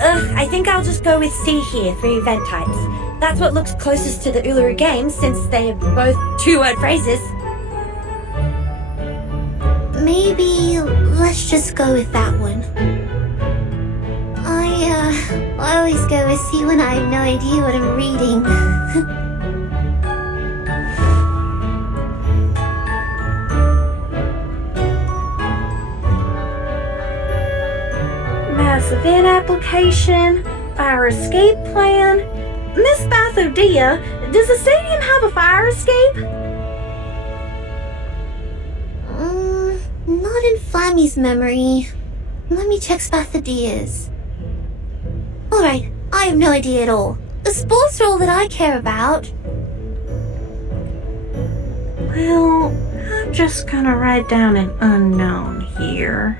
I think I'll just go with C here for event types. That's what looks closest to the Uluru Games since they are both two-word phrases. Maybe let's just go with that one. I always go with C when I have no idea what I'm reading. Mass event application, fire escape plan. Miss Spathodea, does the stadium have a fire escape? Not in Flammy's memory. Let me check Spathodea's. Alright, I have no idea at all. The sports are all that I care about. Well, I'm just gonna write down an unknown here.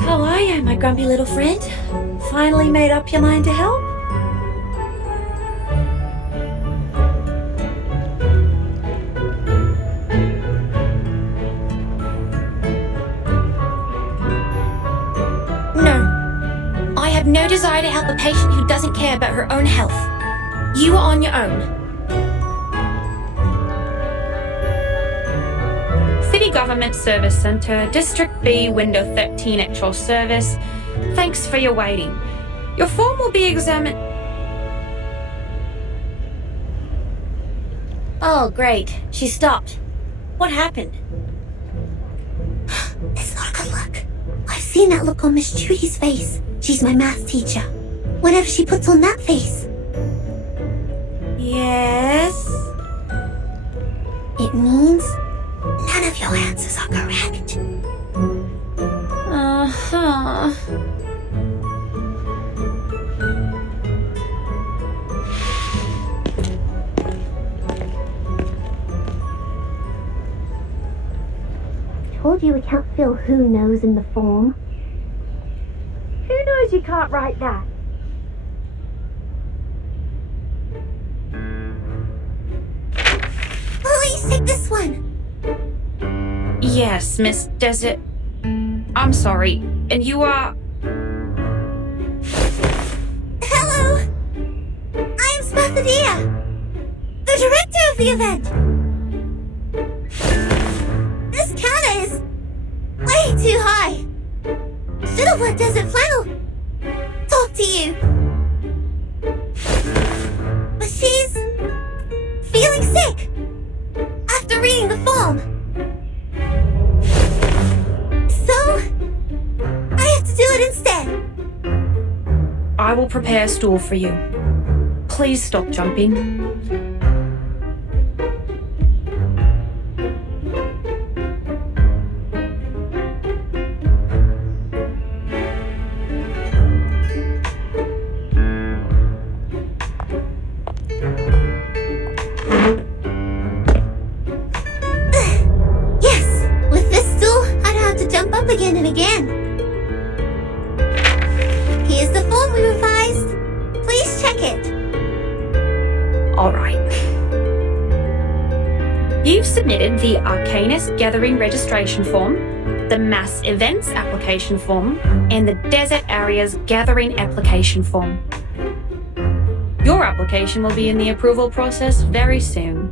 How are you, my grumpy little friend? Finally made up your mind to help? No, have no desire to help a patient who doesn't care about her own health. You are on your own. City Government Service Center, District B, Window 13 at your service. Thanks for your waiting. Your form will be examined. Oh, great. She stopped. What happened? It's not a good look. I've seen that look on Miss Judy's face. She's my math teacher. Whenever she puts on that face. Yes? It means none of your answers are correct. Uh-huh. Told you we can't fill who knows in the form. Who knows you can't write that? Please take this one. Yes, Miss Desert. I'm sorry. And you are... Hello! I am Spathodea, the director of the event. This counter is way too high. Should have let Desert Flannel talk to you. But she's feeling sick after reading the form. So, I have to do it instead. I will prepare a stool for you. Please stop jumping. Yes, with this stool, I don't have to jump up again and again. Here's the form we revised. Please check it. All right. You've submitted the Arcanist Gathering Registration Form, the Mass Events Application Form, and the Desert Areas Gathering Application Form. Your application will be in the approval process very soon.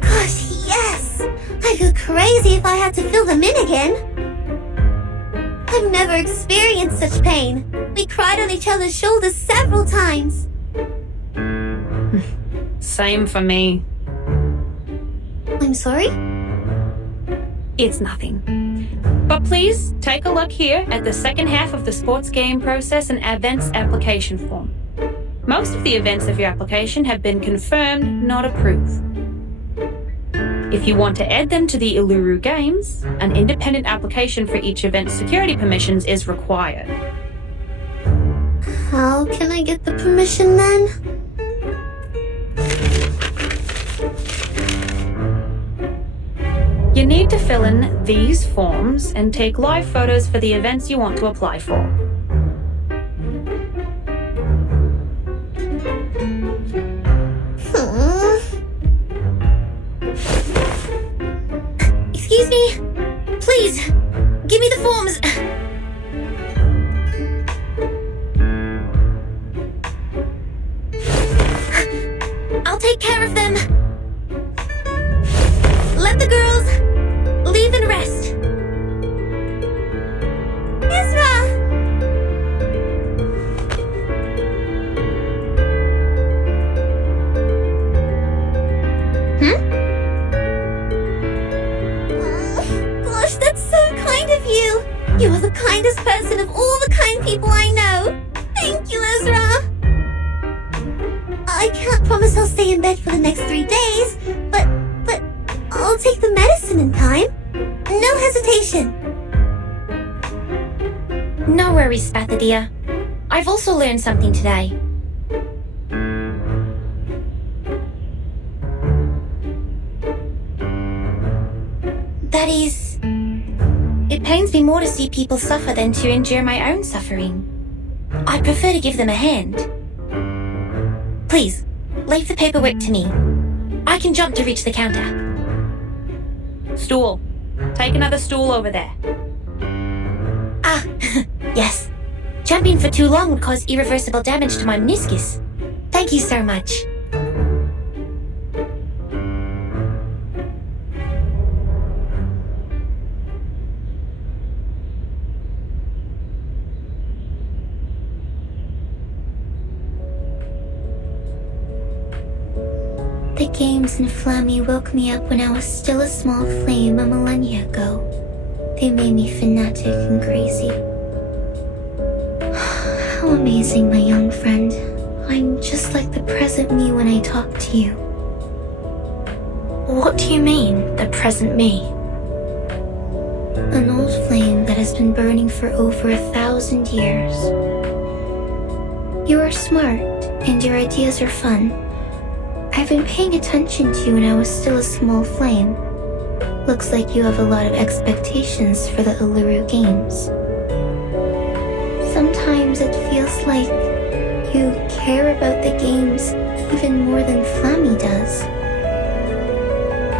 Gosh, yes! I'd go crazy if I had to fill them in again. I've never experienced such pain. We cried on each other's shoulders several times. Same for me. I'm sorry? It's nothing. But please take a look here at the second half of the sports game process and events application form. Most of the events of your application have been confirmed, not approved. If you want to add them to the Uluru Games, an independent application for each event's security permissions is required. How can I get the permission then? You need to fill in these forms and take live photos for the events you want to apply for. Excuse me? Please, give me the forms. I'll take care of them. Let the girls leave and rest. Ezra! Gosh, that's so kind of you. You are the kindest person of all the kind people I know. Thank you, Ezra. I can't promise I'll stay in bed for the next 3 days, but I'll take the medicine in time. No hesitation. No worries, Spathodea. I've also learned something today. That is, it pains me more to see people suffer than to endure my own suffering. I'd prefer to give them a hand. Please, leave the paperwork to me. I can jump to reach the counter. Stool. Take another stool over there. Ah, yes. Jumping for too long would cause irreversible damage to my meniscus. Thank you so much. The games in Flammy woke me up when I was still a small flame a millennia ago. They made me fanatic and crazy. How amazing, my young friend. I'm just like the present me when I talk to you. What do you mean, the present me? An old flame that has been burning for over 1,000 years. You are smart, and your ideas are fun. I've been paying attention to you when I was still a small flame. Looks like you have a lot of expectations for the Uluru Games. Sometimes it feels like you care about the games even more than Flammy does.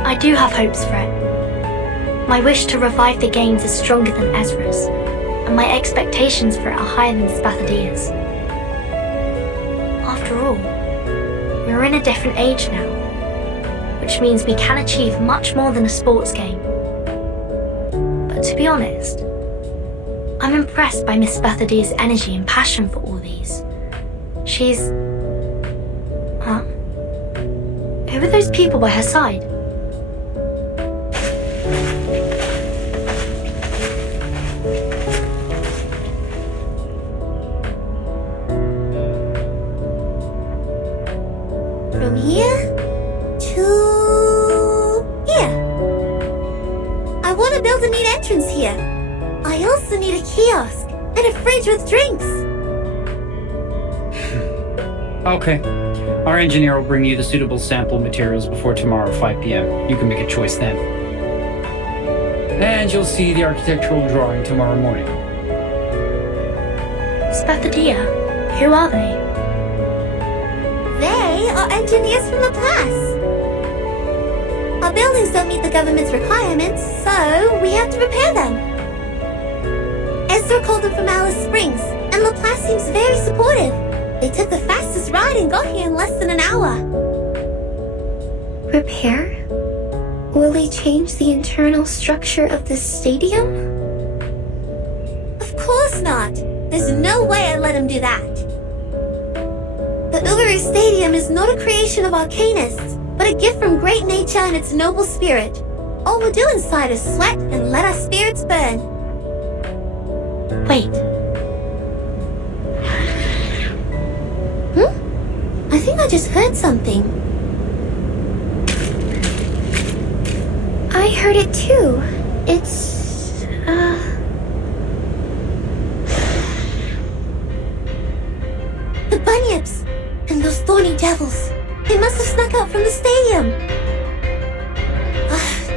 I do have hopes for it. My wish to revive the games is stronger than Ezra's, and my expectations for it are higher than Spathodea's. After all, we're in a different age now, which means we can achieve much more than a sports game. But to be honest, I'm impressed by Miss Spathodea's energy and passion for all these. She's... Huh? Who are those people by her side? From here to here. I want to build a neat entrance here. I also need a kiosk and a fridge with drinks. Okay. Our engineer will bring you the suitable sample materials before tomorrow, 5 p.m. You can make a choice then. And you'll see the architectural drawing tomorrow morning. Spathodea? Who are they? They are engineers from Laplace. Our buildings don't meet the government's requirements, so we have to repair them. Ezra called them from Alice Springs, and Laplace seems very supportive. They took the fastest ride and got here in less than an hour. Repair? Will they change the internal structure of this stadium? Of course not. There's no way I'd let him do that. The Uluru Stadium is not a creation of arcanists, but a gift from great nature and its noble spirit. All we'll do inside is sweat and let our spirits burn. Wait. I think I just heard something. I heard it too. It's, The bunyips! And those thorny devils. They must have snuck out from the stadium.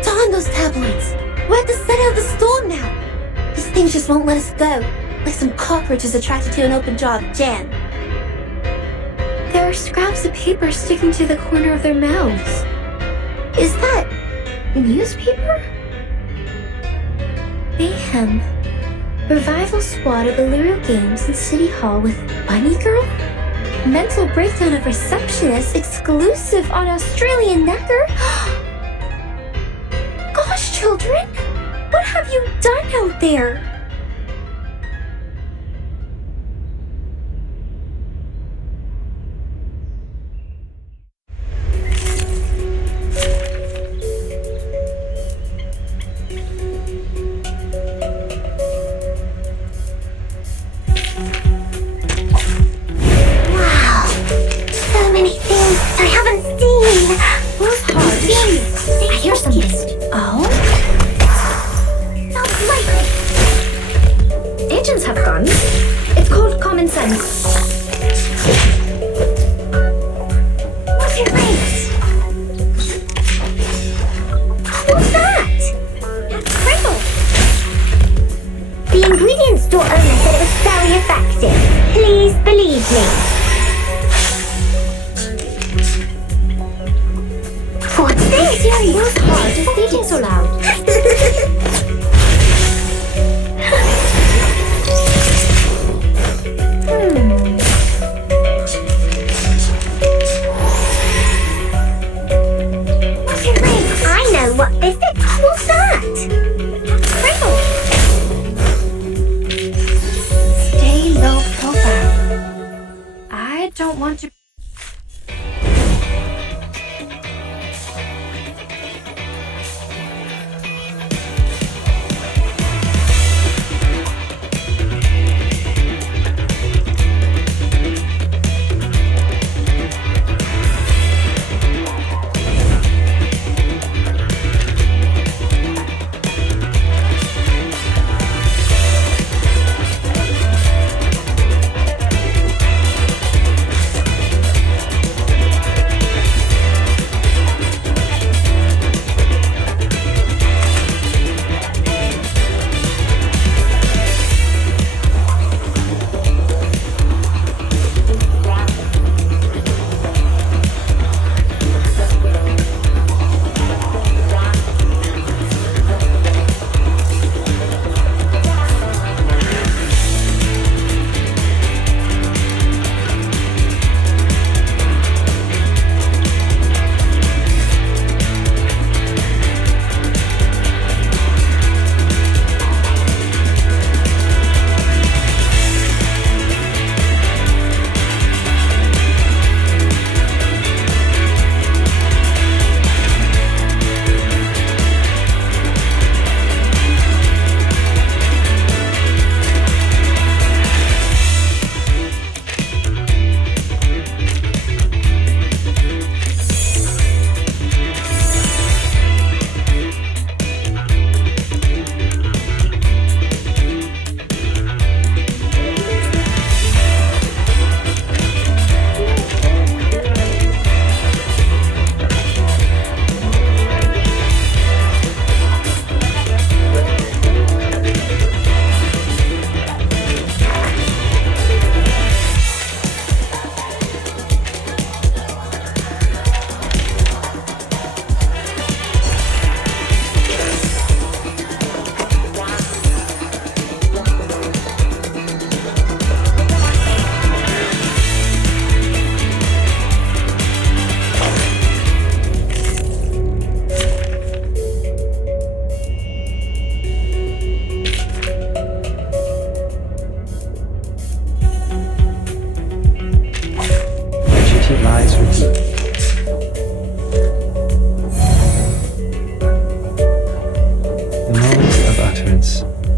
Darn those tabloids. We're at the center of the storm now. These things just won't let us go. Like some cockroaches attracted to an open-jawed jam. There are scraps of paper sticking to the corner of their mouths. Is that newspaper? Mayhem. Revival squad of Uluru Games in City Hall with Bunny Girl? Mental breakdown of receptionist exclusive on Australian Necker? Gosh, children! What have you done out there? I hear something. Oh? Agents have guns. It's called common sense. What's your face? What's that? That's Pringle. The ingredient store owner said it was very effective. Please believe me. What's this? Serious? Why is speaking so loud?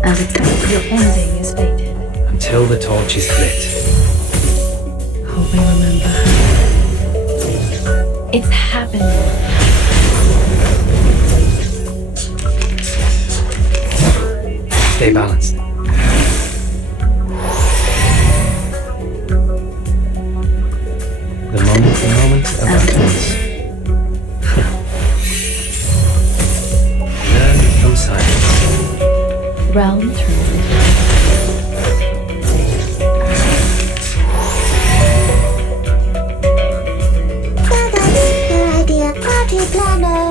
As expected. Your ending is fated. Until the torch is lit. Hope I remember. It's happening. Stay balanced. The moment of utterance. Learn from silence. Realm turned. Your idea, party planner.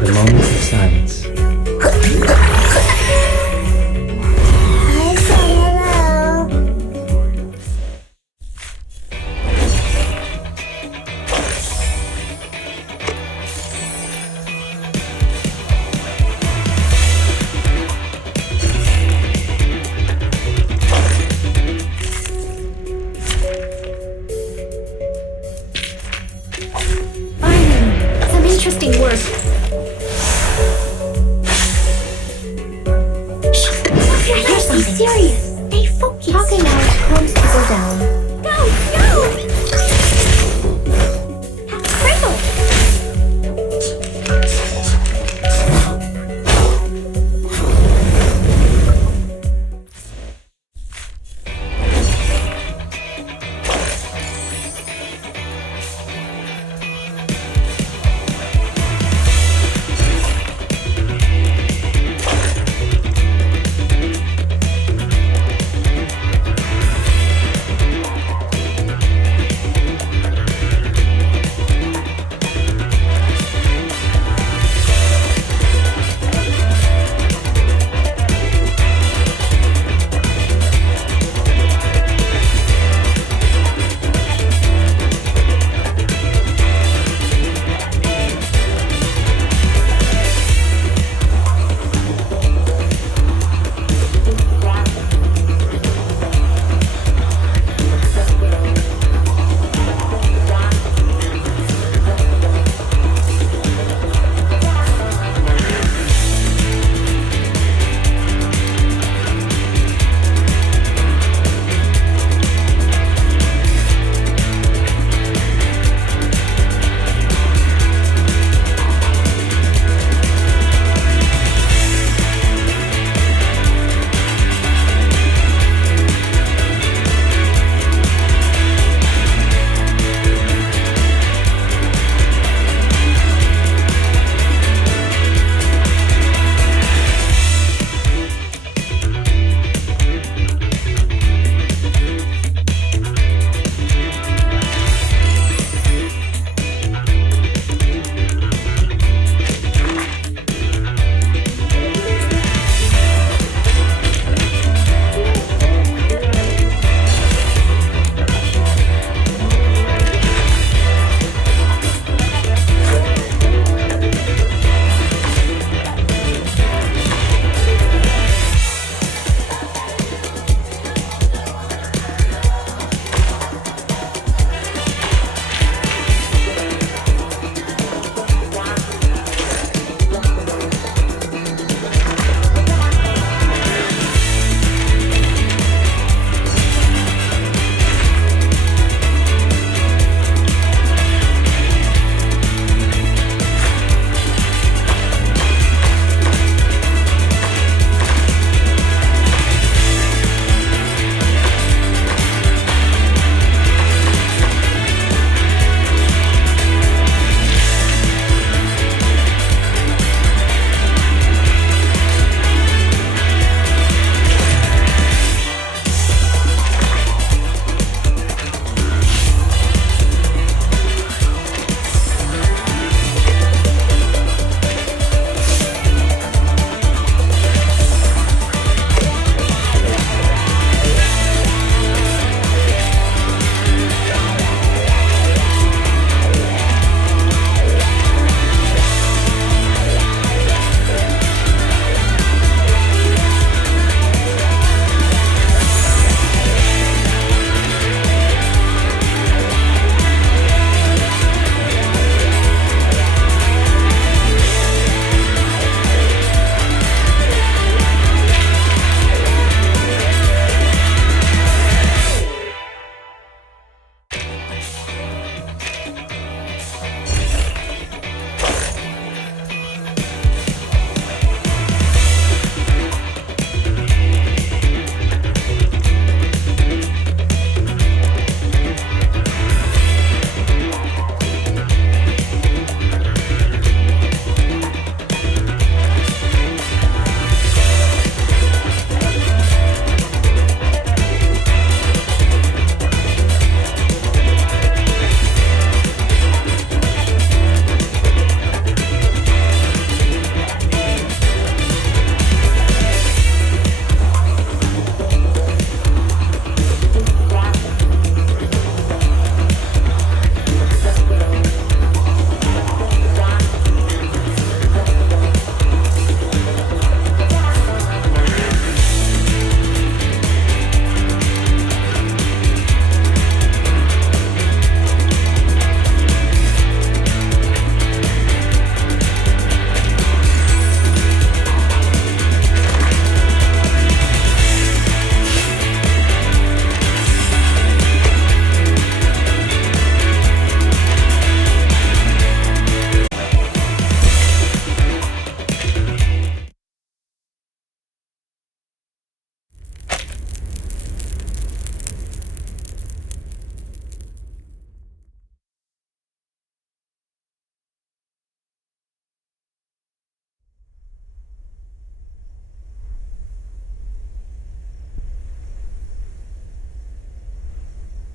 The moment of silence. I say hello. Some interesting work. Here's something. Be serious. Stay focused. Talking out calms people down. Go! Crystal!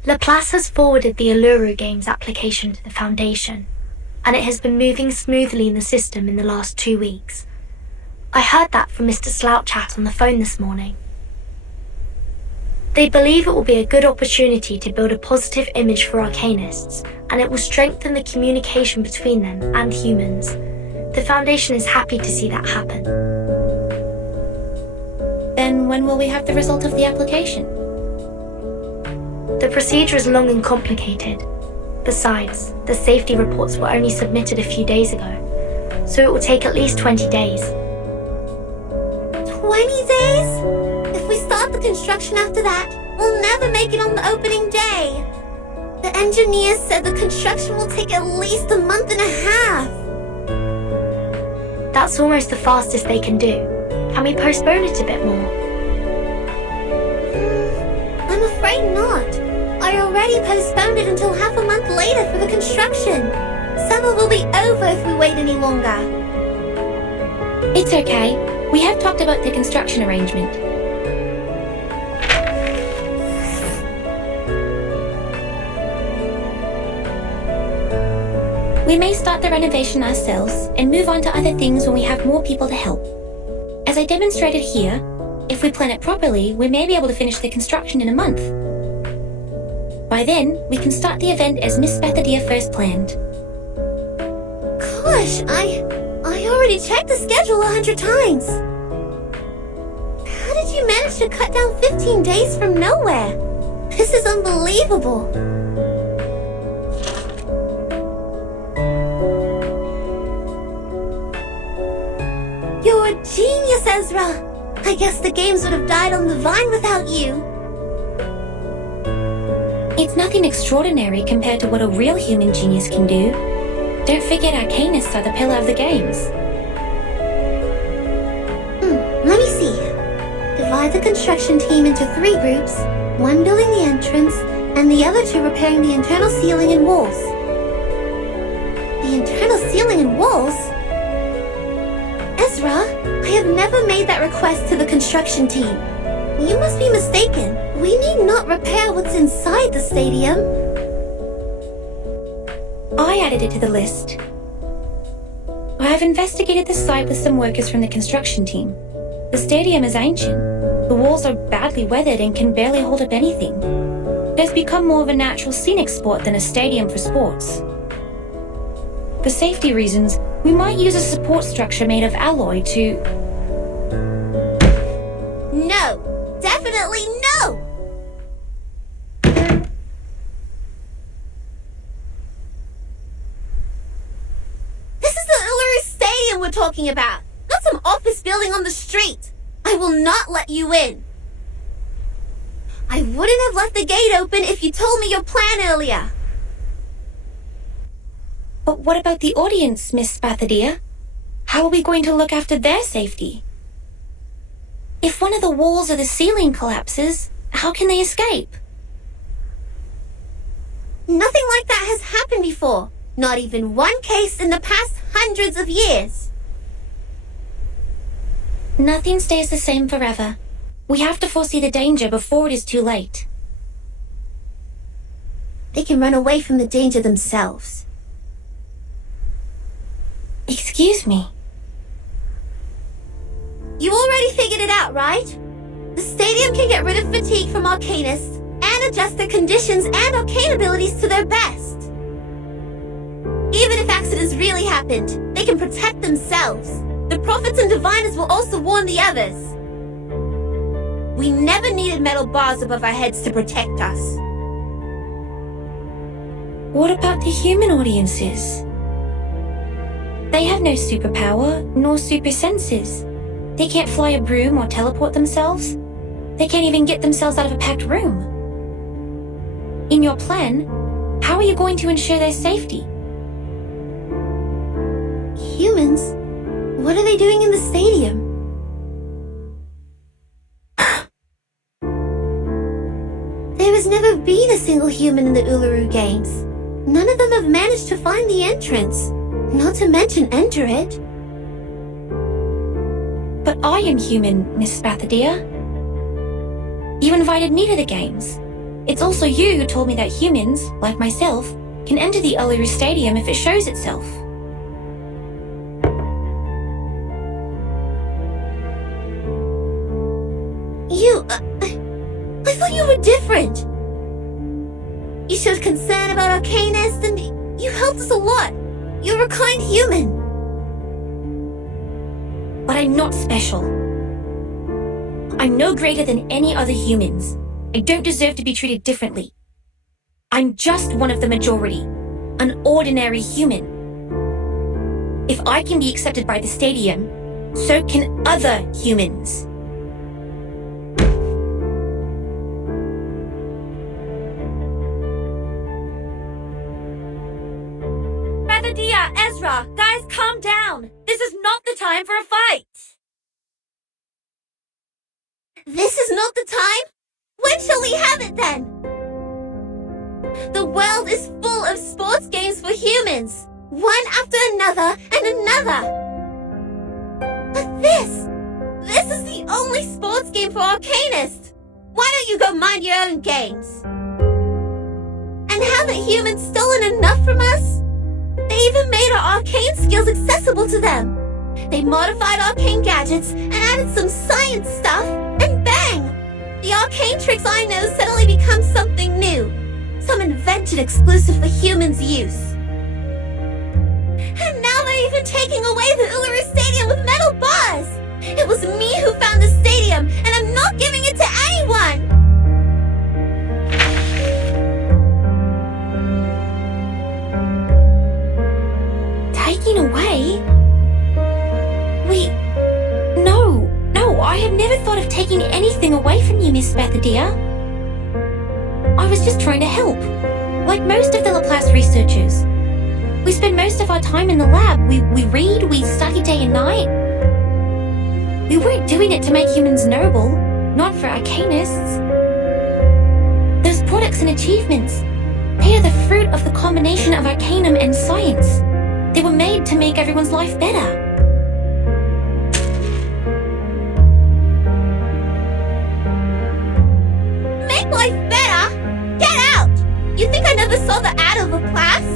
Laplace has forwarded the Uluru Games application to the Foundation, and it has been moving smoothly in the system in the last 2 weeks. I heard that from Mr. Slouchat on the phone this morning. They believe it will be a good opportunity to build a positive image for arcanists, and it will strengthen the communication between them and humans. The Foundation is happy to see that happen. Then when will we have the result of the application? The procedure is long and complicated. Besides, the safety reports were only submitted a few days ago, so it will take at least 20 days. 20 days? If we start the construction after that, we'll never make it on the opening day. The engineers said the construction will take at least a month and a half. That's almost the fastest they can do. Can we postpone it a bit more? I'm afraid not. I already postponed it until half a month later for the construction. Summer will be over if we wait any longer. It's okay. We have talked about the construction arrangement. We may start the renovation ourselves and move on to other things when we have more people to help. As I demonstrated here, if we plan it properly, we may be able to finish the construction in a month. By then, we can start the event as Miss Spathodea first planned. Gosh, I already checked the schedule 100 times. How did you manage to cut down 15 days from nowhere? This is unbelievable. You're a genius, Ezra. I guess the games would have died on the vine without you. It's nothing extraordinary compared to what a real human genius can do. Don't forget arcanists are the pillar of the games. Let me see. Divide the construction team into 3 groups, one building the entrance, and the other 2 repairing the internal ceiling and walls. The internal ceiling and walls? Ezra, I have never made that request to the construction team. You must be mistaken. We need not repair what's inside the stadium. I added it to the list. I have investigated the site with some workers from the construction team. The stadium is ancient. The walls are badly weathered and can barely hold up anything. It has become more of a natural scenic spot than a stadium for sports. For safety reasons, we might use a support structure made of alloy to... No! Definitely no! This is the Uluru Stadium we're talking about, not some office building on the street. I will not let you in. I wouldn't have left the gate open if you told me your plan earlier. But what about the audience, Miss Spathodea? How are we going to look after their safety? If one of the walls or the ceiling collapses, how can they escape? Nothing like that has happened before. Not even one case in the past hundreds of years. Nothing stays the same forever. We have to foresee the danger before it is too late. They can run away from the danger themselves. Excuse me. You already figured it out, right? The stadium can get rid of fatigue from arcanists and adjust their conditions and arcane abilities to their best. Even if accidents really happened, they can protect themselves. The prophets and diviners will also warn the others. We never needed metal bars above our heads to protect us. What about the human audiences? They have no superpower, nor super senses. They can't fly a broom or teleport themselves. They can't even get themselves out of a packed room. In your plan, how are you going to ensure their safety? Humans? What are they doing in the stadium? There has never been a single human in the Uluru Games. None of them have managed to find the entrance, not to mention enter it. But I am human, Miss Spathodea. You invited me to the games. It's also you who told me that humans, like myself, can enter the Uluru Stadium if it shows itself. I thought you were different. You showed concern about arcanists and you helped us a lot. You're a kind human. But I'm not special. I'm no greater than any other humans. I don't deserve to be treated differently. I'm just one of the majority, an ordinary human. If I can be accepted by the stadium, so can other humans. Spathodea, Ezra, guys, calm down. This is not the time for a fight. This is not the time? When shall we have it then? The world is full of sports games for humans, one after another and another. But this is the only sports game for arcanists. Why don't you go mind your own games? And haven't humans stolen enough from us? They even made our arcane skills accessible to them. They modified arcane gadgets and added some science stuff, and bang! The arcane tricks I know suddenly become something new. Some invention exclusive for humans' use. And now they're even taking away the Uluru Stadium with metal bars! It was me who found the stadium, and I'm not giving it to anyone! Taking away? No, I have never thought of taking anything away from you, Miss Spathodea. I was just trying to help, like most of the Laplace researchers. We spend most of our time in the lab. We read, we study day and night. We weren't doing it to make humans noble, not for arcanists. Those products and achievements, they are the fruit of the combination of arcanum and science. They were made to make everyone's life better. Make life better? Get out! You think I never saw the ad of Laplace?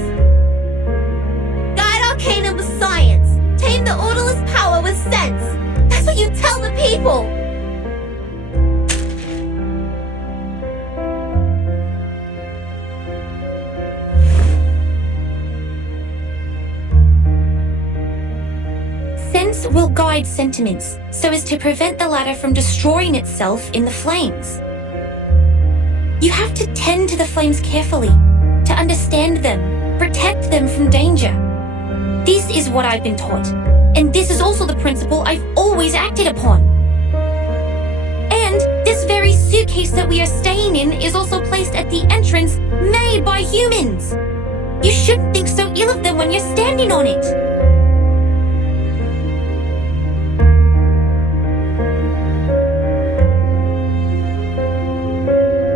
Guide arcanum with science. Tame the orderless power with sense. That's what you tell the people. Sense will guide sentiments so as to prevent the latter from destroying itself in the flames. You have to tend to the flames carefully, to understand them, protect them from danger. This is what I've been taught, and this is also the principle I've always acted upon. And this very suitcase that we are staying in is also placed at the entrance made by humans. You shouldn't think so ill of them when you're standing on it.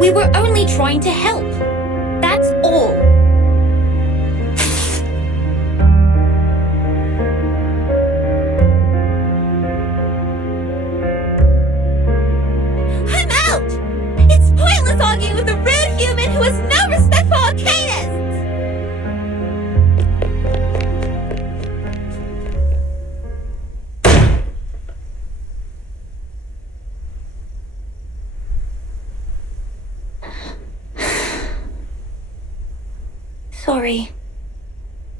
We were only trying to help. That's all. I'm out! It's pointless arguing with a rude human who has no respect for arcanists! Sorry.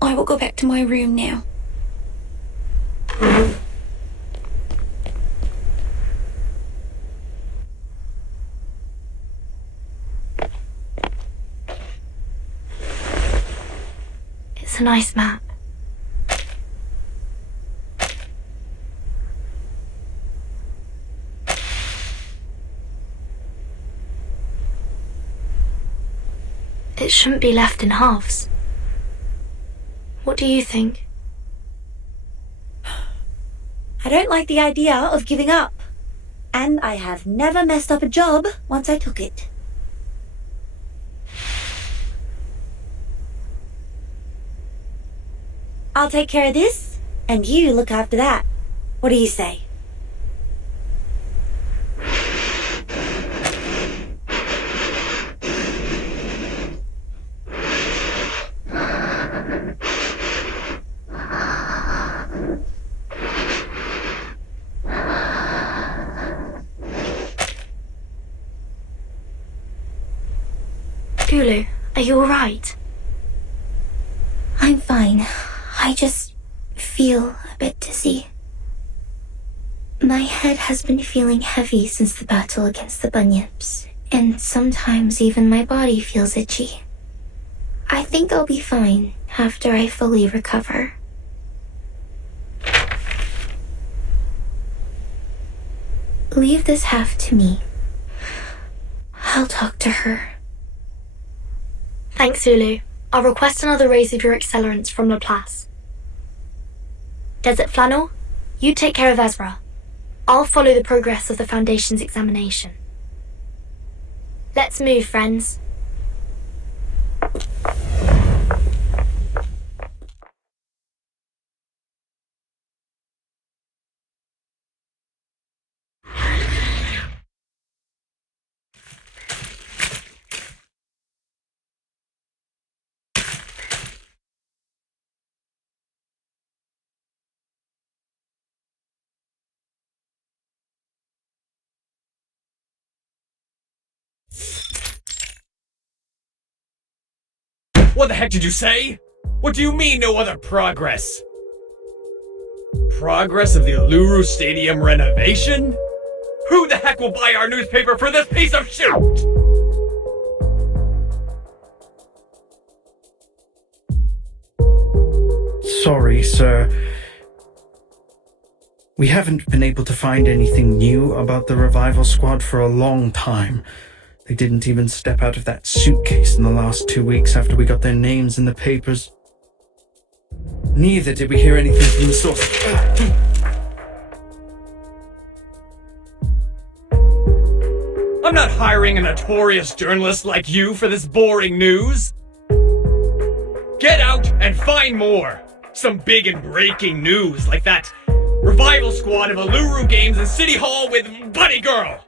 I will go back to my room now. It's a nice map. It shouldn't be left in halves. What do you think? I don't like the idea of giving up. And I have never messed up a job once I took it. I'll take care of this, and you look after that. What do you say? Ulu, are you alright? I'm fine. I just feel a bit dizzy. My head has been feeling heavy since the battle against the bunyips, and sometimes even my body feels itchy. I think I'll be fine after I fully recover. Leave this half to me. I'll talk to her. Thanks, Ulu. I'll request another raise of your accelerants from Laplace. Desert Flannel, you take care of Ezra. I'll follow the progress of the Foundation's examination. Let's move, friends. What the heck did you say? What do you mean, no other progress? Progress of the Uluru Stadium renovation? Who the heck will buy our newspaper for this piece of shit? Sorry, sir. We haven't been able to find anything new about the revival squad for a long time. They didn't even step out of that suitcase in the last 2 weeks after we got their names in the papers. Neither did we hear anything from the source. I'm not hiring a notorious journalist like you for this boring news. Get out and find more. Some big and breaking news like that revival squad of Uluru Games in City Hall with Bunny Girl.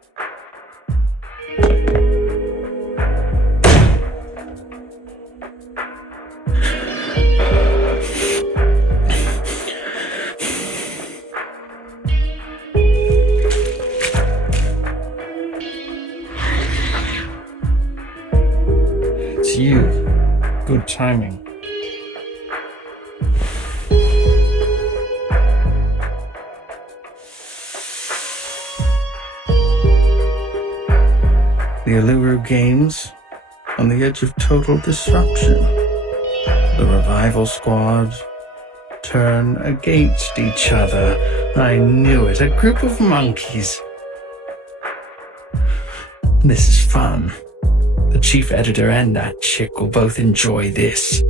It's you. Good timing. The Uluru Games, on the edge of total disruption. The revival squad turn against each other. I knew it. A group of monkeys. This is fun. The chief editor and that chick will both enjoy this.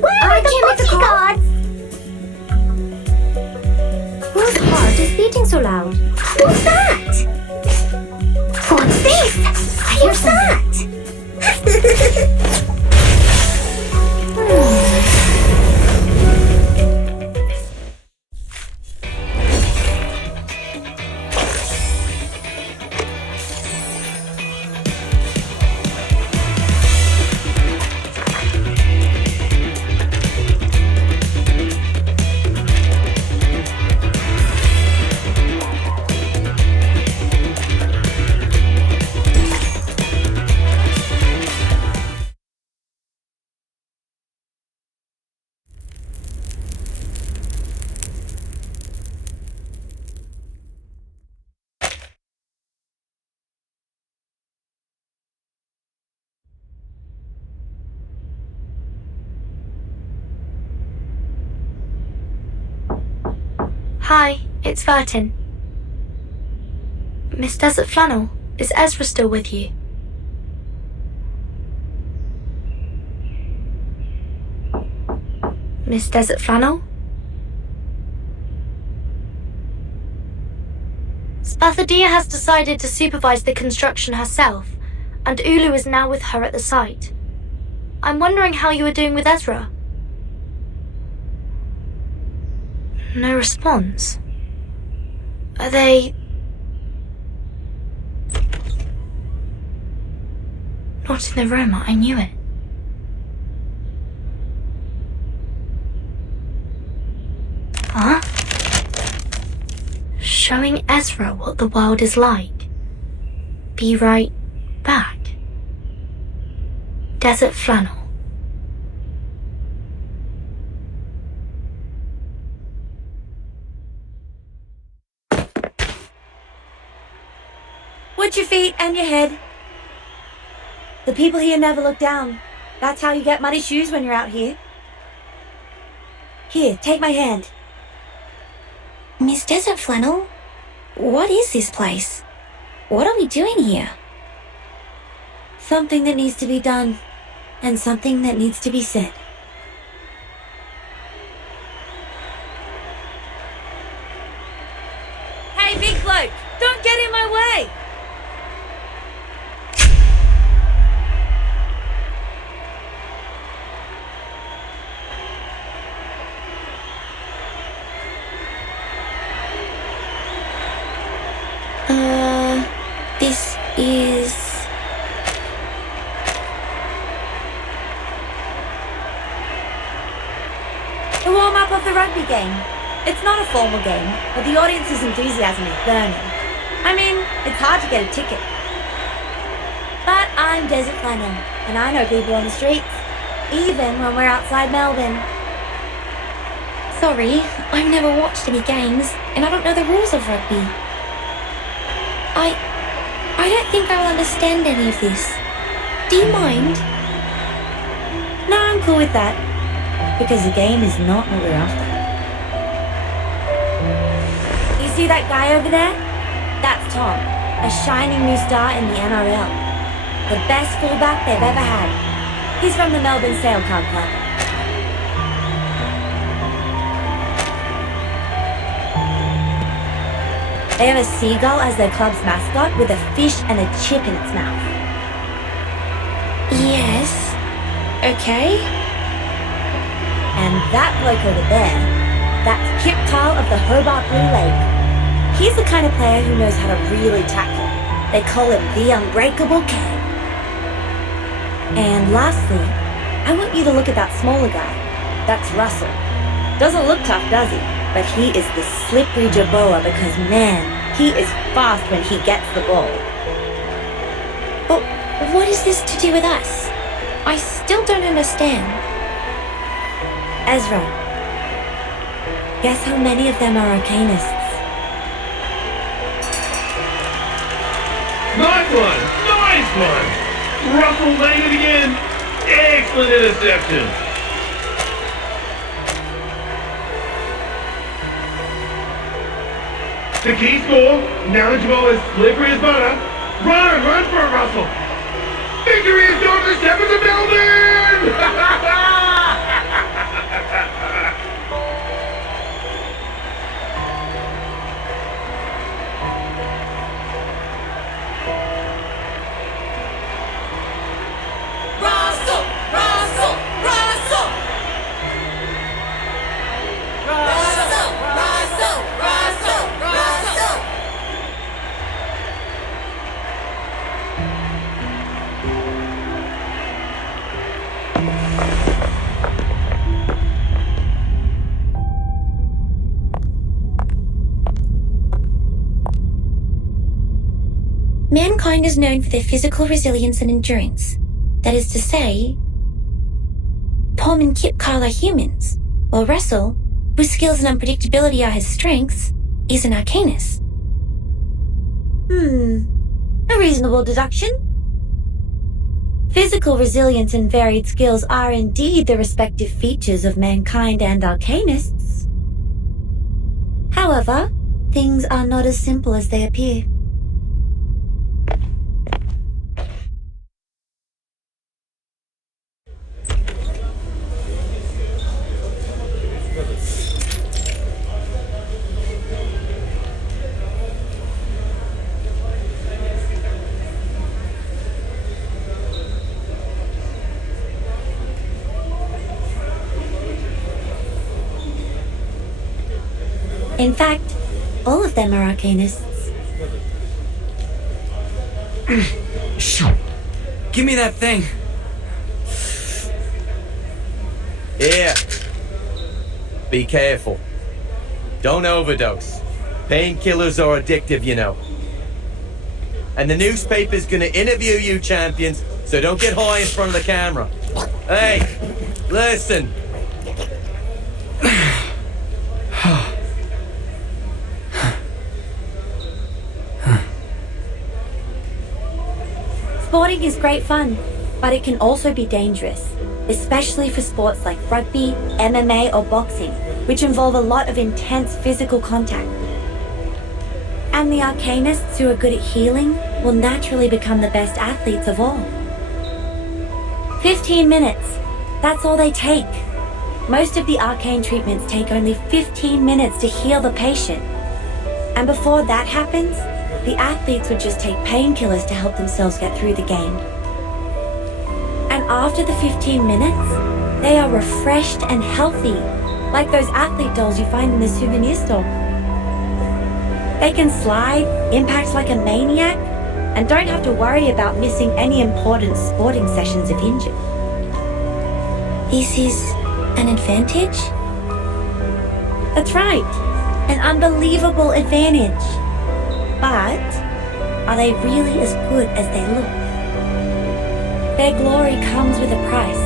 Where are the bodyguards? Whose heart is beating so loud? What's that? What's this? What's that? Hi, it's Vertin. Miss Desert Flannel, is Ezra still with you? Miss Desert Flannel? Spathodea has decided to supervise the construction herself, and Ulu is now with her at the site. I'm wondering how you are doing with Ezra. No response. Are they... not in the room? I knew it. Huh? Showing Ezra what the world is like. Be right back. Desert Flannel. Watch your feet and your head. The people here never look down. That's how you get muddy shoes when you're out here. Here, take my hand. Miss Desert Flannel, what is this place? What are we doing here? Something that needs to be done, and something that needs to be said. Hey, big bloke, don't get in my way! This is... the warm-up of the rugby game. It's not a formal game, but the audience's enthusiasm is burning. I mean, it's hard to get a ticket. But I'm Desert Flannel, and I know people on the streets, even when we're outside Melbourne. Sorry, I've never watched any games, and I don't know the rules of rugby. I don't think I will understand any of this. Do you mind? No, I'm cool with that. Because the game is not what we're after. You see that guy over there? That's Tom, a shining new star in the NRL. The best fullback they've ever had. He's from the Melbourne Sail Club. They have a seagull as their club's mascot with a fish and a chip in its mouth. Yes. Okay. And that bloke over there, that's Kip Carl of the Hobart Blue Lake. He's the kind of player who knows how to really tackle. They call him the Unbreakable King. And lastly, I want you to look at that smaller guy. That's Russell. Doesn't look tough, does he? But he is the slippery Jerboa because, man, he is fast when he gets the ball. But what is this to do with us? I still don't understand. Ezra, guess how many of them are arcanists? Nice one! Nice one! Russell made it again! Excellent interception! The key score, knowledgeable as slippery as butter. Run for it, Russell! Victory is going to step into Melbourne! Mankind is known for their physical resilience and endurance. That is to say, Pom and Kip Carl are humans, while Russell, whose skills and unpredictability are his strengths, is an arcanist. A reasonable deduction. Physical resilience and varied skills are indeed the respective features of mankind and arcanists. However, things are not as simple as they appear. In fact, all of them are arcanists. Give me that thing. Here. Be careful. Don't overdose. Painkillers are addictive, you know. And the newspaper's gonna interview you, champions, so don't get high in front of the camera. Hey, listen. Sporting is great fun, but it can also be dangerous, especially for sports like rugby, MMA, or boxing, which involve a lot of intense physical contact. And the arcanists who are good at healing will naturally become the best athletes of all. 15 minutes, that's all they take. Most of the arcane treatments take only 15 minutes to heal the patient. And before that happens, the athletes would just take painkillers to help themselves get through the game. And after the 15 minutes, they are refreshed and healthy, like those athlete dolls you find in the souvenir store. They can slide, impact like a maniac, and don't have to worry about missing any important sporting sessions if injured. This is an advantage? That's right, an unbelievable advantage. But are they really as good as they look? Their glory comes with a price.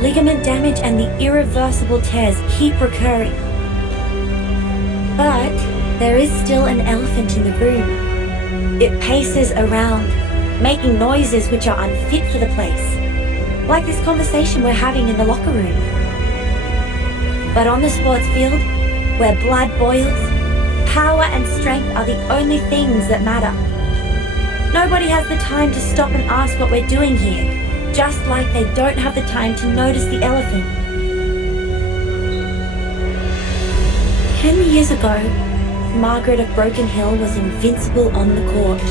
Ligament damage and the irreversible tears keep recurring. But there is still an elephant in the room. It paces around, making noises which are unfit for the place, like this conversation we're having in the locker room. But on the sports field, where blood boils, power and strength are the only things that matter. Nobody has the time to stop and ask what we're doing here, just like they don't have the time to notice the elephant. 10 years ago, Margaret of Broken Hill was invincible on the court.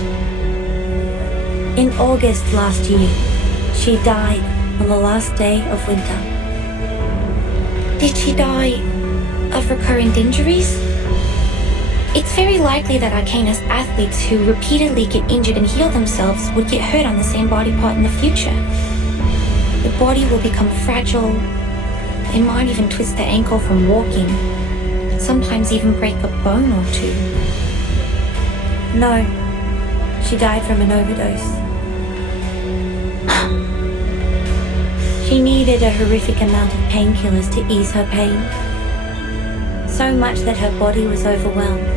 In August last year, she died on the last day of winter. Did she die of recurrent injuries? It's very likely that arcanist athletes who repeatedly get injured and heal themselves would get hurt on the same body part in the future. The body will become fragile. They might even twist their ankle from walking, sometimes even break a bone or two. No, she died from an overdose. She needed a horrific amount of painkillers to ease her pain. So much that her body was overwhelmed.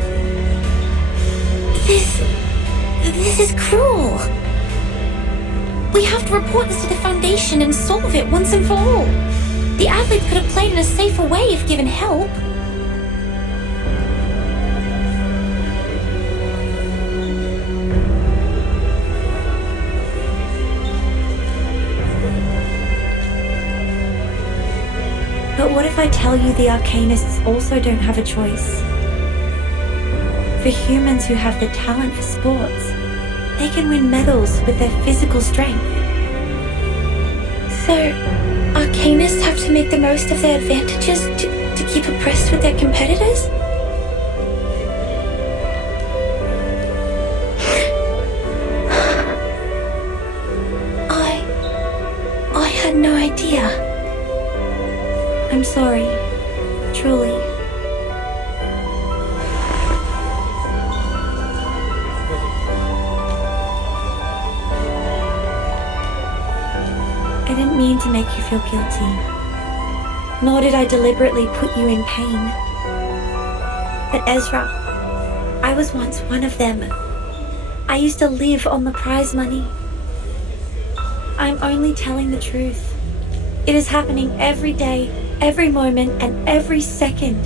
This is cruel. We have to report this to the Foundation and solve it once and for all. The athletes could have played in a safer way if given help. But what if I tell you the arcanists also don't have a choice? For humans who have the talent for sports, they can win medals with their physical strength. So, arcanists have to make the most of their advantages to keep abreast with their competitors? I had no idea. I'm sorry, truly. mean to make you feel guilty. Nor did I deliberately put you in pain. But Ezra, I was once one of them. I used to live on the prize money. I'm only telling the truth. It is happening every day, every moment, and every second.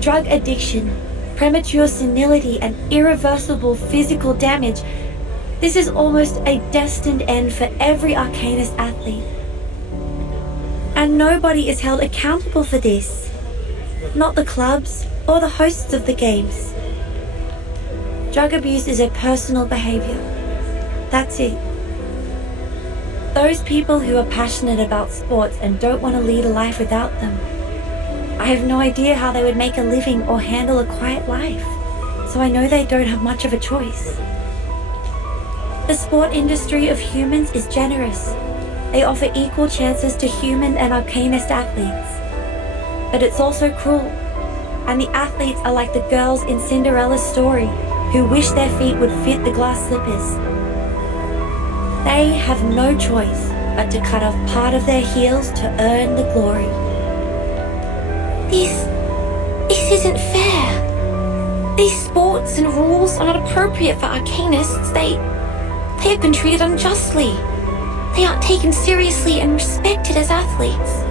Drug addiction, premature senility, and irreversible physical damage. This is almost a destined end for every arcanist athlete. And nobody is held accountable for this. Not the clubs or the hosts of the games. Drug abuse is a personal behavior. That's it. Those people who are passionate about sports and don't want to lead a life without them. I have no idea how they would make a living or handle a quiet life, so I know they don't have much of a choice. The sport industry of humans is generous. They offer equal chances to human and arcanist athletes. But it's also cruel, and the athletes are like the girls in Cinderella's story who wish their feet would fit the glass slippers. They have no choice but to cut off part of their heels to earn the glory. This isn't fair. These sports and rules are not appropriate for arcanists. They have been treated unjustly. They aren't taken seriously and respected as athletes.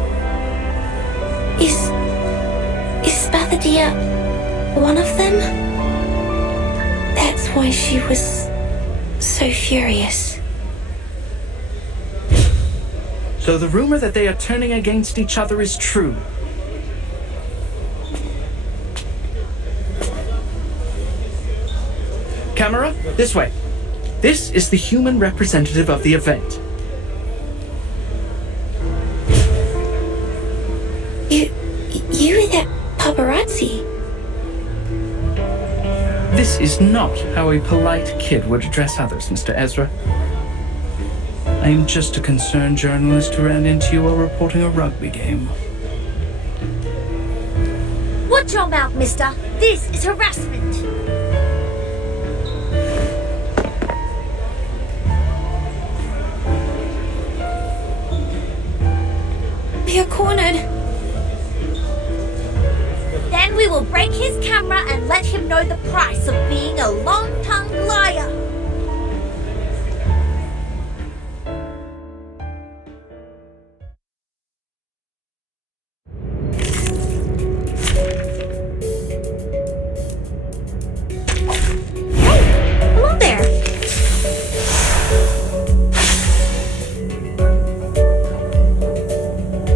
Is Spathodea one of them? That's why she was so furious. So the rumor that they are turning against each other is true. Camera, this way. This is the human representative of the event. You were that paparazzi. This is not how a polite kid would address others, Mr. Ezra. I am just a concerned journalist who ran into you while reporting a rugby game. Watch your mouth, mister. This is harassment. We are cornered. Then we will break his camera and let him know the price of being a long-tongued liar. Hello there.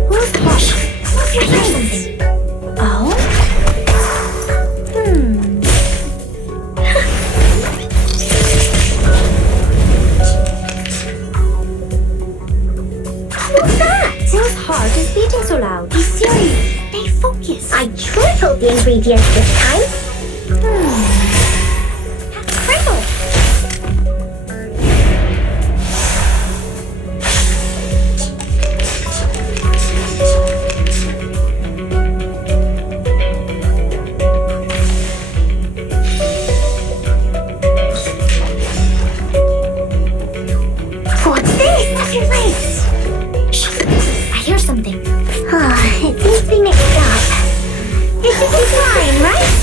Who's Posh? What's your name? Oh? What's that? His heart is beating so loud. Be serious. Stay focused. I tripled the ingredients this time. Triple. What's this? That's your legs. Shh. I hear something. It seems to be mixed up. This isn't flying, right?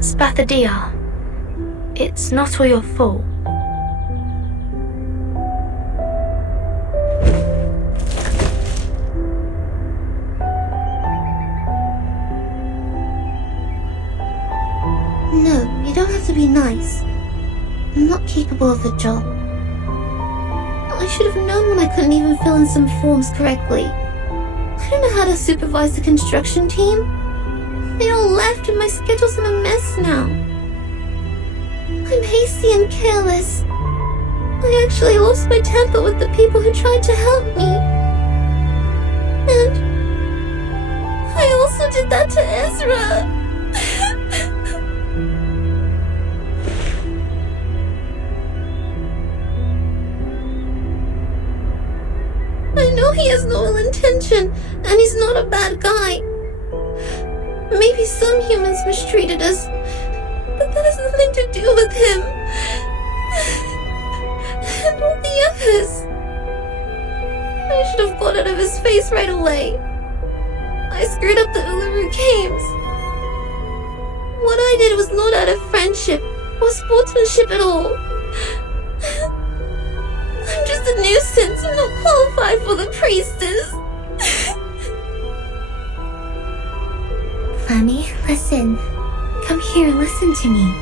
Spathodea, it's not all your fault. No, you don't have to be nice. I'm not capable of the job. I should have known when I couldn't even fill in some forms correctly. I don't know how to supervise the construction team. They all left and my schedule's in a mess now. I'm hasty and careless. I actually lost my temper with the people who tried to help me. And I also did that to Ezra. I know he has no ill intention, and he's not a bad guy. Maybe some humans mistreated us, but that has nothing to do with him. And all the others. I should have got out of his face right away. I screwed up the Uluru Games. What I did was not out of friendship or sportsmanship at all. I'm just a nuisance. I'm not qualified for the priestess. Flammy, listen. Come here and listen to me.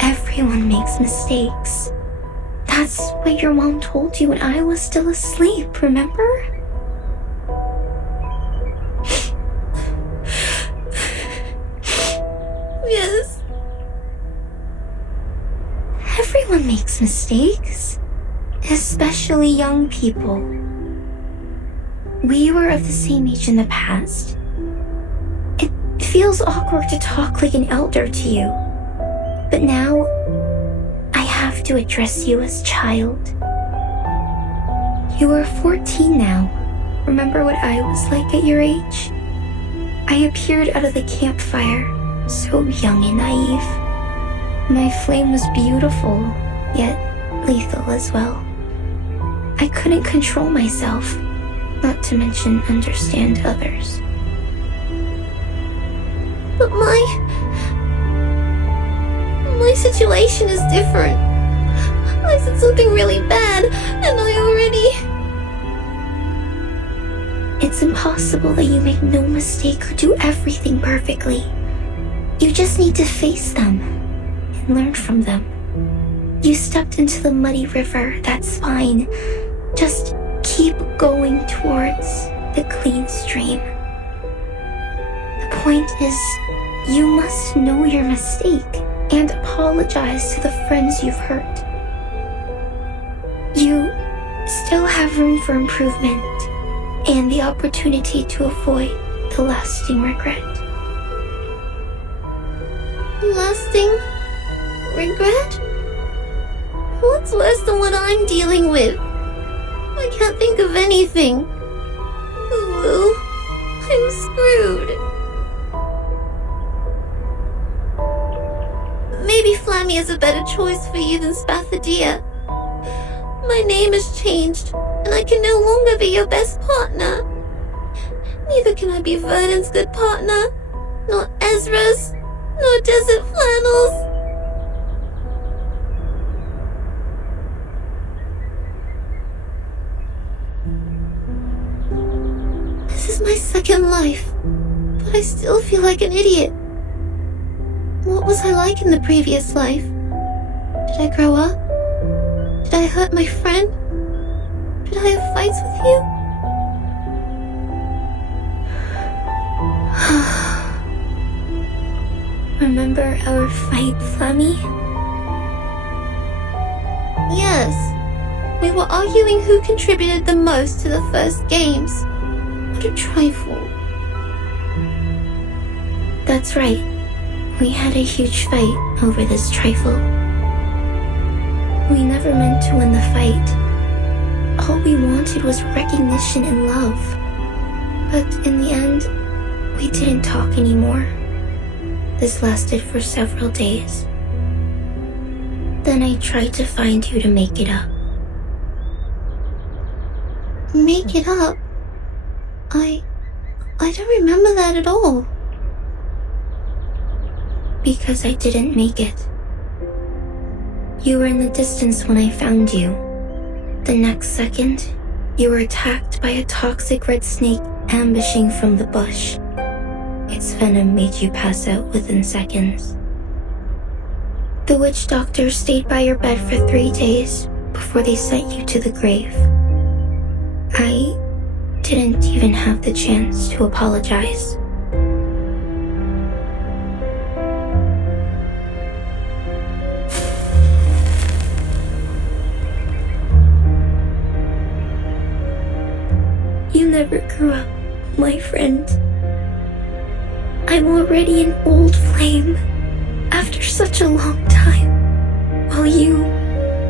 Everyone makes mistakes. That's what your mom told you when I was still asleep, remember? Yes. Everyone makes mistakes. Especially young people. We were of the same age in the past. It feels awkward to talk like an elder to you. But now, I have to address you as child. You are 14 now. Remember what I was like at your age? I appeared out of the campfire, so young and naive. My flame was beautiful, yet lethal as well. I couldn't control myself, not to mention understand others. But my situation is different. I said something really bad, and I already... It's impossible that you make no mistake or do everything perfectly. You just need to face them and learn from them. You stepped into the muddy river, that's fine. Just keep going towards the clean stream. The point is, you must know your mistake and apologize to the friends you've hurt. You still have room for improvement and the opportunity to avoid the lasting regret. Lasting regret? What's worse than what I'm dealing with? I can't think of anything. Ooh, I'm screwed. Maybe Flammy is a better choice for you than Spathodea. My name has changed, and I can no longer be your best partner. Neither can I be Vernon's good partner, nor Ezra's, nor Desert Flannel's. This is my second life, but I still feel like an idiot. What was I like in the previous life? Did I grow up? Did I hurt my friend? Did I have fights with you? Remember our fight, Flammy? Yes. We were arguing who contributed the most to the first games. What a trifle. That's right. We had a huge fight over this trifle. We never meant to win the fight. All we wanted was recognition and love. But in the end, we didn't talk anymore. This lasted for several days. Then I tried to find you to make it up. Make it up? I don't remember that at all. Because I didn't make it. You were in the distance when I found you. The next second, you were attacked by a toxic red snake ambushing from the bush. Its venom made you pass out within seconds. The witch doctor stayed by your bed for 3 days before they sent you to the grave. I didn't even have the chance to apologize. You never grew up, my friend. I'm already an old flame after such a long time, while you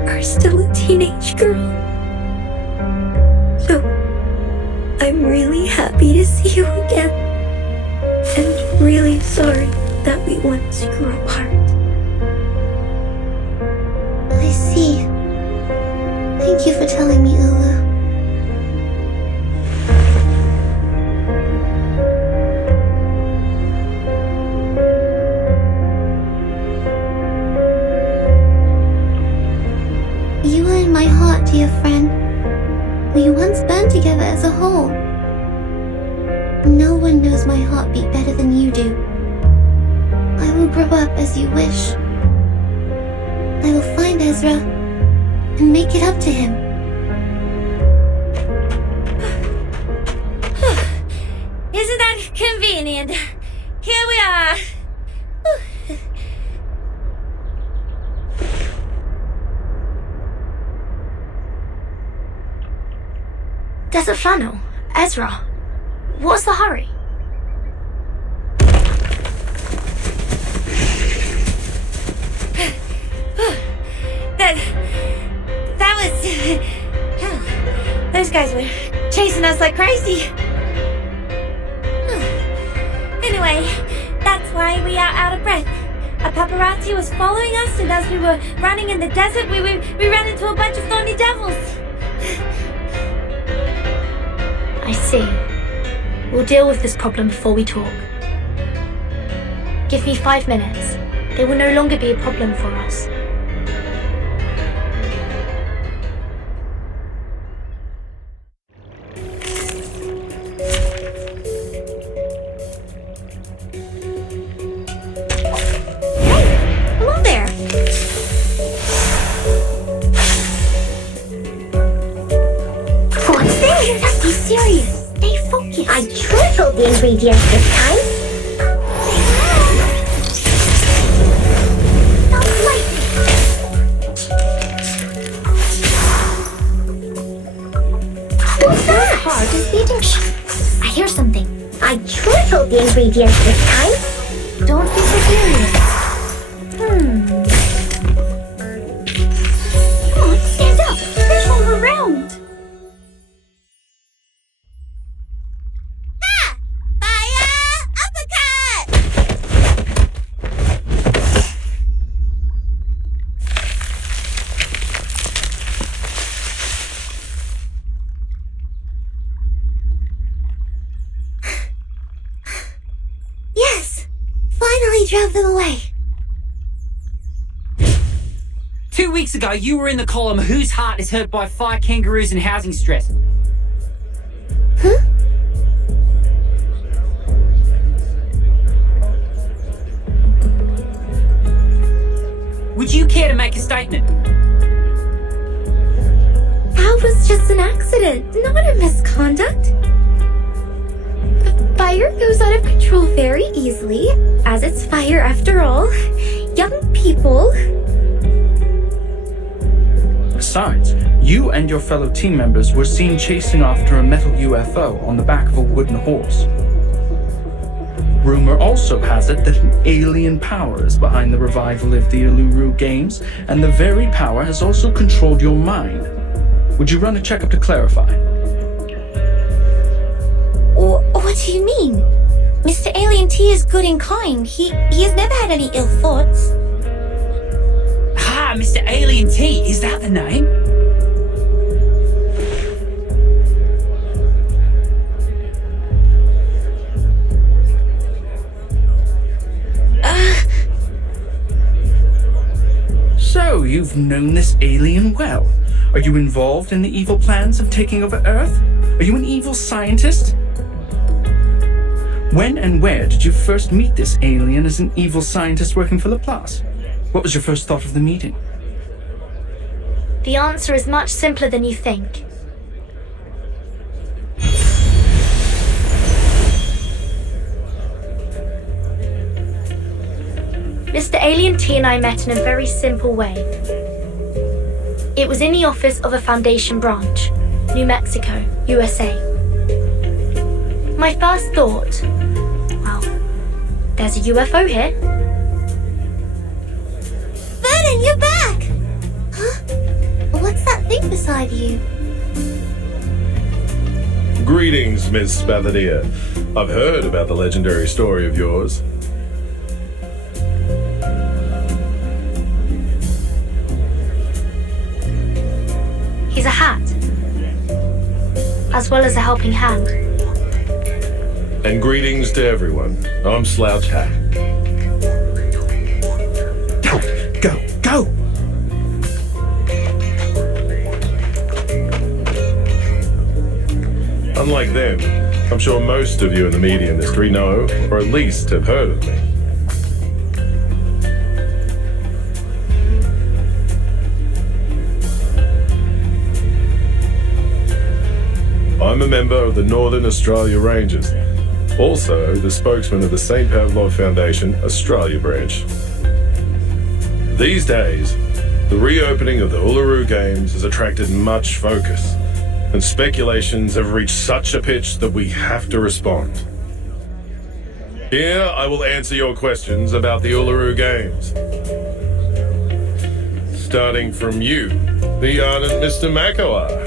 are still a teenage girl. So, I'm really happy to see you again, and really sorry that we once grew apart. I see. Thank you for telling me, Ulu. You were in my heart, dear friend. We once burned together as a whole. No one knows my heartbeat better than you do. I will grow up as you wish. I will find Ezra and make it up to him. Isn't that convenient? Here we are. Desert Flannel, Ezra, what's the hurry? That was... Those guys were chasing us like crazy. Anyway, that's why we are out of breath. A paparazzi was following us, and as we were running in the desert, we ran into a bunch of thorny devils. I see. We'll deal with this problem before we talk. Give me 5 minutes. They will no longer be a problem for us. Hello there. What's this? Be serious. Stay focused. I tripled the ingredients this time. What's that? Hard is beating. Shh. I hear something. I tripled the ingredients this time. Don't be so serious. Come on, stand up. There's one around. Yes! Finally drove them away. 2 weeks ago, you were in the column Whose Heart is Hurt by Fire Kangaroos and Housing Stress. Huh? Would you care to make a statement? That was just an accident, not a misconduct. The fire goes out of control very easily, as it's fire after all. Young people. Besides, you and your fellow team members were seen chasing after a metal UFO on the back of a wooden horse. Rumor also has it that an alien power is behind the revival of the Uluru Games, and the very power has also controlled your mind. Would you run a checkup to clarify? What do you mean? Mr. Alien T is good and kind. He has never had any ill thoughts. Ah, Mr. Alien T, is that the name? have known this alien well. Are you involved in the evil plans of taking over Earth? Are you an evil scientist? When and where did you first meet this alien as an evil scientist working for Laplace? What was your first thought of the meeting? The answer is much simpler than you think. Mr. Alien T and I met in a very simple way. It was in the office of a Foundation branch, New Mexico, USA. My first thought, well, there's a UFO here. Vernon, you're back! Huh? What's that thing beside you? Greetings, Miss Spathodea. I've heard about the legendary story of yours. He's a hat, as well as a helping hand. And greetings to everyone. I'm Slouch Hat. Go! Unlike them, I'm sure most of you in the media industry know, or at least have heard of me. I'm a member of the Northern Australia Rangers, also the spokesman of the St. Pavlov Foundation Australia branch. These days, the reopening of the Uluru Games has attracted much focus, and speculations have reached such a pitch that we have to respond. Here, I will answer your questions about the Uluru Games. Starting from you, the ardent Mr. Makawar.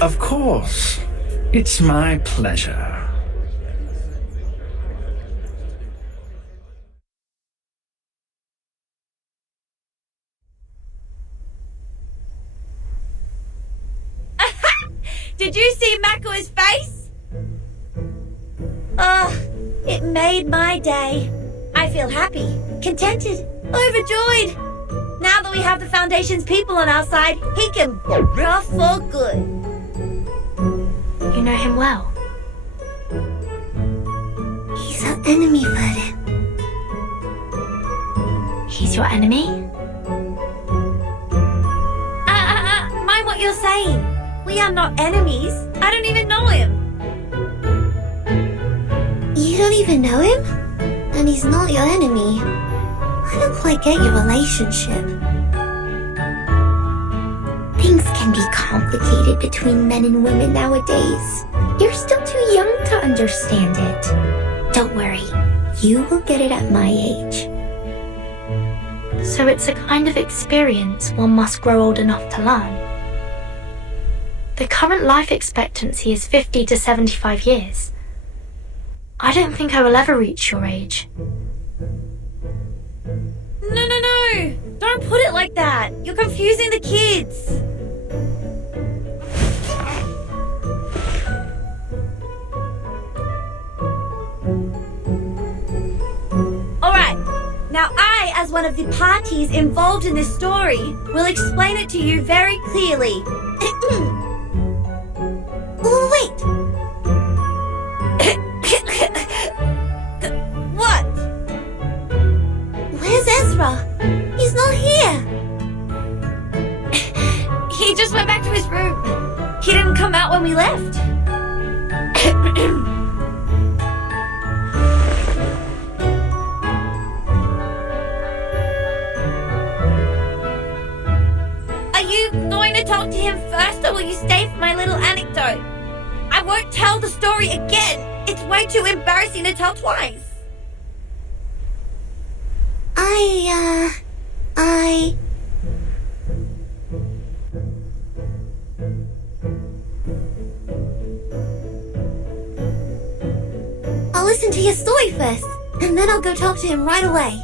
Of course. It's my pleasure. Did you see Mako's face? Oh, it made my day. I feel happy, contented, overjoyed. Now that we have the Foundation's people on our side, he can rough for good. You know him well. He's our enemy, Vernon. He's your enemy? Mind what you're saying. We are not enemies. I don't even know him. You don't even know him? And he's not your enemy. I don't quite get your relationship. Things can be complicated between men and women nowadays. You're still too young to understand it. Don't worry, you will get it at my age. So it's a kind of experience one must grow old enough to learn. The current life expectancy is 50 to 75 years. I don't think I will ever reach your age. No. Don't put it like that. You're confusing the kids. Alright, now I, as one of the parties involved in this story, will explain it to you very clearly. Oh, wait! What? Where's Ezra? He's not here! He just went back to his room. He didn't come out when we left. Are you going to talk to him first, or will you stay for my little anecdote? I won't tell the story again. It's way too embarrassing to tell twice. I'll listen to your story first, and then I'll go talk to him right away.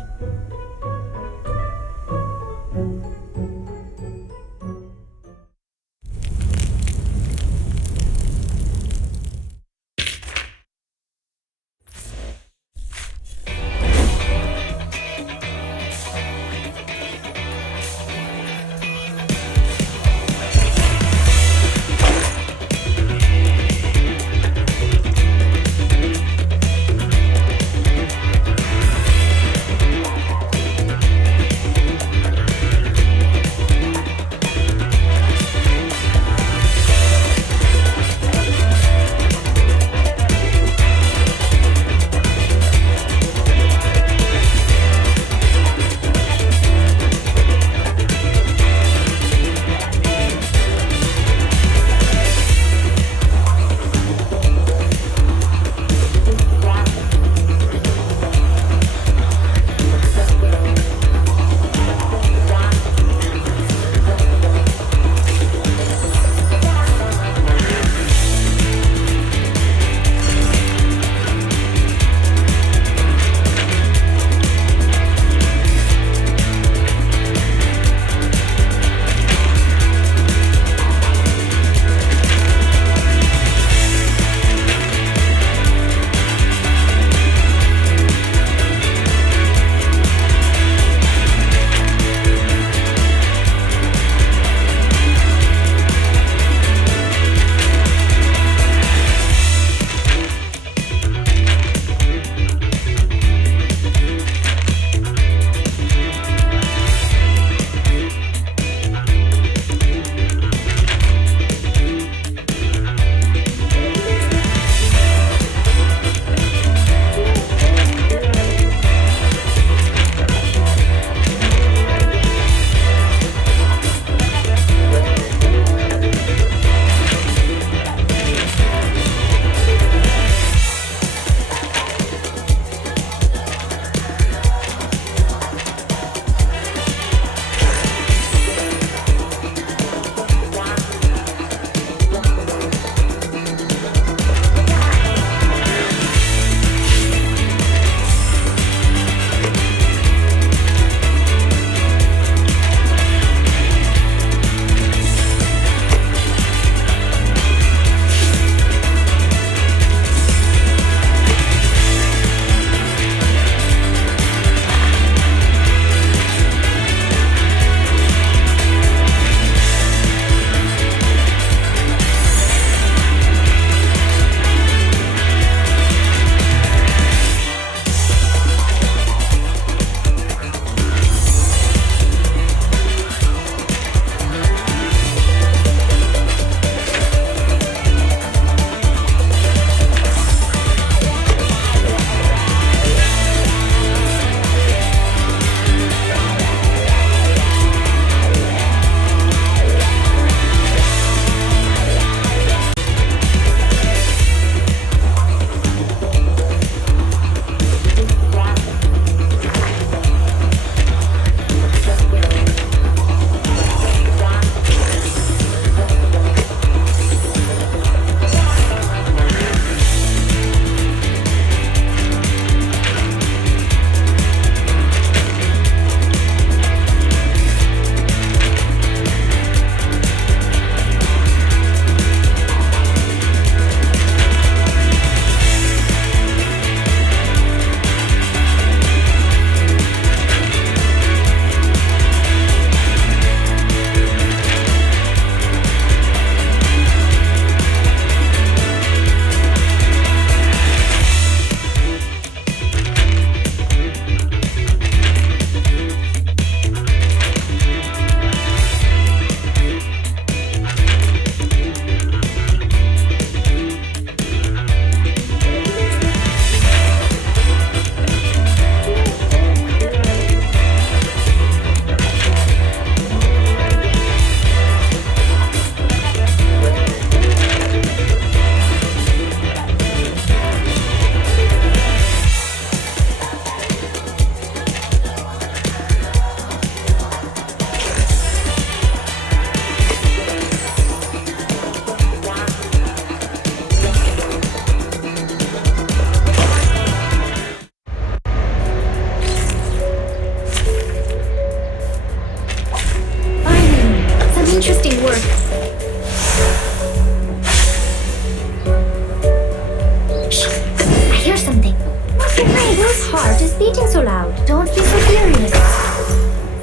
talking so loud? Don't be so serious.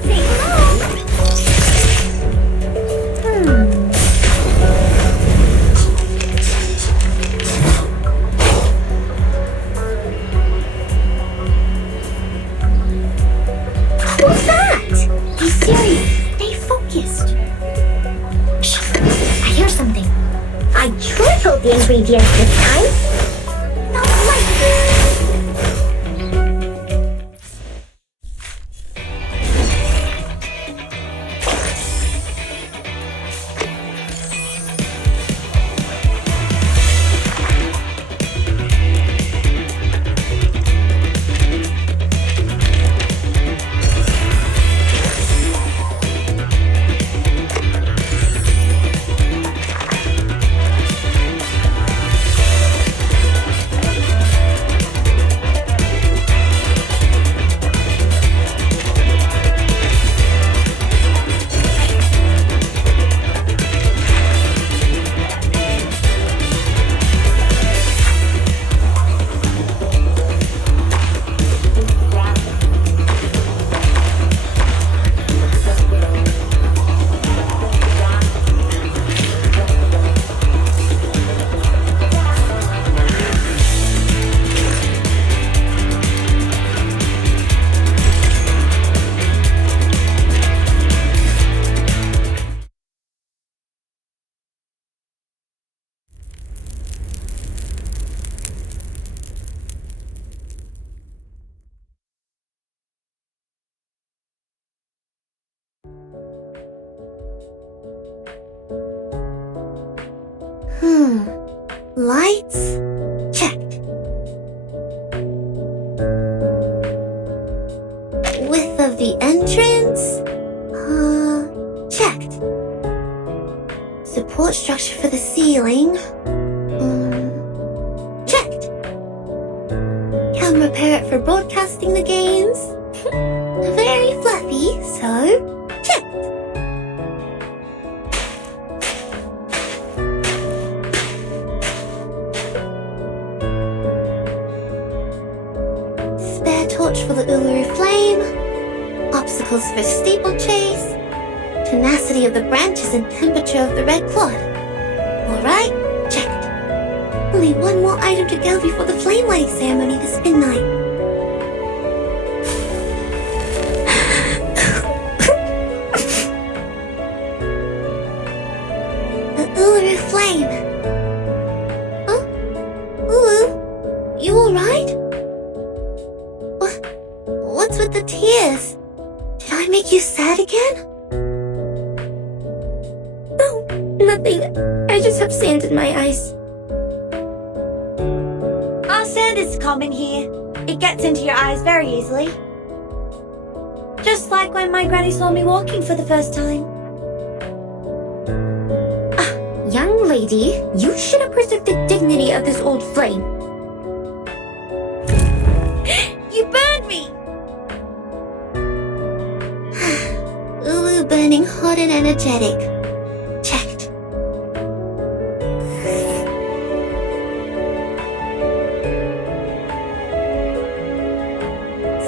Say hello. What's that? Be serious. Stay focused. Shh. I hear something. I tripled the ingredients this time. Not like this. Lights? Checked. Width of the entrance? Checked. Support structure for the ceiling? Checked. Camera parrot for broadcasting the games? Very fluffy, so checked. Torch for the Uluru Flame, obstacles for steeplechase, tenacity of the branches and temperature of the red cloth. Alright, checked. Only one more item to go before the flame lighting ceremony this midnight. The Uluru Flame. Huh? Ulu? You alright? What's with the tears? Did I make you sad again? No, nothing. I just have sand in my eyes. Our sand is common here. It gets into your eyes very easily. Just like when my granny saw me walking for the first time. Young lady, you should have preserved the dignity of this old flame. You burned me! Ulu burning hot and energetic. Checked.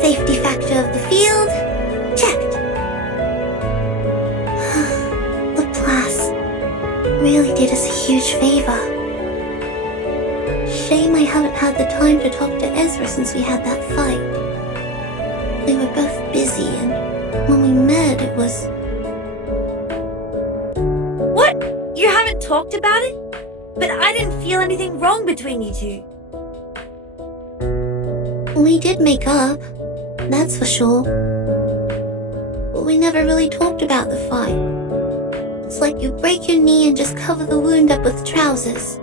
Safety factor of the field? Checked. Laplace really did us a huge favor. Shame I haven't had the time to talk to Ezra since we had that fight. We were both busy and when we met, it was... What? You haven't talked about it? But I didn't feel anything wrong between you two. We did make up, that's for sure. But we never really talked about the fight. It's like you break your knee and just cover the wound up with trousers.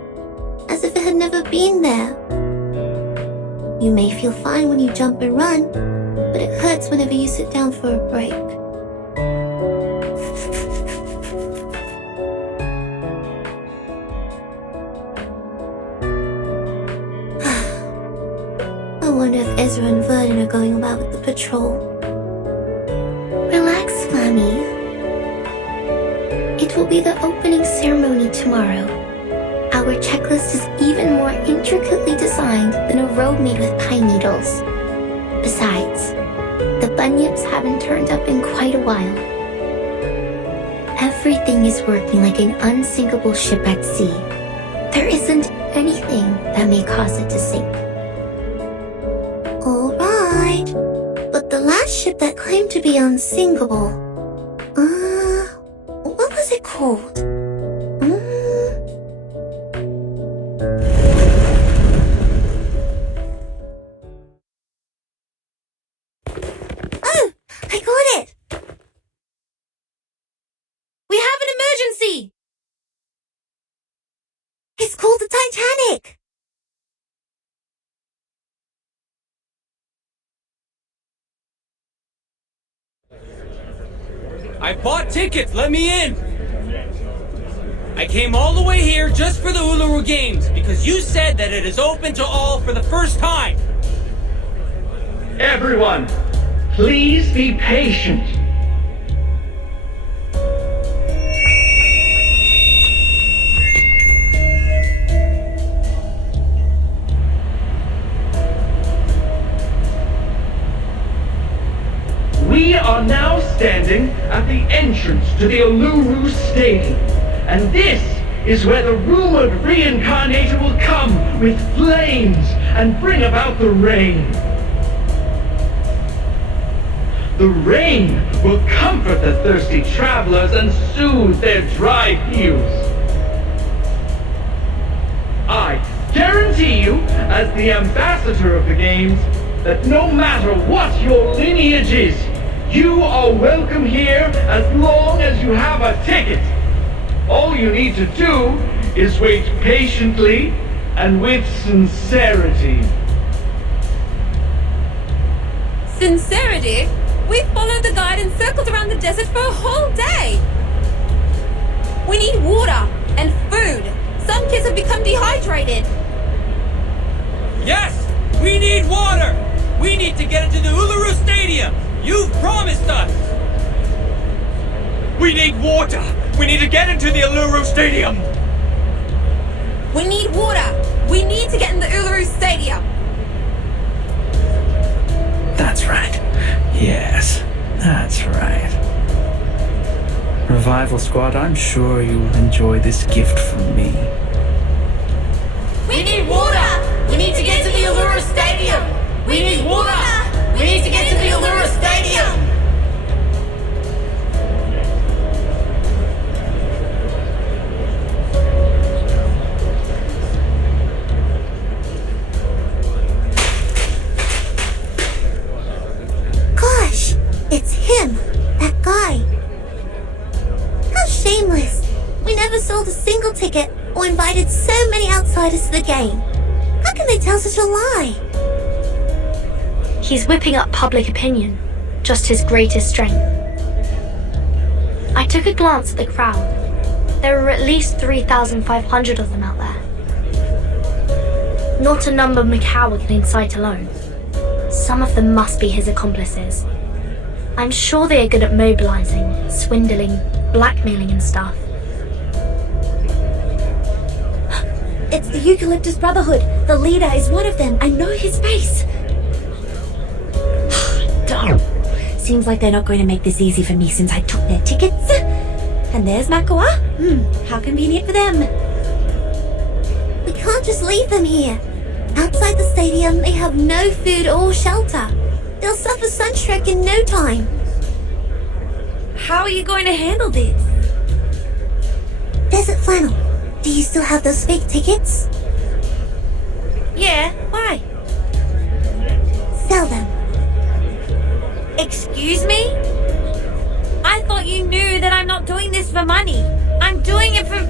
As if it had never been there. You may feel fine when you jump and run, but it hurts whenever you sit down for a break. I wonder if Ezra and Vernon are going about with the patrol. Relax, Flammy. It will be the opening ceremony tomorrow. Our checklist is even more intricately designed than a road made with pine needles. Besides, bunyips haven't turned up in quite a while. Everything is working like an unsinkable ship at sea. There isn't anything that may cause it to sink. Alright, but the last ship that claimed to be unsinkable, what was it called? Oh, I got it! We have an emergency! It's called the Titanic! I bought tickets, let me in! I came all the way here just for the Uluru Games, because you said that it is open to all for the first time! Everyone, please be patient. We are now standing at the entrance to the Uluru Stadium, and this is where the rumored reincarnator will come with flames and bring about the rain. The rain will comfort the thirsty travelers and soothe their dry heels. I guarantee you, as the ambassador of the games, that no matter what your lineage is, you are welcome here as long as you have a ticket. All you need to do is wait patiently and with sincerity. Sincerity? We followed the guide and circled around the desert for a whole day. We need water and food. Some kids have become dehydrated. Yes! We need water! We need to get into the Uluru Stadium! You've promised us! We need water! We need to get into the Uluru Stadium! We need water! We need to get in the Uluru Stadium! That's right. Yes, that's right. Revival Squad, I'm sure you'll enjoy this gift from me. We need water! We need to get to the Uluru Stadium! We need water! We need to get to the Uluru Stadium! Gosh, it's him, that guy. How shameless. We never sold a single ticket or invited so many outsiders to the game. How can they tell such a lie? He's whipping up public opinion, just his greatest strength. I took a glance at the crowd. There were at least 3,500 of them out there. Not a number Macau can incite alone. Some of them must be his accomplices. I'm sure they are good at mobilizing, swindling, blackmailing and stuff. It's the Eucalyptus Brotherhood. The leader is one of them. I know his face. Darn. Seems like they're not going to make this easy for me since I took their tickets. And there's Makawa. How convenient for them. We can't just leave them here. Outside the stadium, they have no food or shelter. They'll suffer sunstroke in no time. How are you going to handle this? Desert Flannel, do you still have those fake tickets? Yeah, why? Sell them. Excuse me? I thought you knew that I'm not doing this for money. I'm doing it for...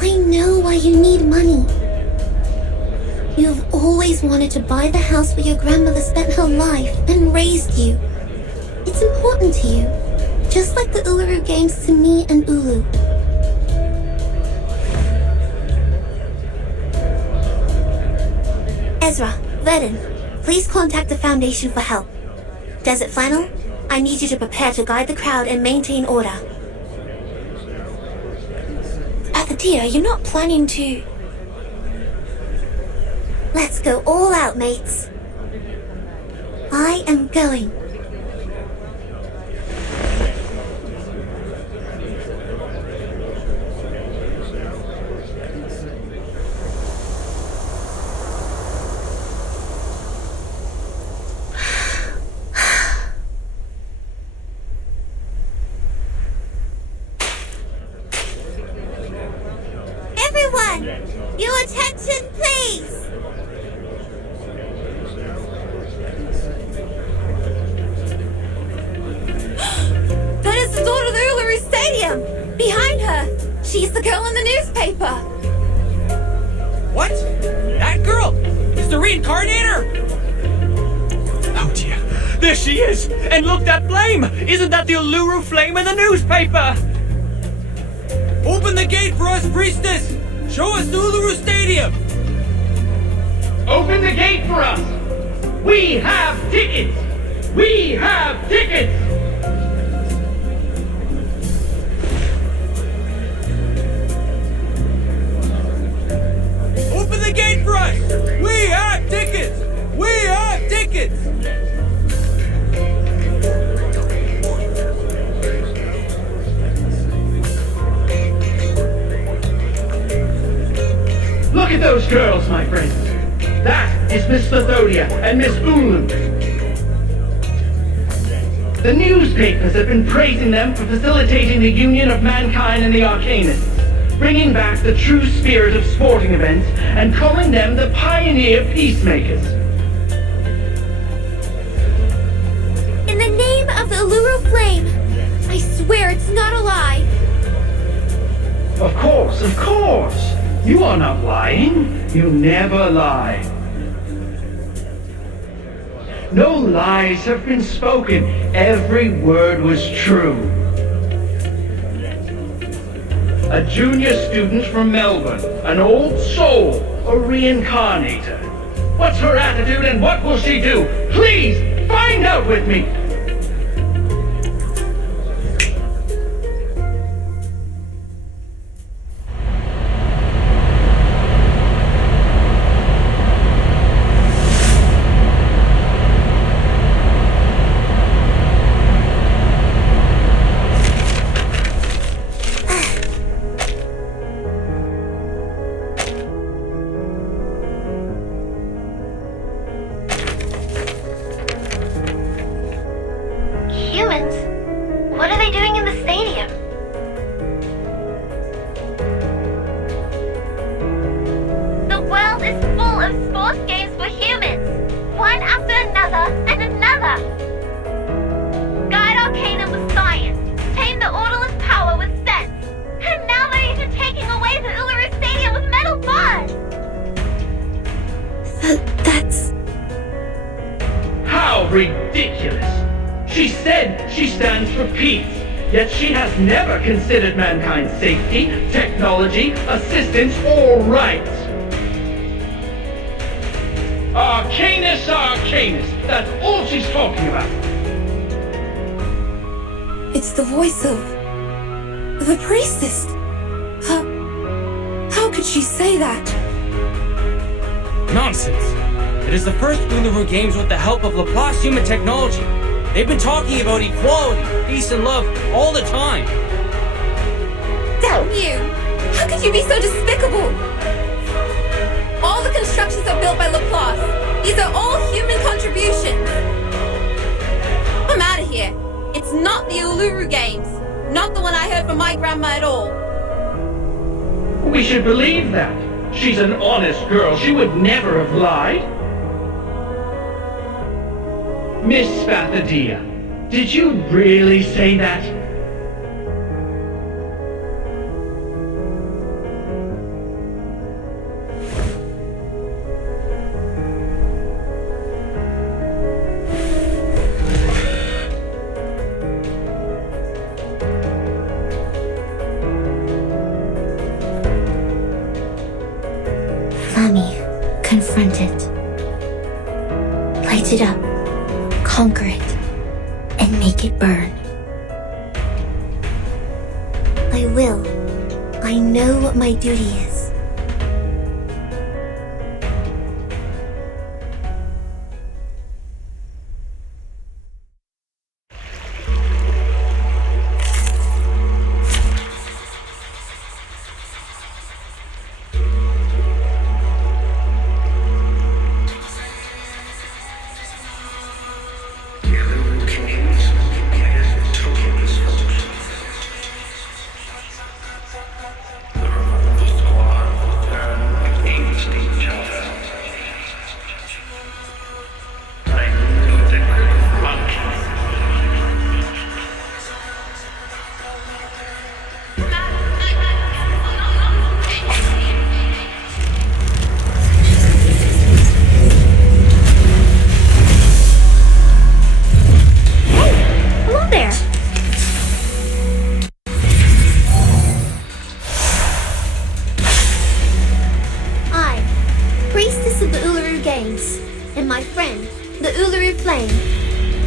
I know why you need money. You've always wanted to buy the house where your grandmother spent her life and raised you. It's important to you, just like the Uluru Games to me and Ulu. Ezra, Verdun, please contact the Foundation for help. Desert Flannel, I need you to prepare to guide the crowd and maintain order. Spathodea, you're not planning to... Let's go all out, mates. I I am going. Everyone, your attention, please. That is the door to the Uluru Stadium! Behind her! She's the girl in the newspaper! What? That girl is the reincarnator! Oh dear, there she is! And look, that flame! Isn't that the Uluru flame in the newspaper? Open the gate for us, priestess! Show us the Uluru Stadium! Open the gate for us! We have tickets! We have tickets! Open the gate for us! We have tickets! We have tickets! Look at those girls, my friends. That is Miss Spathodea and Miss Uluru. The newspapers have been praising them for facilitating the union of mankind and the arcanists, bringing back the true spirit of sporting events and calling them the pioneer peacemakers. In the name of the Uluru Flame, I swear it's not a lie. Of course, of course. You are not lying. You never lie. No lies have been spoken. Every word was true. A junior student from Melbourne, an old soul, a reincarnator. What's her attitude and what will she do? Please, find out with me! Humans? What are they doing in the stadium? The world is full of sports games for humans. One after another and another. Guide Arcanum with science. Tame the Orderless power with sense. And now they're even taking away the Uluru Stadium with metal bars. That's... How ridiculous! She said she stands for peace, yet she has never considered mankind's safety, technology, assistance, or rights. Arcanists, arcanists, that's all she's talking about. It's the voice of... the priestess. How could she say that? Nonsense! It is the first Uluru Games with the help of Laplace human technology. They've been talking about equality, peace, and love all the time. Damn you! How could you be so despicable? All the constructions are built by Laplace. These are all human contributions. I'm out of here. It's not the Uluru Games. Not the one I heard from my grandma at all. We should believe that. She's an honest girl. She would never have lied. Miss Spathodea, did you really say that? Lami, confront it. Light it up. Conquer it, and make it burn. I will. I know what my duty is.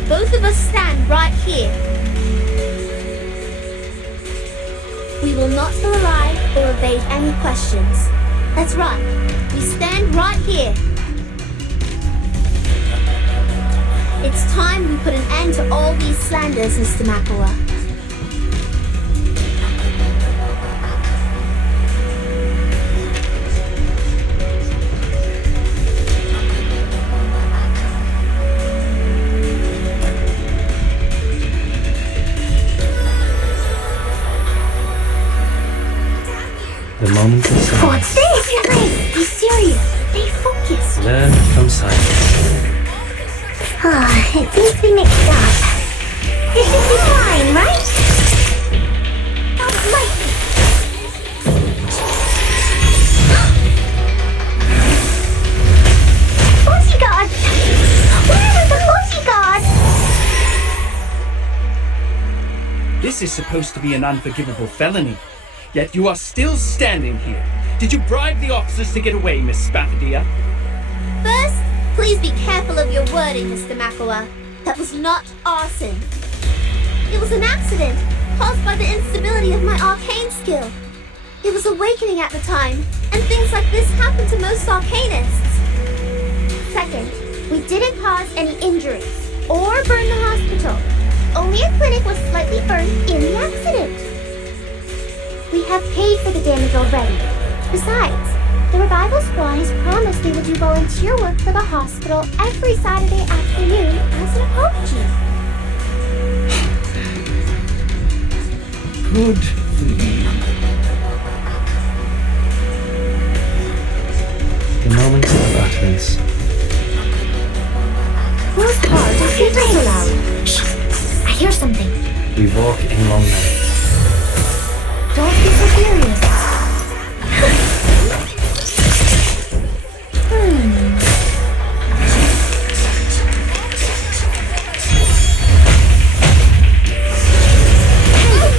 both of us stand right here. We will not still lie or evade any questions. That's right. We stand right here. It's time we put an end to all these slanders, Mr. Makawa. The moment of silence. What's this? Be serious. Stay focused. Learn from silence. It seems to be mixed up. This is the line, right? Bodyguard! Where is the bodyguard? This is supposed to be an unforgivable felony. Yet you are still standing here. Did you bribe the officers to get away, Miss Spathodea? First, please be careful of your wording, Mr. Makawa. That was not arson. It was an accident caused by the instability of my arcane skill. It was awakening at the time, and things like this happen to most arcanists. Second, we didn't cause any injuries or burn the hospital. Only a clinic was slightly burned in the accident. We have paid for the damage already. Besides, the revival squad has promised they will do volunteer work for the hospital every Saturday afternoon as an apology. Good for you. The moment of utterance. Who's hard? Don't say so loud. Shh! I hear something. We walk in long nights. Don't be so serious. Hey,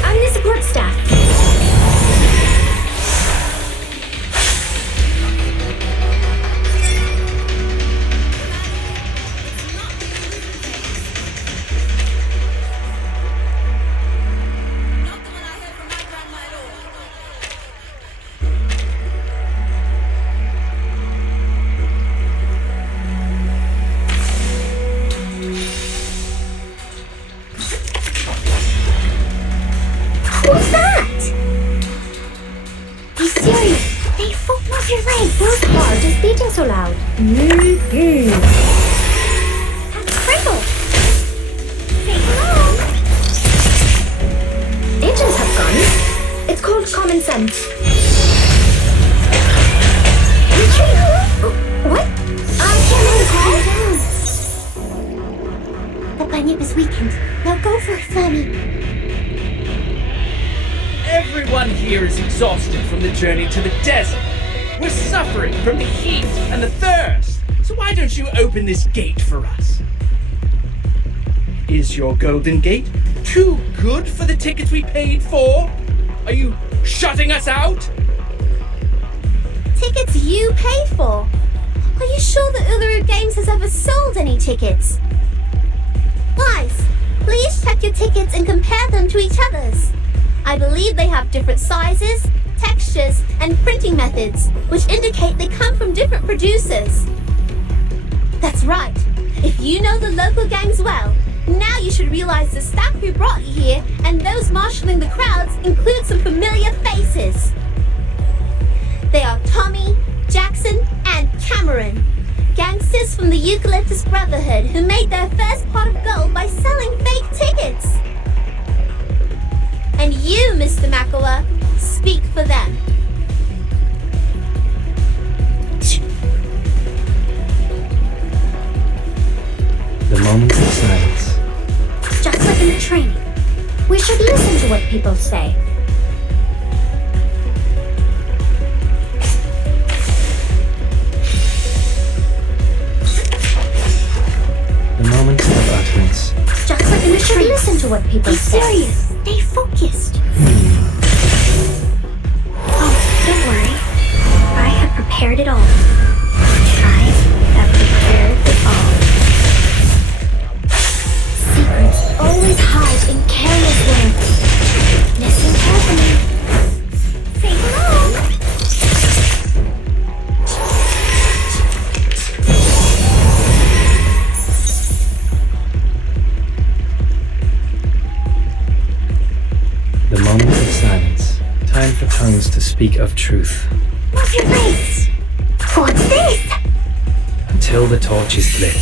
I'm the support staff. Who's that? Be serious. They folk off your leg. Who's hard just beating so loud? That's Pringle. Say hello. Engines have guns. It's called common sense. Retreat. What? I can't move. The bunyip is weakened. Now go for it, Flammy. Everyone here is exhausted from the journey to the desert. We're suffering from the heat and the thirst. So why don't you open this gate for us? Is your golden gate too good for the tickets we paid for? Are you shutting us out? Tickets you paid for? Are you sure the Uluru Games has ever sold any tickets? Guys, please check your tickets and compare them to each other's. I believe they have different sizes, textures, and printing methods, which indicate they come from different producers. That's right. If you know the local gangs well, now you should realize the staff who brought you here and those marshalling the crowds include some familiar faces. They are Tommy, Jackson, and Cameron, gangsters from the Eucalyptus Brotherhood who made their first pot of gold by selling fake tickets. And you, Mr. Makawa, speak for them. The moment of silence. Just like in the training. We should listen to what people say. The moment of utterance. Just like in the training. We should listen to what people say. Be serious. Stay focused. Oh, don't worry. I have prepared it all. I have prepared it all. tongues to speak of truth. What's your face? What's this? Until the torch is lit.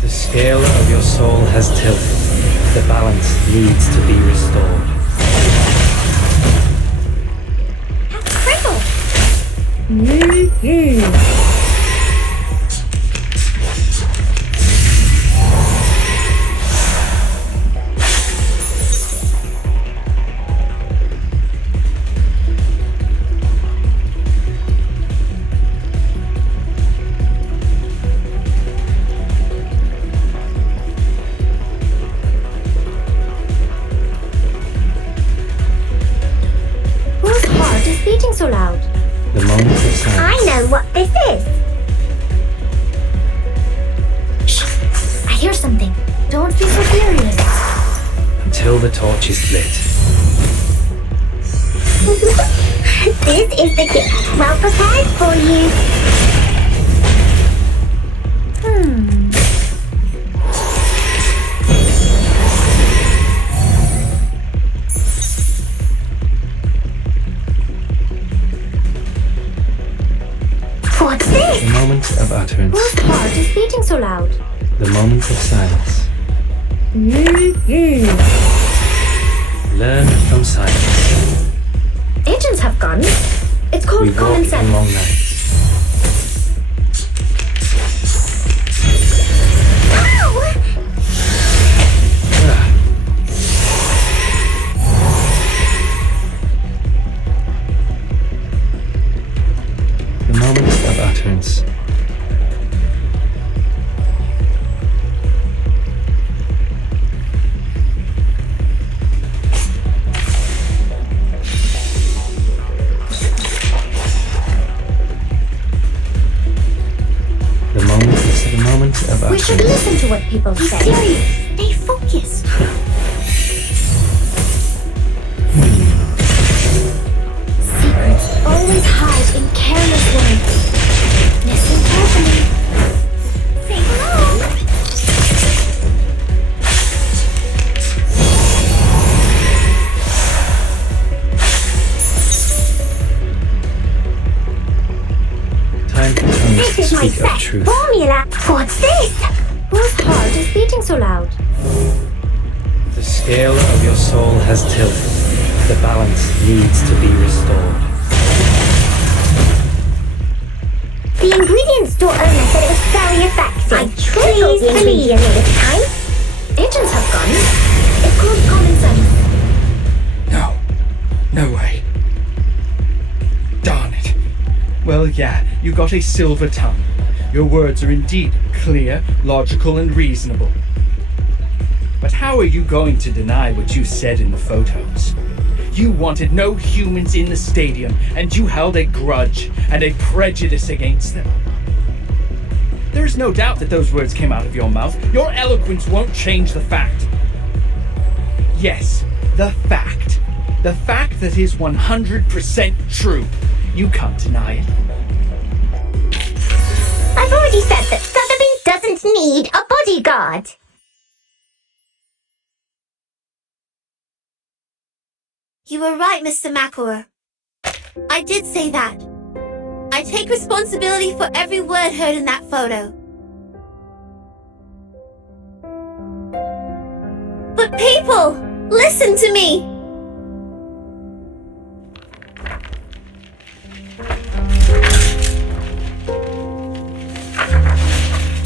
The scale of your soul has tilted. The balance needs to be restored. Whose heart is beating so loud? The moment of silence. I know what this is. Shh! I hear something. Don't be so furious. Until the torch is lit. This is the gift well prepared for you. What's this? The moment of utterance. Whose heart is beating so loud? The moment of silence. Learn from silence. Agents have guns. It's called We walk common in sense. long nights. The moment of utterance. The moment of utterance. We should listen to what people say. Be serious. Stay focused. Secrets always hide in careless words. Listen carefully. Say hello. Time for tongues This to is my speak of set truth. formula. What's this? Whose heart is beating so loud? The scale of your soul has tilted. The balance needs to be restored. The ingredient store owner said it was very effective. I tripled the ingredient this time. Agents have guns. It's called common sense. No way. Darn it. Well, yeah, you got a silver tongue. Your words are indeed clear, logical, and reasonable. But how are you going to deny what you said in the photos? You wanted no humans in the stadium, and you held a grudge and a prejudice against them. There is no doubt that those words came out of your mouth. Your eloquence won't change the fact. Yes, the fact. The fact that is 100% true. You can't deny it. I've already said that Sotheby doesn't need a bodyguard. You were right, Mr. McElroy. I did say that. I take responsibility for every word heard in that photo. But people, listen to me!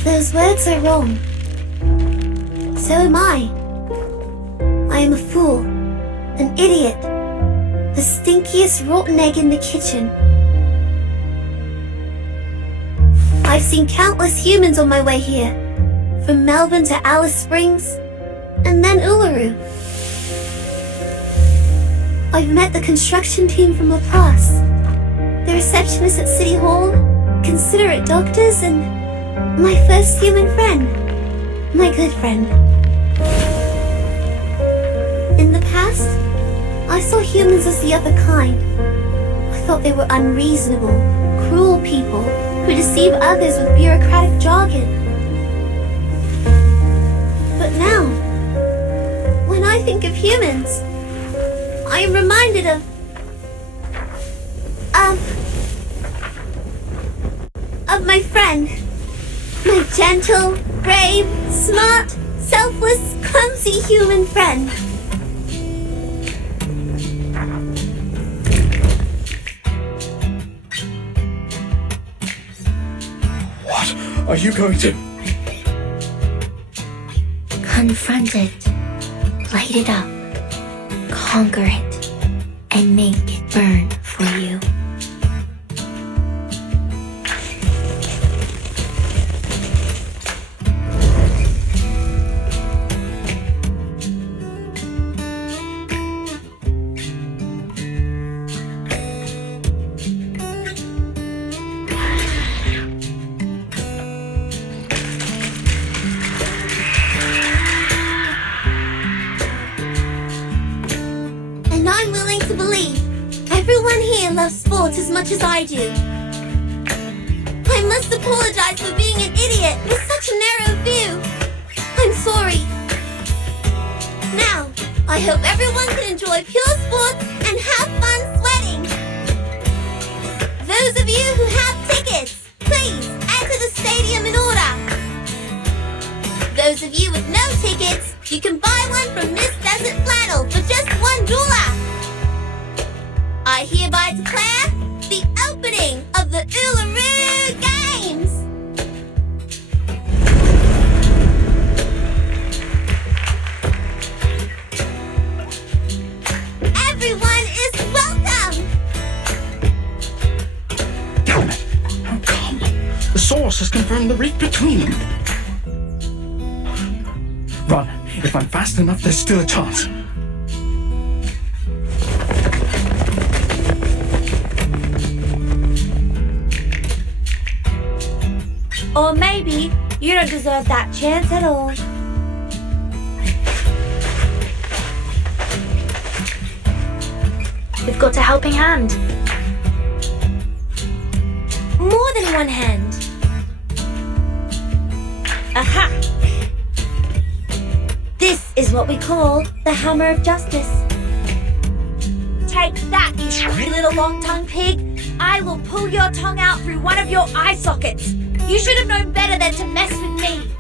Those words are wrong. So am I. I am a fool, an idiot, the stinkiest rotten egg in the kitchen. I've seen countless humans on my way here, from Melbourne to Alice Springs, and then Uluru. I've met the construction team from Laplace, the receptionist at City Hall, considerate doctors, and my first human friend, my good friend. In the past, I saw humans as the other kind. I thought they were unreasonable, cruel people who deceive others with bureaucratic jargon. But now, when I think of humans, I am reminded of my friend. My gentle, brave, smart, selfless, clumsy human friend. What are you going to... Confront it, light it up, conquer it, and make it burn for you. And I'm willing to believe everyone here loves sports as much as I do. I must apologize for being an idiot with such a narrow view. I'm sorry. Now, I hope everyone can enjoy pure sports and have fun sweating. Those of you who have tickets, please enter the stadium in order. Those of you with no tickets, you can buy one from Miss Desert Flannel for just $1. I hereby declare the opening of the Uluru Games! Everyone is welcome! Damn it! Oh, come. The source has confirmed the reek between them. Run. If I'm fast enough, there's still a chance. Or maybe you don't deserve that chance at all. We've got a helping hand. More than one hand. Aha! This is what we call the Hammer of Justice. Take that, you shitty little long-tongued pig! I will pull your tongue out through one of your eye sockets! You should have known better than to mess with me!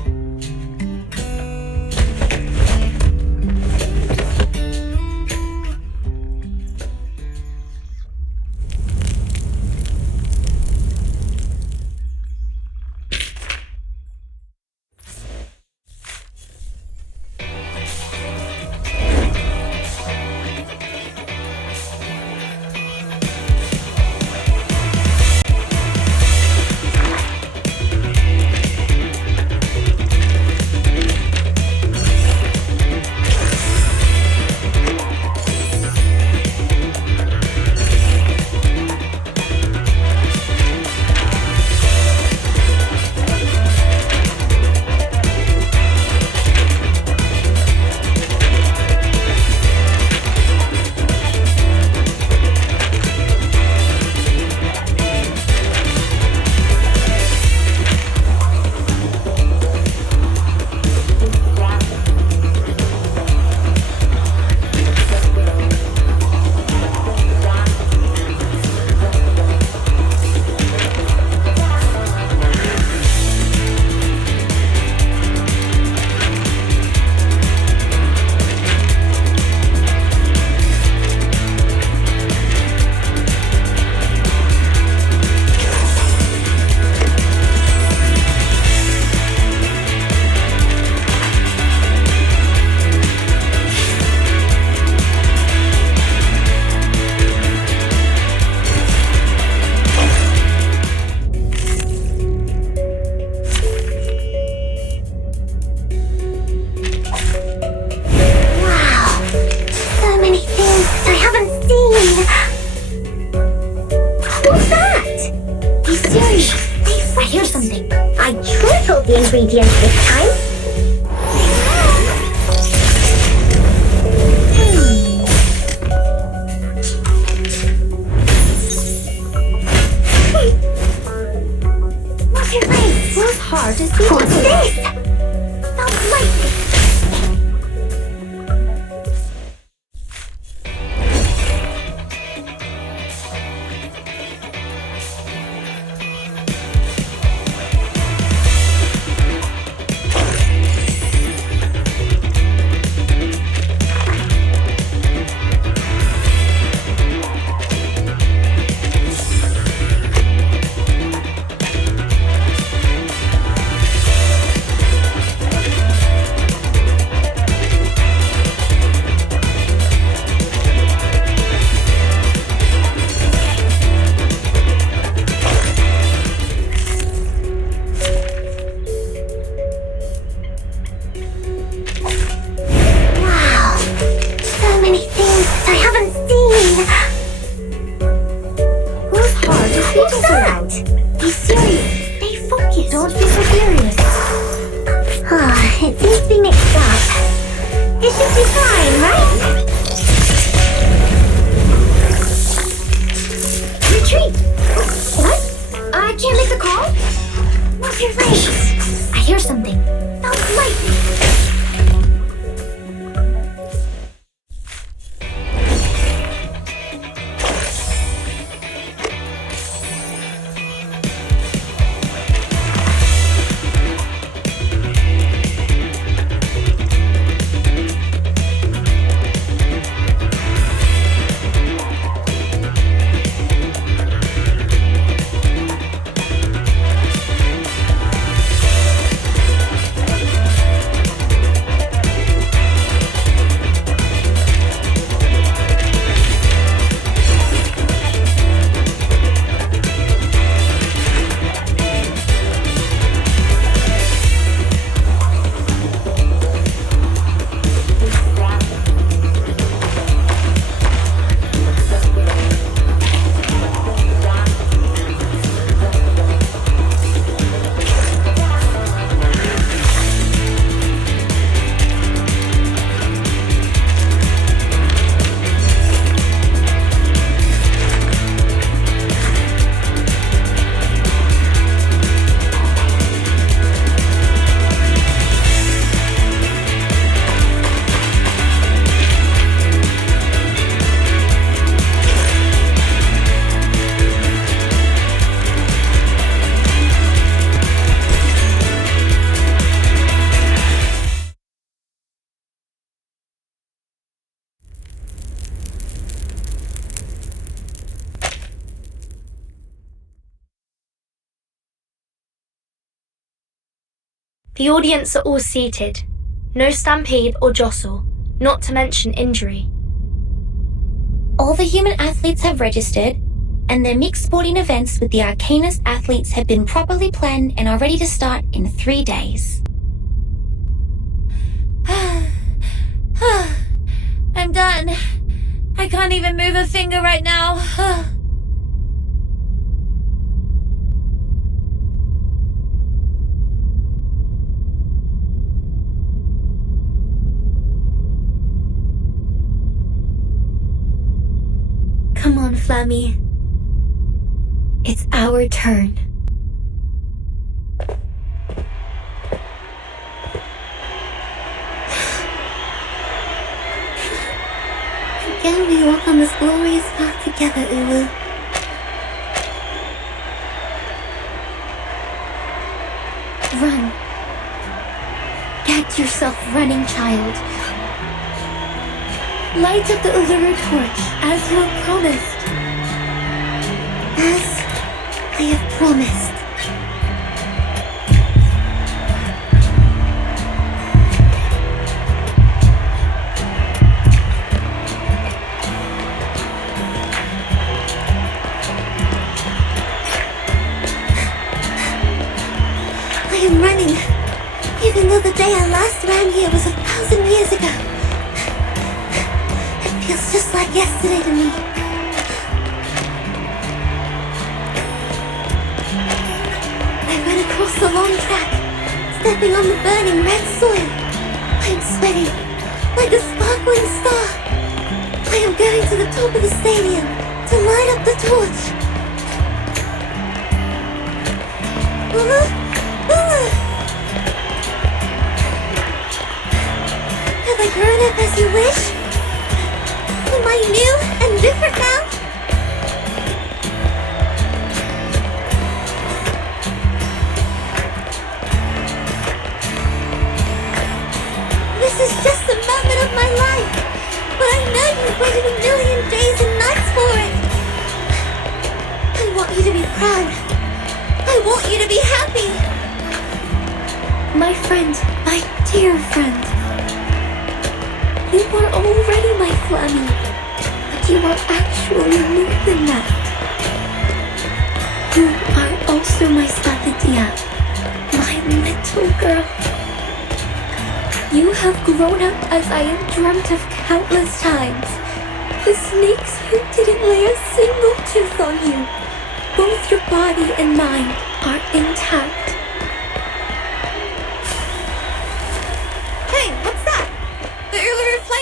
the ingredients this time. What's your face? Whose heart is beating? What's this? Sounds like be fine, right? Retreat! What? I can't make the call? What's your face? I hear something. That was lightning. The audience are all seated. No stampede or jostle, not to mention injury. All the human athletes have registered, and their mixed sporting events with the arcanist athletes have been properly planned and are ready to start in 3 days. I'm done. I can't even move a finger right now. Come on, Flammy. It's our turn. Together we walk on this glorious path together, Ulu. Run. Get yourself running, child. Light up the Uluru torch, as you have promised. As I have promised. I am running, even though the day I last ran here was 1,000 years ago. Feels just like yesterday to me. I ran across the long track, stepping on the burning red soil. I am sweating like a sparkling star. I am going to the top of the stadium to light up the torch. Have I grown up as you wish? Am I new and different now? This is just a moment of my life, but I know you've waited 1,000,000 days and nights for it. I want you to be proud. I want you to be happy. My friend, my dear friend. You are already my Flammy, but you are actually more than that. You are also my Spathodea, my little girl. You have grown up as I have dreamt of countless times. The snakes here didn't lay a single tooth on you. Both your body and mind are intact. Hey, what's that? The Uluru Flame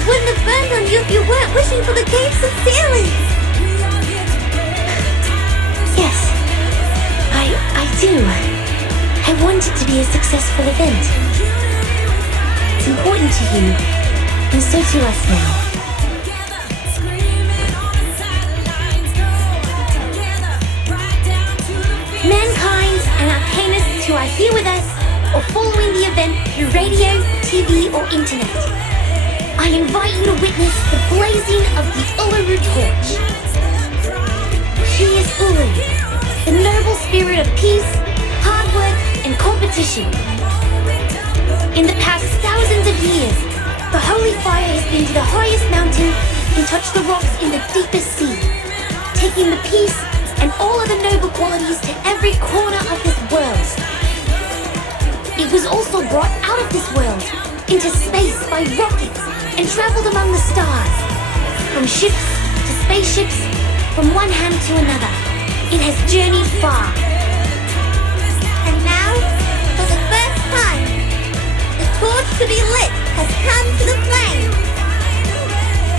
It wouldn't have burned on you if you weren't wishing for the game sincerely. Yes, I do. I want it to be a successful event. It's important to you, and so to us now. Mankind and arcanists who are here with us or following the event through radio, TV, or internet, I invite you to witness the blazing of the Uluru torch. She is Uluru, the noble spirit of peace, hard work, and competition. In the past thousands of years, the holy fire has been to the highest mountain and touched the rocks in the deepest sea, taking the peace and all of the noble qualities to every corner of this world. It was also brought out of this world into space by rockets and traveled among the stars. From ships to spaceships, from one hand to another, it has journeyed far. And now, for the first time, the torch to be lit has come to the flame.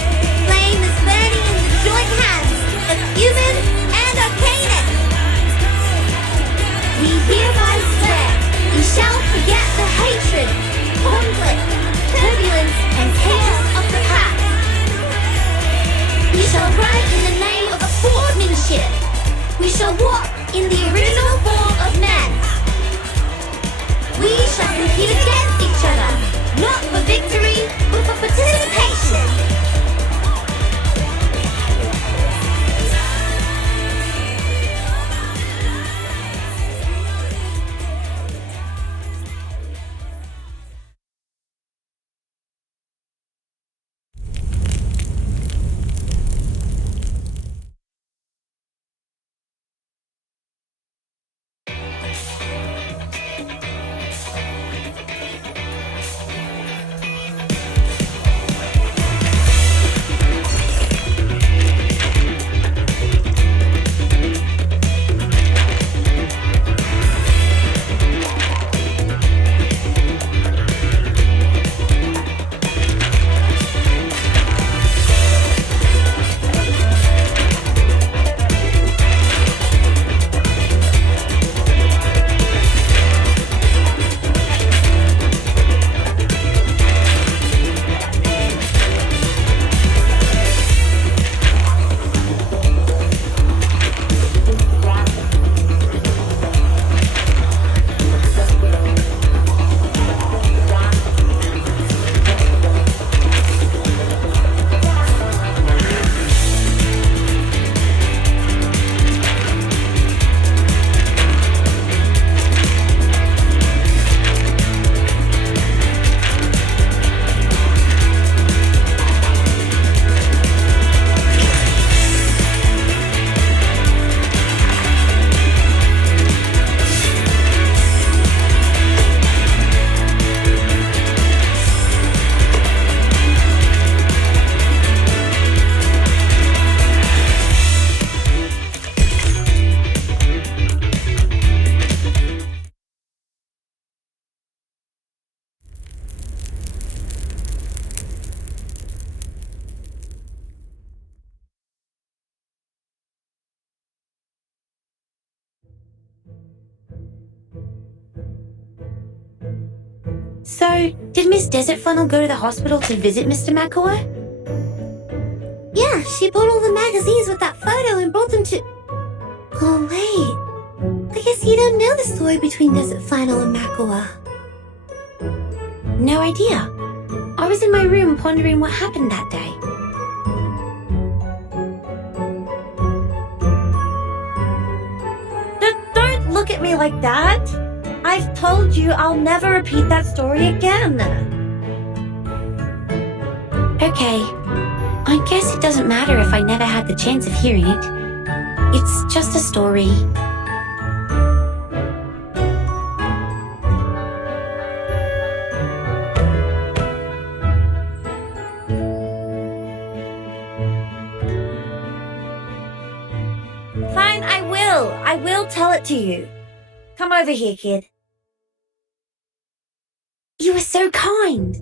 The flame is burning in the joint hands of human and arcanist. We hereby swear we shall forget the hatred, conflict, turbulence, and chaos of the past. We shall write in the name of sportsmanship. We shall walk in the original form of man. We shall compete against each other, not for victory, but for participation. So, did Miss Desert Flannel go to the hospital to visit Mr. Makawa? Yeah, she bought all the magazines with that photo and brought them to... Oh, wait. I guess you don't know the story between Desert Flannel and Makawa. No idea. I was in my room pondering what happened that day. Don't look at me like that. I've told you I'll never repeat that story again. Okay. I guess it doesn't matter if I never had the chance of hearing it. It's just a story. Fine, I will. I will tell it to you. Come over here, kid. You were so kind.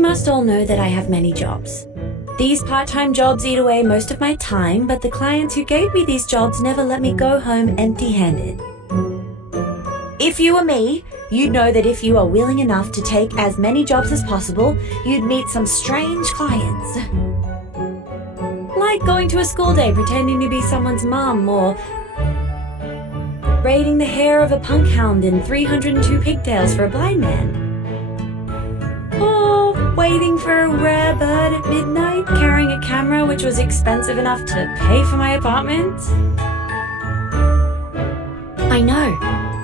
You must all know that I have many jobs. These part-time jobs eat away most of my time, but the clients who gave me these jobs never let me go home empty-handed. If you were me, you'd know that if you are willing enough to take as many jobs as possible, you'd meet some strange clients. Like going to a school day pretending to be someone's mum, or braiding the hair of a punk hound in 302 pigtails for a blind man. Or waiting for a rare bird at midnight, carrying a camera which was expensive enough to pay for my apartment. I know.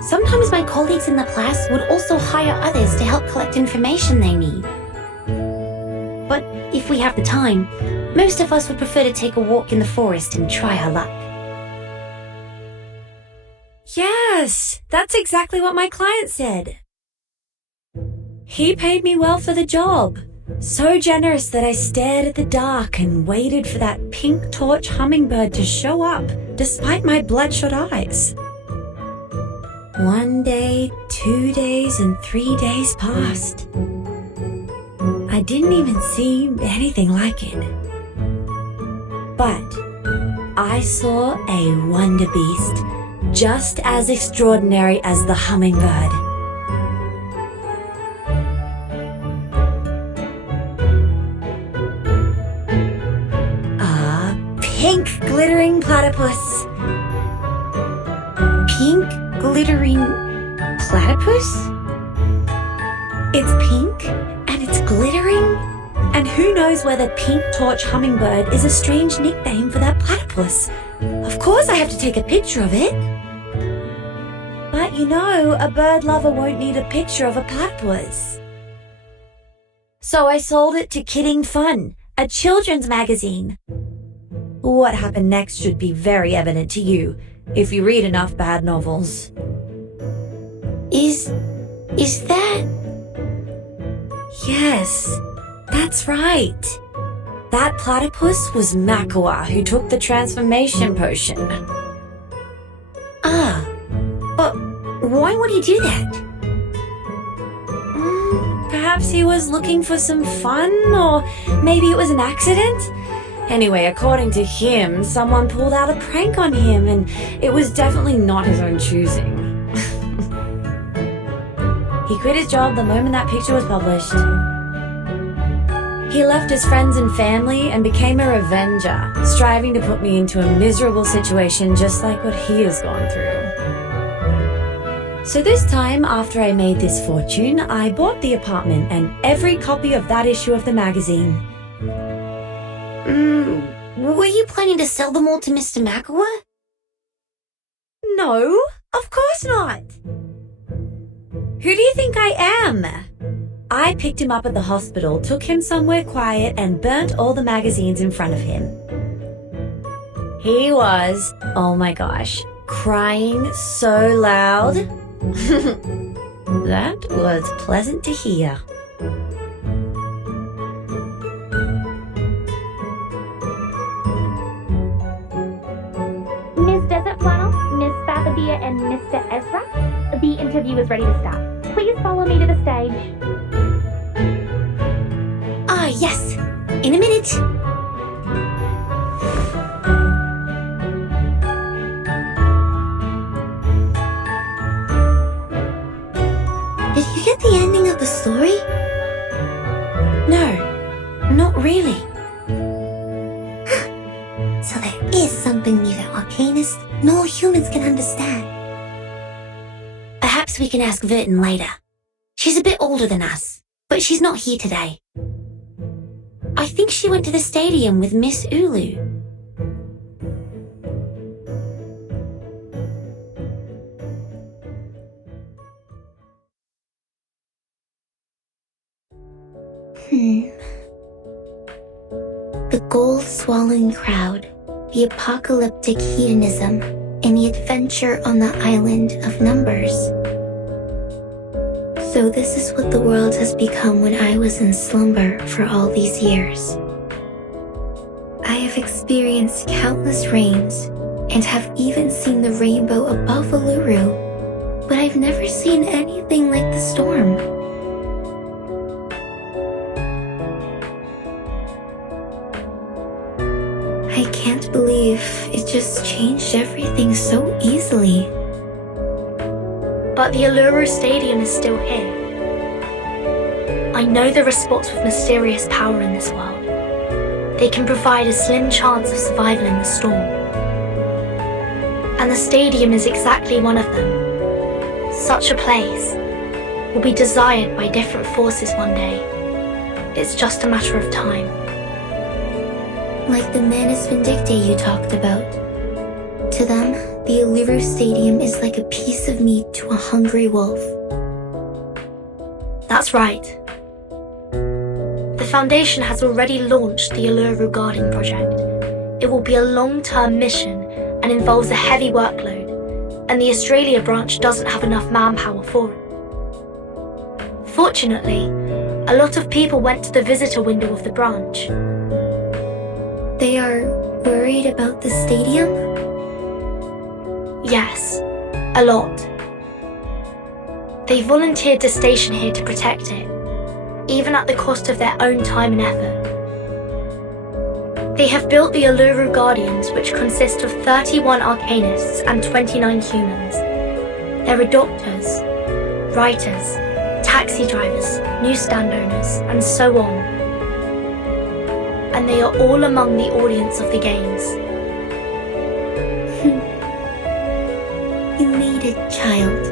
Sometimes my colleagues in the class would also hire others to help collect information they need. But if we have the time, most of us would prefer to take a walk in the forest and try our luck. Yes, that's exactly what my client said. He paid me well for the job. So generous that I stared at the dark and waited for that pink torch hummingbird to show up, despite my bloodshot eyes. 1 day, 2 days, and 3 days passed. I didn't even see anything like it. But I saw a wonder beast just as extraordinary as the hummingbird. A pink glittering platypus. Pink glittering platypus? It's pink and it's glittering? And who knows whether pink torch hummingbird is a strange nickname for that platypus? Of course I have to take a picture of it. But you know, a bird lover won't need a picture of a platypus. So I sold it to Kidding Fun, a children's magazine. What happened next should be very evident to you, if you read enough bad novels. Is that... Yes, that's right. That platypus was Makawa, who took the transformation potion. But why would he do that? Perhaps he was looking for some fun, or maybe it was an accident? Anyway, according to him, someone pulled out a prank on him, and it was definitely not his own choosing. He quit his job the moment that picture was published. He left his friends and family and became a revenger, striving to put me into a miserable situation just like what he has gone through. So this time, after I made this fortune, I bought the apartment and every copy of that issue of the magazine. Were you planning to sell them all to Mr. Makawa? No, of course not. Who do you think I am? I picked him up at the hospital, took him somewhere quiet, and burnt all the magazines in front of him. He was, oh my gosh, crying so loud. That was pleasant to hear. Miss Desert Flannel, Miss Spathodea, and Mr. Ezra, the interview is ready to start. Please follow me to the stage. Yes. In a minute. Did you get the ending of the story? No, not really. So there is something neither arcanists nor humans can understand. Perhaps we can ask Vertin later. She's a bit older than us, but she's not here today. I think she went to the stadium with Miss Ulu. The gold-swallowing crowd, the apocalyptic hedonism, and the adventure on the island of numbers. So this is what the world has become when I was in slumber for all these years. I have experienced countless rains and have even seen the rainbow above Uluru, but I've never seen anything like the storm. just changed everything so easily. But the Uluru Stadium is still here. I know there are spots with mysterious power in this world. They can provide a slim chance of survival in the storm. And the stadium is exactly one of them. Such a place will be desired by different forces one day. It's just a matter of time. Like the Manus Vindictae you talked about. To them, the Uluru Stadium is like a piece of meat to a hungry wolf. That's right. The Foundation has already launched the Uluru Guardian project. It will be a long-term mission and involves a heavy workload, and the Australia branch doesn't have enough manpower for it. Fortunately, a lot of people went to the visitor window of the branch. They are worried about the stadium? Yes, a lot. They volunteered to station here to protect it, even at the cost of their own time and effort. They have built the Uluru Guardians, which consist of 31 arcanists and 29 humans. There are doctors, writers, taxi drivers, newsstand owners, and so on. And they are all among the audience of the games. You made it, child.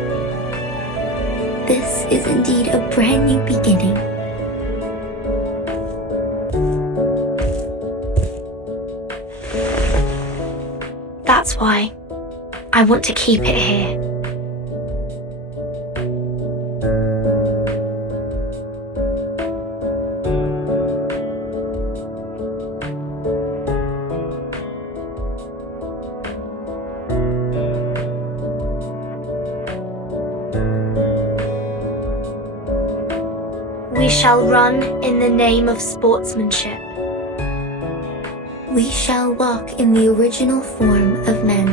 This is indeed a brand new beginning. That's why I want to keep it here. We shall run in the name of sportsmanship. We shall walk in the original form of men.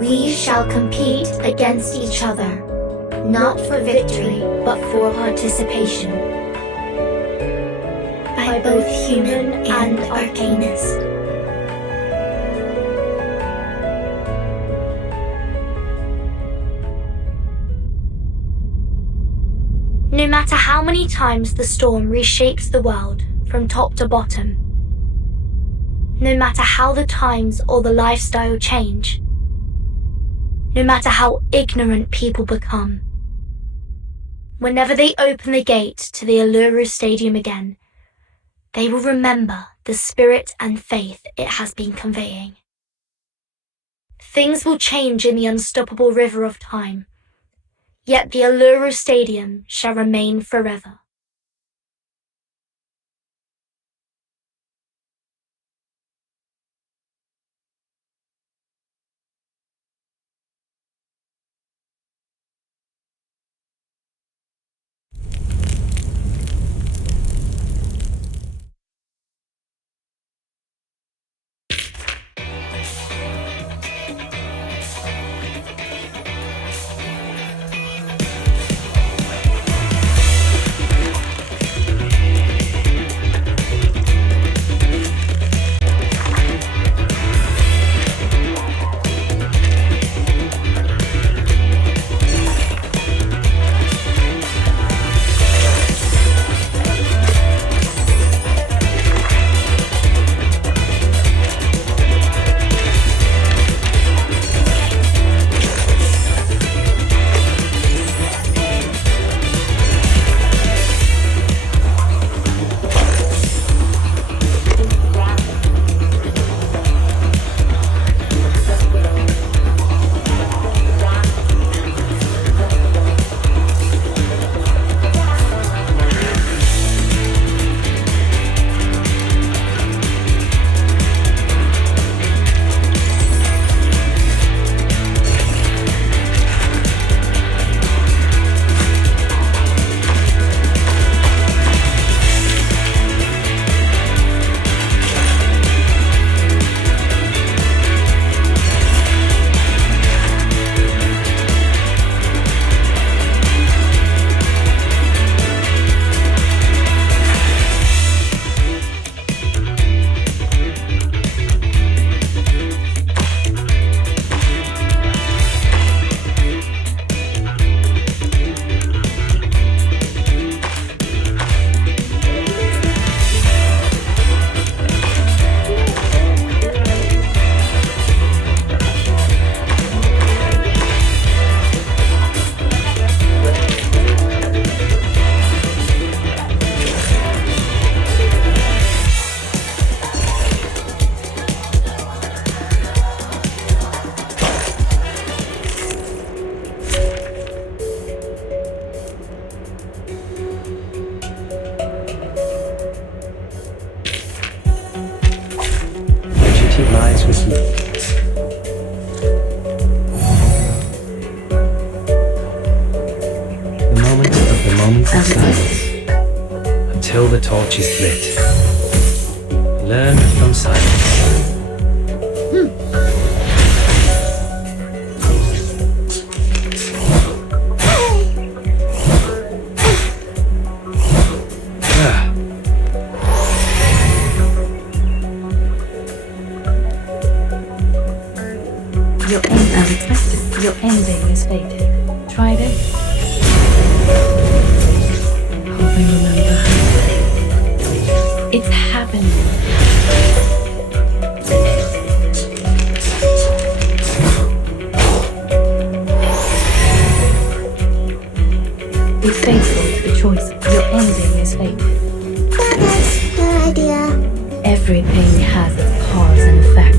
We shall compete against each other, not for victory, but for participation. By both human and arcanist. No matter how many times the storm reshapes the world from top to bottom, no matter how the times or the lifestyle change, no matter how ignorant people become, whenever they open the gate to the Uluru Stadium again, they will remember the spirit and faith it has been conveying. Things will change in the unstoppable river of time, yet the Uluru Stadium shall remain forever. moments of silence until the torch is lit. Learn from silence. Your ending is fated. Tried it? Hope I remember. It's happening. Be faithful to the choice. Your ending is fated. That's your idea. Everything has its cause and effect.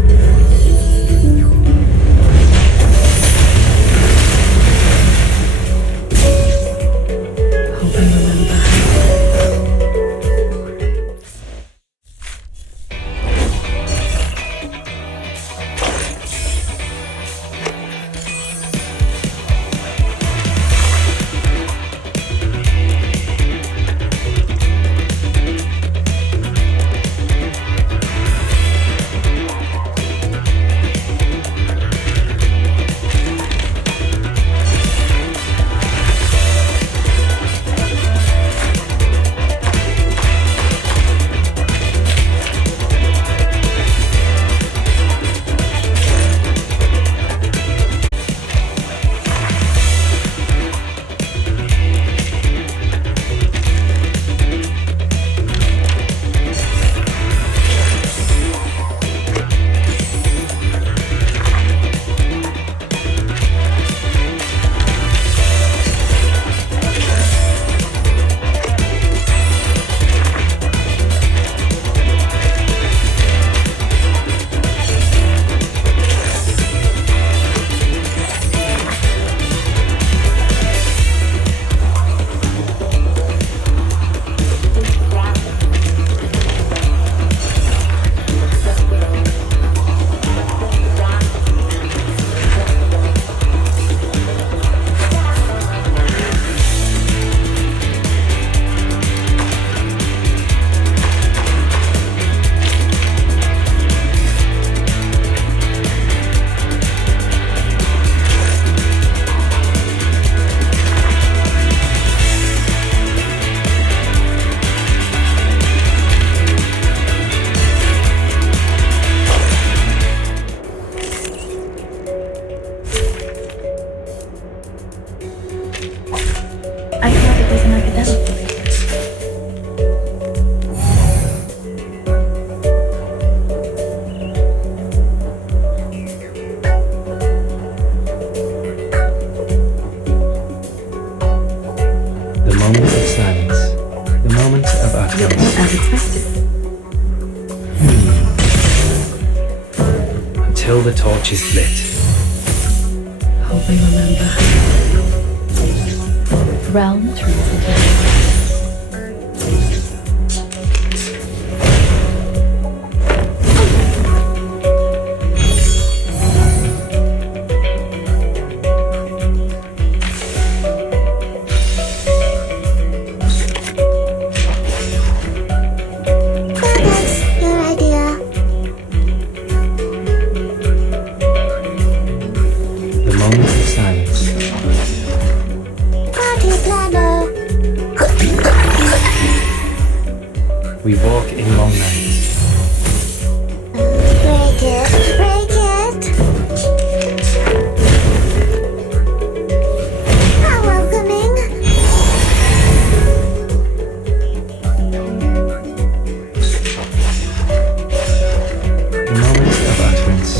Until the torch is lit. Hope I remember. Realm transited. We walk in long nights. Break it, break it. How welcoming. The moment of utterance.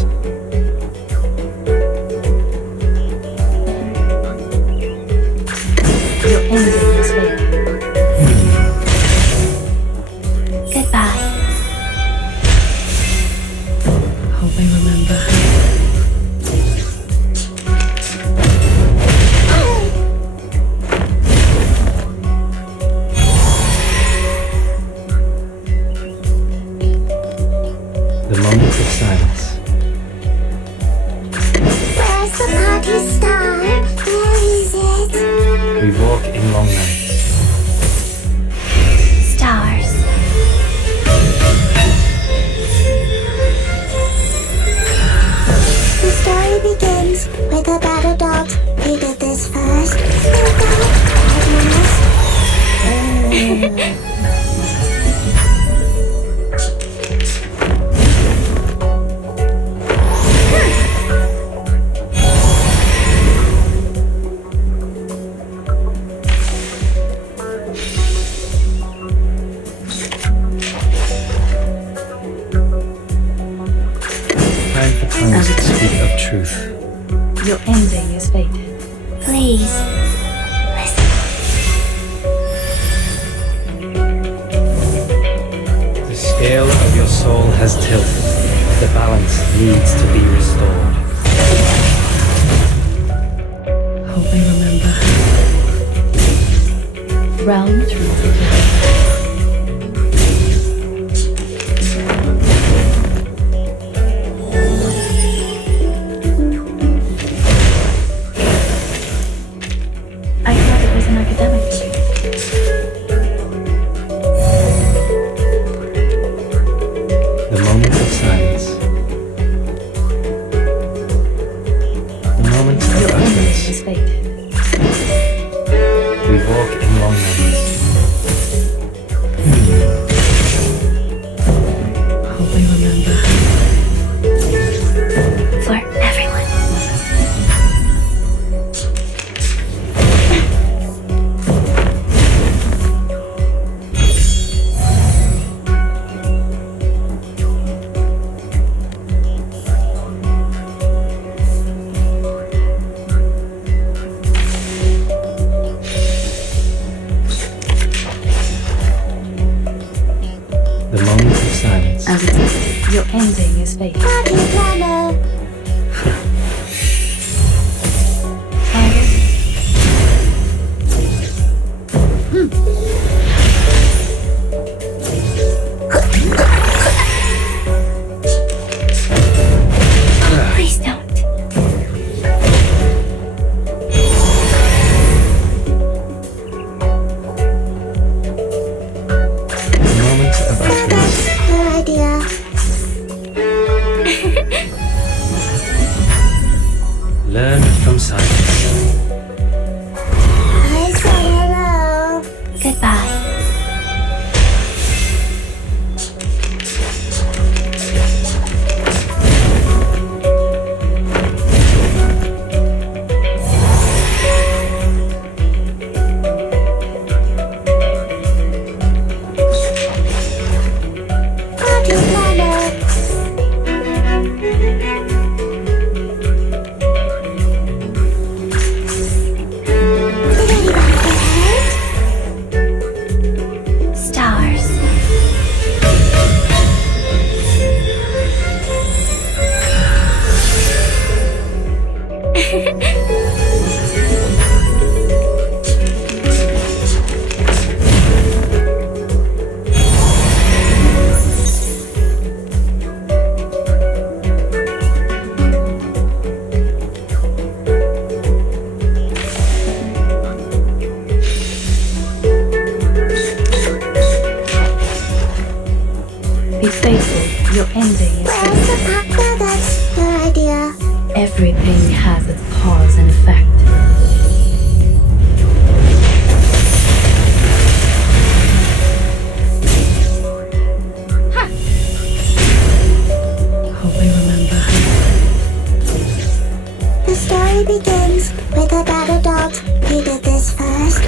Your ending is here. Hope I remember. The moment of silence. Where's the party star? Where is it? We walk in long nights. begins with a battle dog. Who did this first? Tongues speak of truth. Your ending is fate. Please, listen. The scale of your soul has tilted. The balance needs to be restored. Hope I remember. Round 3. Your ending is fate. Please don't. Moment of utterance. Your idea. Learn from silence. I said hello. Goodbye. Be faithful. Your ending is fate. That's your idea. Everything has its cause and effect. Hope I remember. The story begins with a battle dog. Who did this first?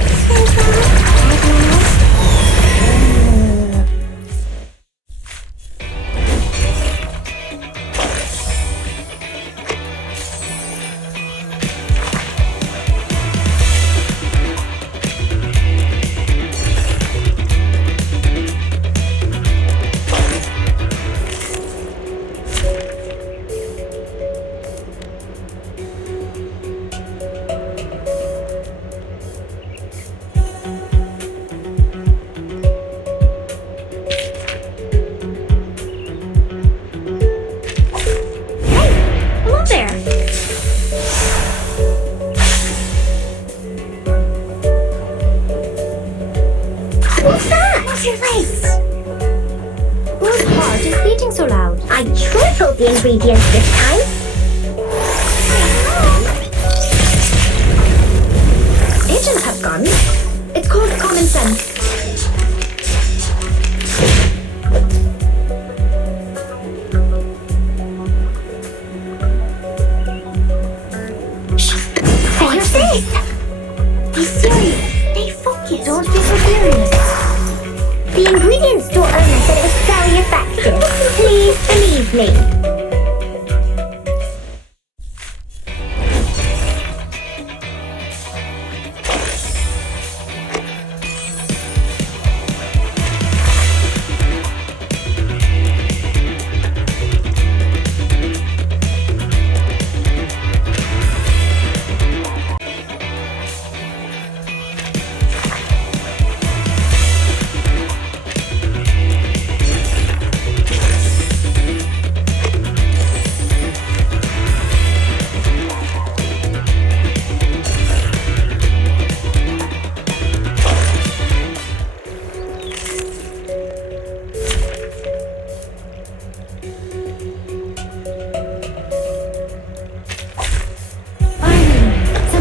Whose heart is beating so loud? I tripled the ingredients this time. Say your face! Be serious. Stay focused. Don't be so serious. The ingredients told Ernest that it was very effective. Please believe me.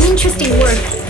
Interesting work.